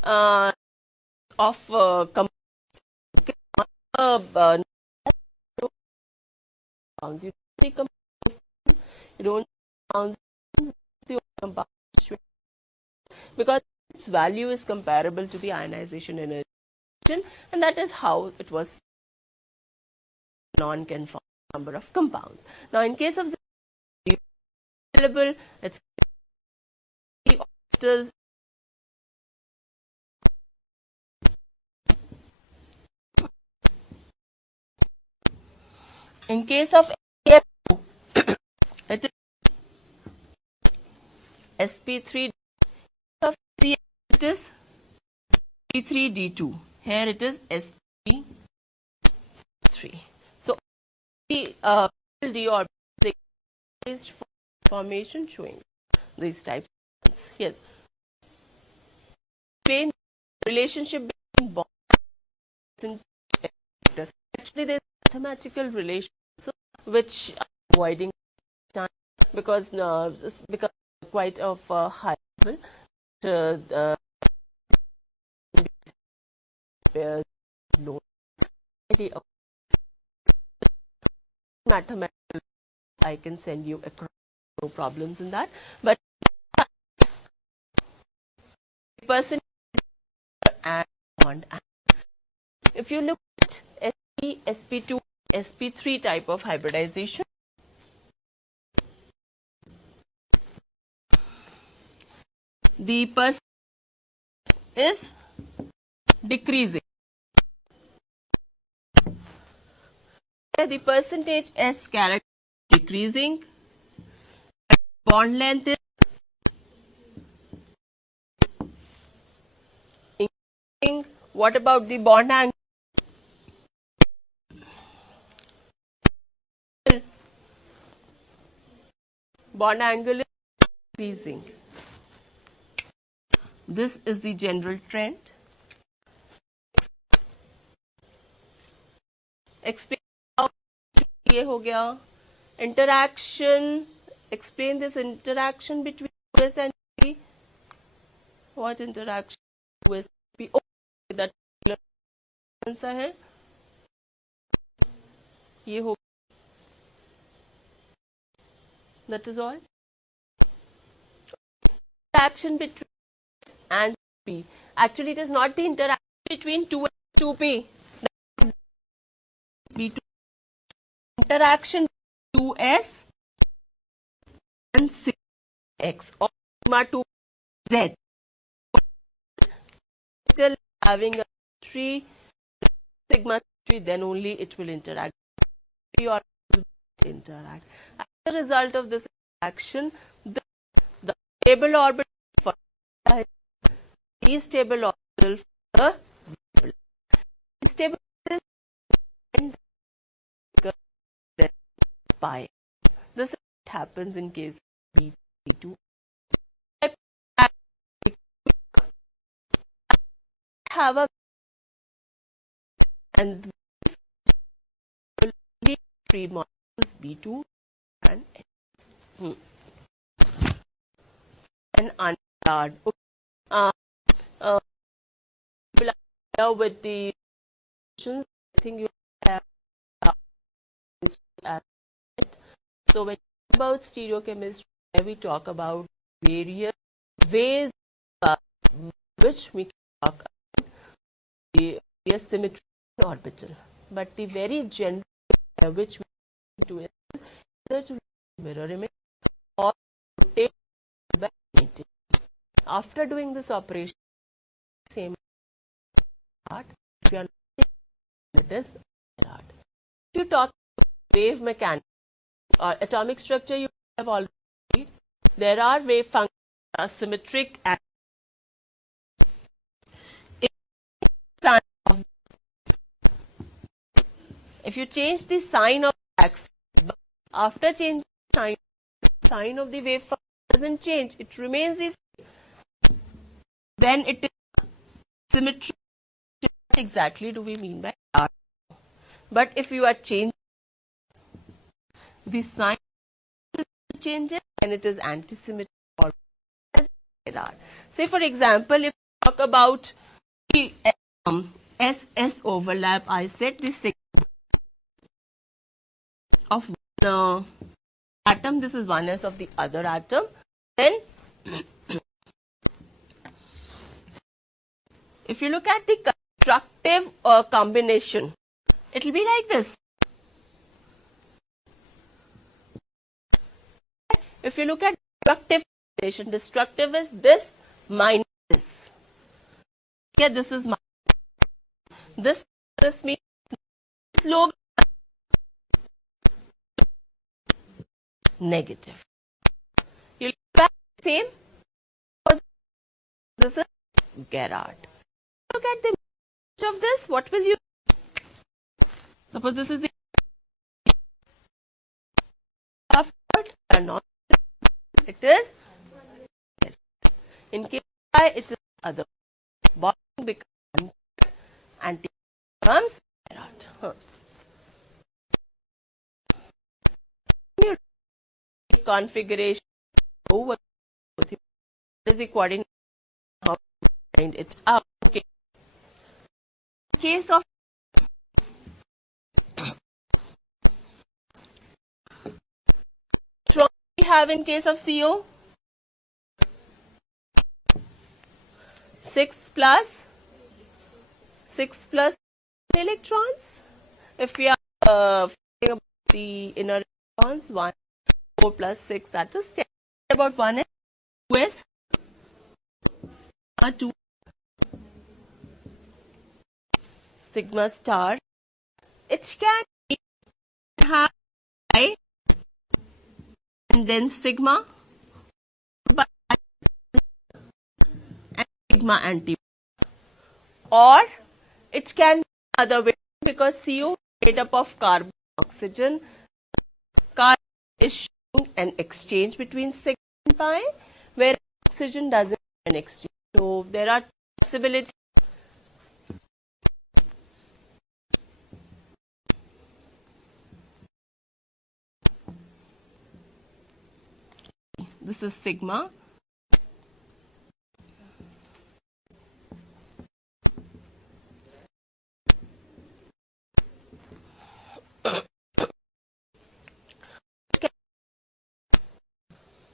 of compounds. You see compounds, you don't see compounds because its value is comparable to the ionization energy, and that is how it was non-can form number of compounds. Now, in case of available, it's orbitals. In case of it is sp3, of it is p3d2. Here it is sp3. So the d orbital formation showing these types of things. Yes. Explain relationship between bonds and actually there is mathematical relation which I'm avoiding because quite of high level. Mathematical, I can send you across, no problems in that. But person and bond. If you look at sp, sp2, sp3 type of hybridization, the person is decreasing. The percentage S character decreasing, bond length is increasing. What about the bond angle? Bond angle is increasing. This is the general trend. Explain how ये हो गया. Interaction. Explain this interaction between US and P. What interaction US and P? Oh, that कौन सा है? ये हो. That is all. Interaction between S and P. Actually, it is not the interaction between 2 and 2P. B2. Interaction 2S and 6X or sigma 2Z. Still having a 3 sigma 3, then only it will interact. Or interact. As a result of this interaction, the stable orbital for the stable orbital for the stable pi. This happens in case of B2. Have a and this will be 3 molecules B2 and uncharged. With the I think you have so when we talk about stereochemistry, we talk about various ways which we can talk about the symmetry orbital, but the very general which we do is either to mirror image or rotate. After doing this operation, same part, if you are not, it is hard. If you talk about wave mechanics or atomic structure, you have already. There are wave functions symmetric and if you change the sign of axis, after changing the sign, sign of the wave function doesn't change. It remains the same. Then it is symmetry. What exactly do we mean by that? But if you are changing the sign changes, and it is anti-symmetric or error. Say for example, if we talk about the SS overlap, I set the sigma of one atom, this is 1s of the other atom, then if you look at the constructive combination, it will be like this. If you look at destructive combination, destructive is this minus this. Okay, this is minus this means slow negative. You look at the same, this is Gerhardt. Look at the image of this, what will you, suppose this is the afterward and not, it is in case I, it is other bonding becomes anti becomes Gerhardt. Configuration over is the coordinate, how to find it out. Okay. Case of electron we have in case of CO 6 plus electrons. If we are thinking about the inner electrons, 1 4 plus 6, that is 10. About 1 is 2 is sigma 2 sigma star. It can have I and then sigma and sigma anti, or it can be other way, because CO made up of carbon and oxygen. Carbon is showing an exchange between sigma and pi, where oxygen doesn't have an exchange. So there are possibilities. This is sigma.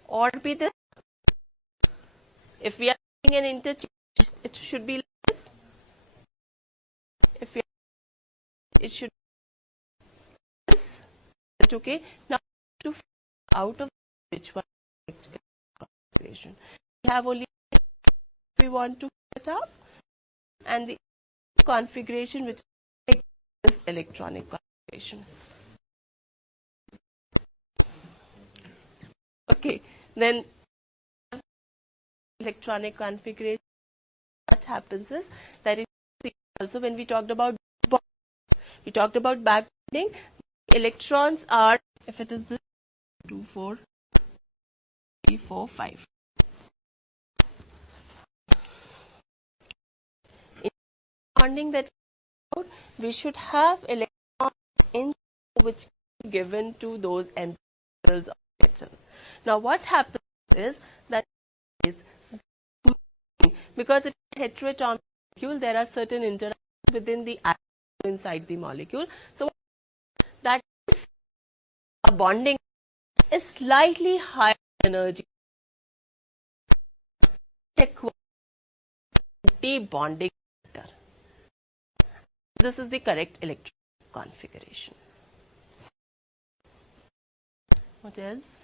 Or be this. If we are doing an interchange, it should be like this. If we are, it should be this. Okay. Now to find out of which one configuration. We have only we want to set up, and the configuration which is like this electronic configuration. Okay, then electronic configuration, what happens is that also when we talked about backbonding, electrons are, if it is this 2 4 3 4 5. In bonding that we should have electrons in which are given to those empty shells of atom. Now what happens is that because it is a heteroatomic molecule, there are certain interactions within the atom inside the molecule. So that is a bonding is slightly higher energy, anti-bonding factor. This is the correct electron configuration. What else?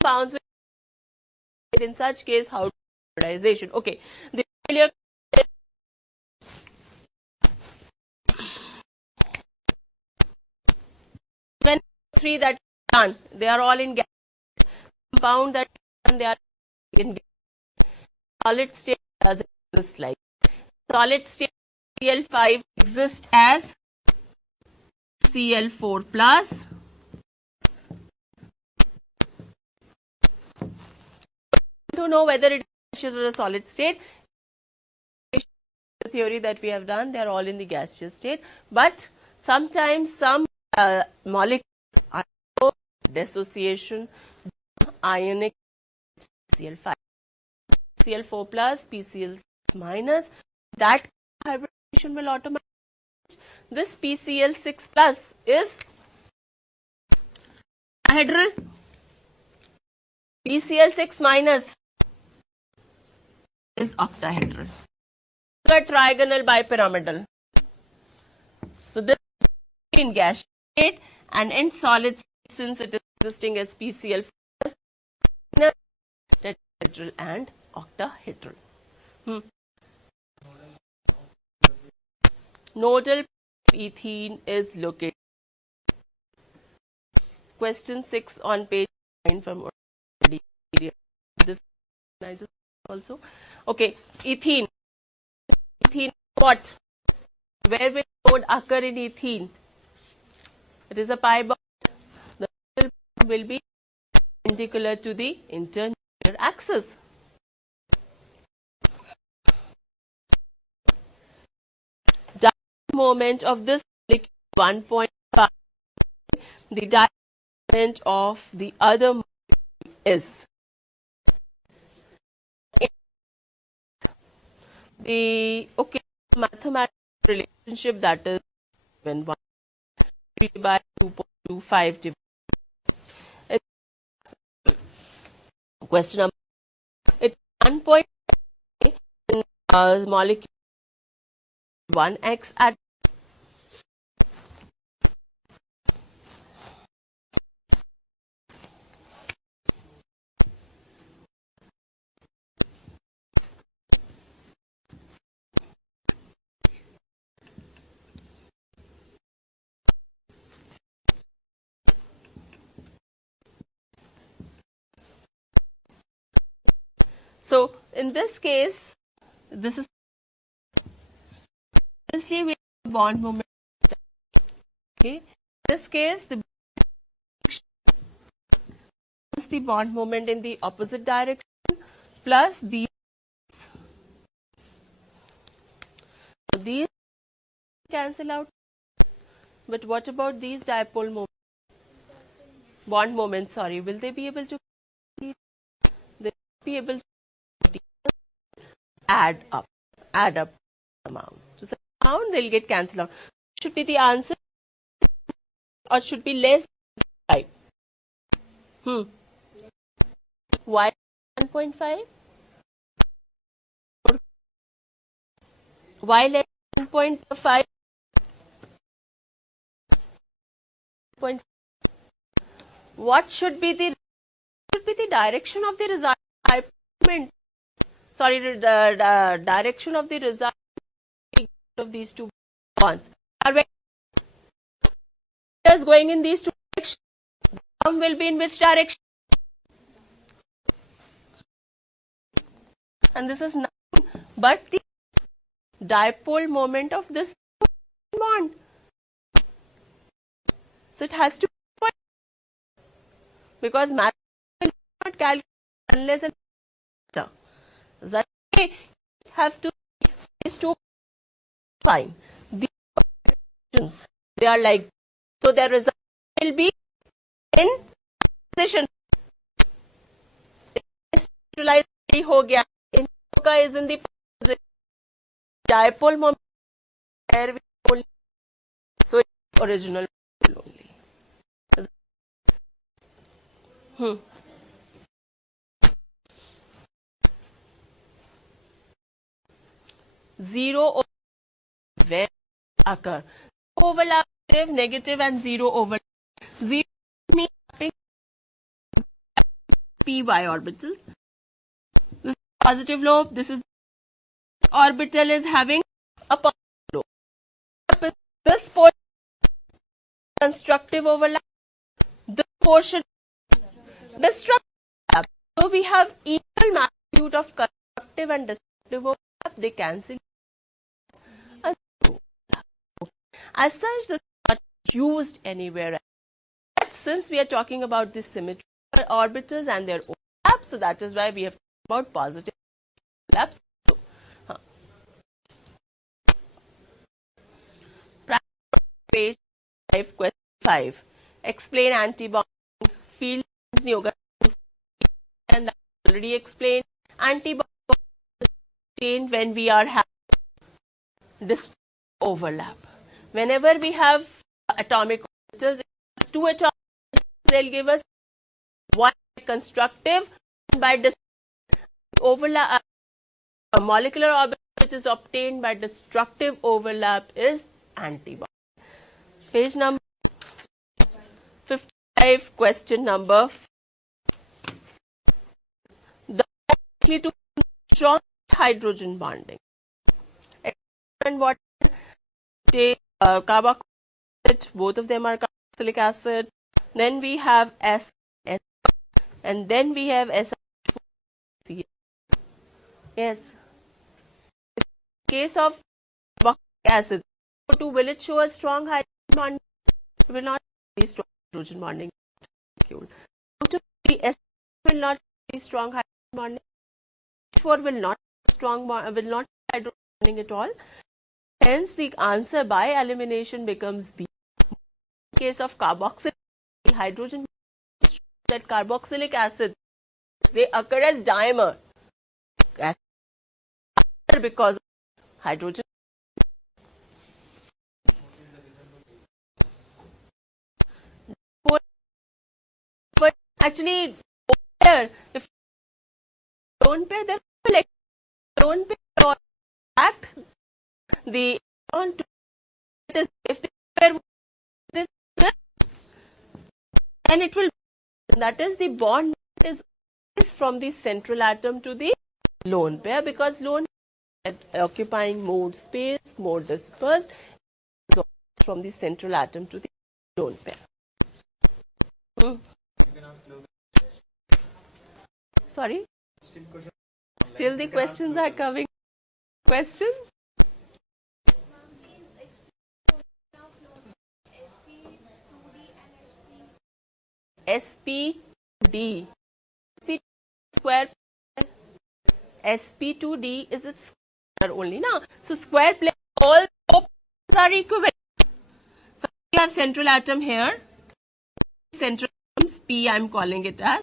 Compounds in such case, how hybridization? Okay, the failure when 3 that done, they are all in gas. Compound that done, they are in gas. Solid state doesn't exist like solid state Cl5 exists as Cl4 plus. To know whether it is gaseous or a solid state, the theory that we have done, they are all in the gaseous state, but sometimes some molecules undergo dissociation, ionic Cl5, Cl4 plus, PCl6 minus, that hybridization will automatically. This PCl6 plus is hydral, PCl6 minus is octahedral. A trigonal bipyramidal. So this is in gas state, and in solid state, since it is existing as PCl plus, tetrahedral and octahedral. Nodal ethene is located. Question 6 on page 9 from this also. Okay, ethene. Ethene what? Where will node occur in ethene? It is a pi bond. The middle will be perpendicular to the internuclear axis. Direct moment of this molecule 1.5. The direct moment of the other molecule is the mathematical relationship, that is when 1 by 2.25 divided. Question number, it's 1.5 in molecule 1x at so in this case, this is obviously we have bond moment. Okay, in this case the bond moment in the opposite direction plus these cancel out. But what about these dipole moments? Bond moments, sorry, will they be able to? They will be able to add up amount. So some amount they'll get cancelled out. Should be the answer, or should be less than 5? Why 1.5? Why less than 1.5? What should be the direction of the resultant? Sorry, the direction of the result of these two bonds. Are going in these two directions. One will be in which direction? And this is nothing but the dipole moment of this bond. So it has to be, because math will not calculate unless and that way have to these two fine. These equations, they are like, so their result will be in position. Neutralized ho gaya. Is in the dipole moment where we only, so it's original only. 0 when occur. Overlap, negative and 0 overlap. 0 means p orbitals. This is positive lobe. This is orbital is having a positive lobe. This portion constructive overlap. This portion destructive overlap. So we have equal magnitude of constructive and destructive overlap. They cancel. As such, this is not used anywhere else. But since we are talking about the symmetrical orbitals and their overlap, so that is why we have talked about positive overlaps. So, page 5, question 5. Explain antibonding field yoga, and I already explained antibonding when we are having this overlap. Whenever we have atomic orbitals, two atomic orbitals, they'll give us one constructive, by overlap. A molecular orbital which is obtained by destructive overlap is antibonding. Page number 55, question number 4. The likely to strong hydrogen bonding. And what carboxylic, both of them are carboxylic acid. Then we have S, and then we have SH4. Yes. In case of carboxylic acid, will it show a strong hydrogen bonding? It will not be strong hydrogen bonding. S will not be strong hydrogen bonding. H4 will not hydrogen bonding at all. Hence, the answer by elimination becomes B. In case of carboxylic hydrogen, that carboxylic acid, they occur as dimer because of hydrogen. But actually, if lone pair, then lone pair act the on to it is, if the pair this, and it will, that is the bond that is from the central atom to the lone pair, because lone pair occupying more space, more dispersed, so from the central atom to the lone pair. Sorry? Still the questions are coming. Question? SP2D. SP square. SP2D is a square only now. So square plane, all are equivalent. So you have central atom here. Central atoms P, I am calling it as.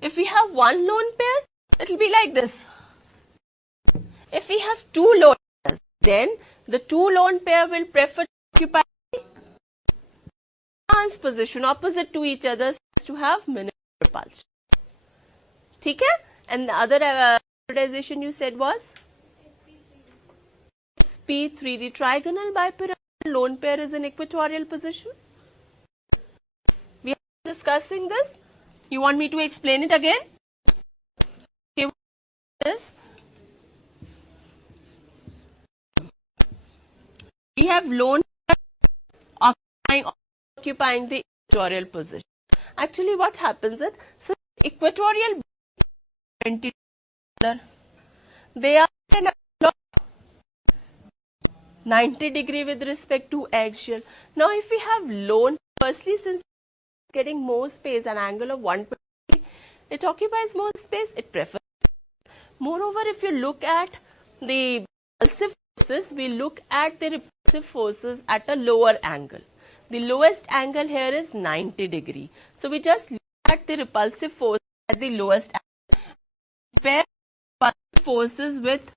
If we have one lone pair, it will be like this. If we have two lone pairs, then the two lone pair will prefer to occupy trans position opposite to each other to have minimal repulsion. Okay? And the other hybridization you said was? SP3D trigonal bipyramidal lone pair is in equatorial position. We are discussing this. You want me to explain it again? Okay, what is? We have lone pair occupying the equatorial position. Actually, what happens is, so equatorial, they are in a 90 degree with respect to axial. Now, if we have lone, firstly, since getting more space, an angle of 120, it occupies more space, it prefers. Moreover, if you look at the repulsive forces, we look at the repulsive forces at a lower angle. The lowest angle here is 90 degree. So, we just look at the repulsive force at the lowest angle. Compare repulsive forces with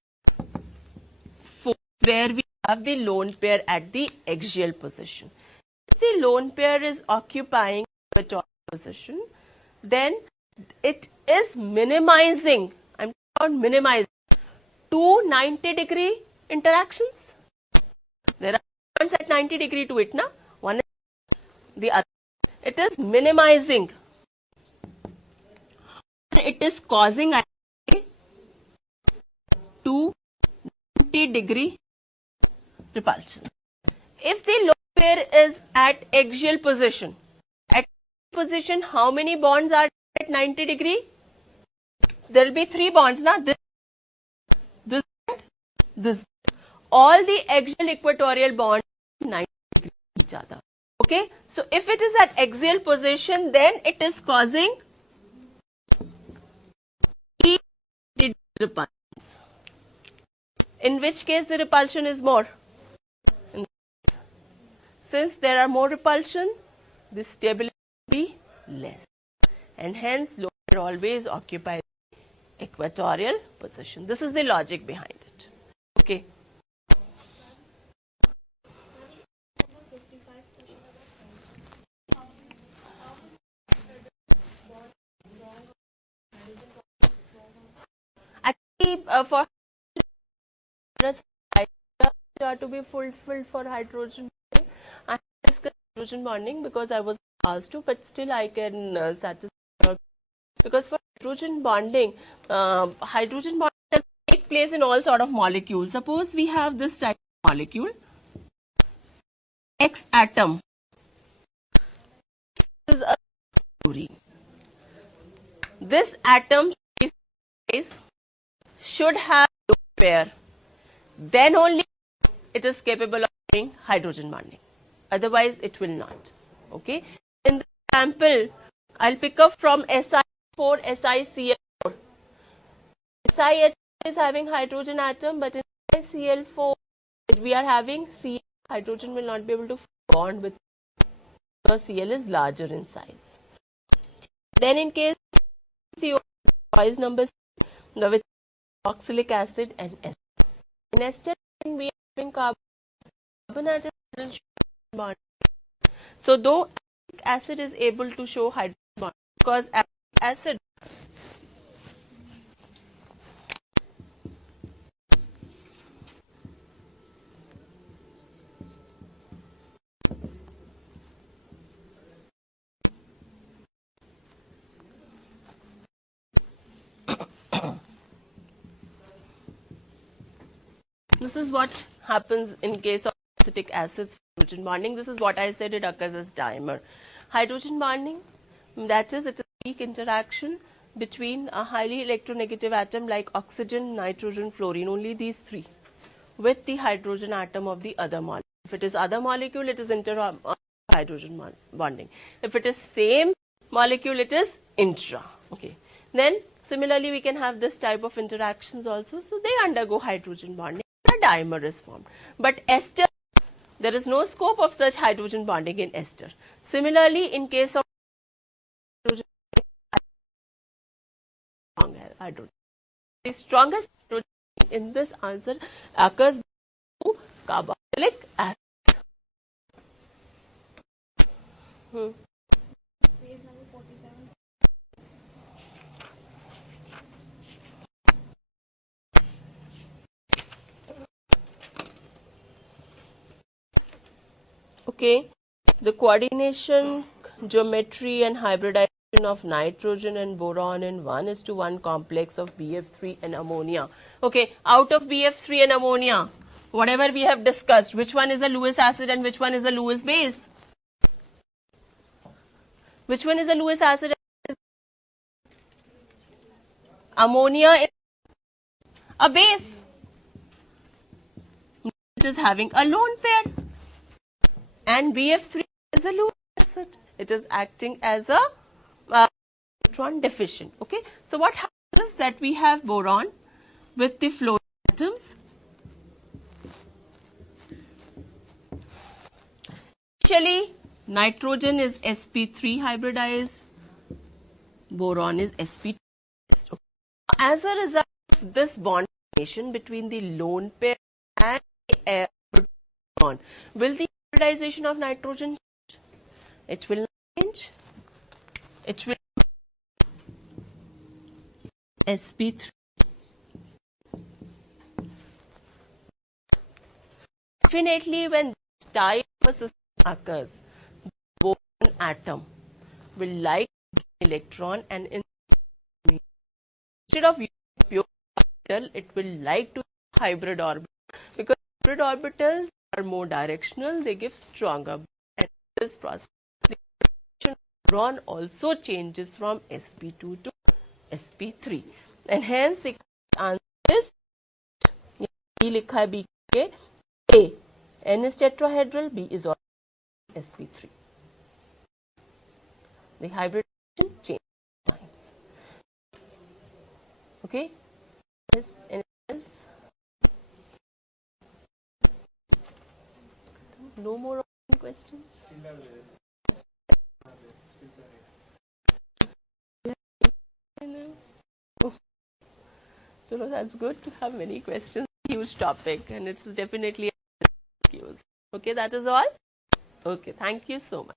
force where we have the lone pair at the axial position. If the lone pair is occupying equatorial position, then it is minimizing, I am talking about minimizing, two 90 degree interactions. There are points at 90 degree to it, na? One is the other. It is minimizing. It is causing a 290 degree repulsion. If the lone pair is at axial position, how many bonds are at 90 degree? There will be 3 bonds, na? This. All the axial equatorial bonds 90 each other. Okay, so if it is at axial position, then it is causing repulsions. In which case the repulsion is more. Since there are more repulsion, the stability will be less, and hence lower always occupy the equatorial position. This is the logic behind it. Okay. Actually, for to be fulfilled for hydrogen bonding, I discussed hydrogen bonding because I was asked to, but still I can satisfy, because for hydrogen bonding does take place in all sort of molecules. Suppose we have this type of molecule, X atom. This is a fluorine. This atom should have lone pair. Then only it is capable of doing hydrogen bonding. Otherwise, it will not. Okay. In the example, I'll pick up from Si4, SiCl4. SiH is having hydrogen atom, but in SiCl4, we are having Cl. Hydrogen will not be able to bond with, because Cl is larger in size. Then in case CO, choice number C, which is oxalic acid and ester. In ester, we are having carbon atom bond. So though acid is able to show hydrogen bond, because acid this is what happens in case of acetic acids, hydrogen bonding. This is what I said, it occurs as dimer. Hydrogen bonding, that is, it is a weak interaction between a highly electronegative atom like oxygen, nitrogen, fluorine, only these three, with the hydrogen atom of the other molecule. If it is other molecule, it is hydrogen bonding. If it is same molecule, it is intra. Okay. Then similarly, we can have this type of interactions also. So they undergo hydrogen bonding. A dimer is formed. But ester, there is no scope of such hydrogen bonding in ester. Similarly, in case of hydrogen, the strongest hydrogen in this answer occurs to carboxylic acid. Page number 47. Okay, the coordination, geometry and hybridization of nitrogen and boron in 1:1 complex of BF3 and ammonia. Okay, out of BF3 and ammonia, whatever we have discussed, which one is a Lewis acid and which one is a Lewis base? Which one is a Lewis acid? Ammonia is a base. It is having a lone pair. And BF3 is a Lewis acid. It is acting as a electron deficient. Okay. So what happens is that we have boron with the fluorine atoms. Initially, nitrogen is sp3 hybridized, boron is sp2. Okay. As a result of this bond formation between the lone pair and the boron, will the hybridization of nitrogen change? It will not change. It will sp3. Definitely, when this type of system occurs, the boron atom will like electron, and instead of pure orbital, it will like to hybrid orbital, because hybrid orbitals are more directional, they give stronger. And this process, the boron also changes from sp2 to sp3, and hence the answer is B लिखा है B के A. N is tetrahedral, B is sp3. The hybridization change times. Okay. Yes, anything else? No more questions? So that's good to have many questions. Huge topic, and it's definitely a use. Okay, that is all. Okay, thank you so much.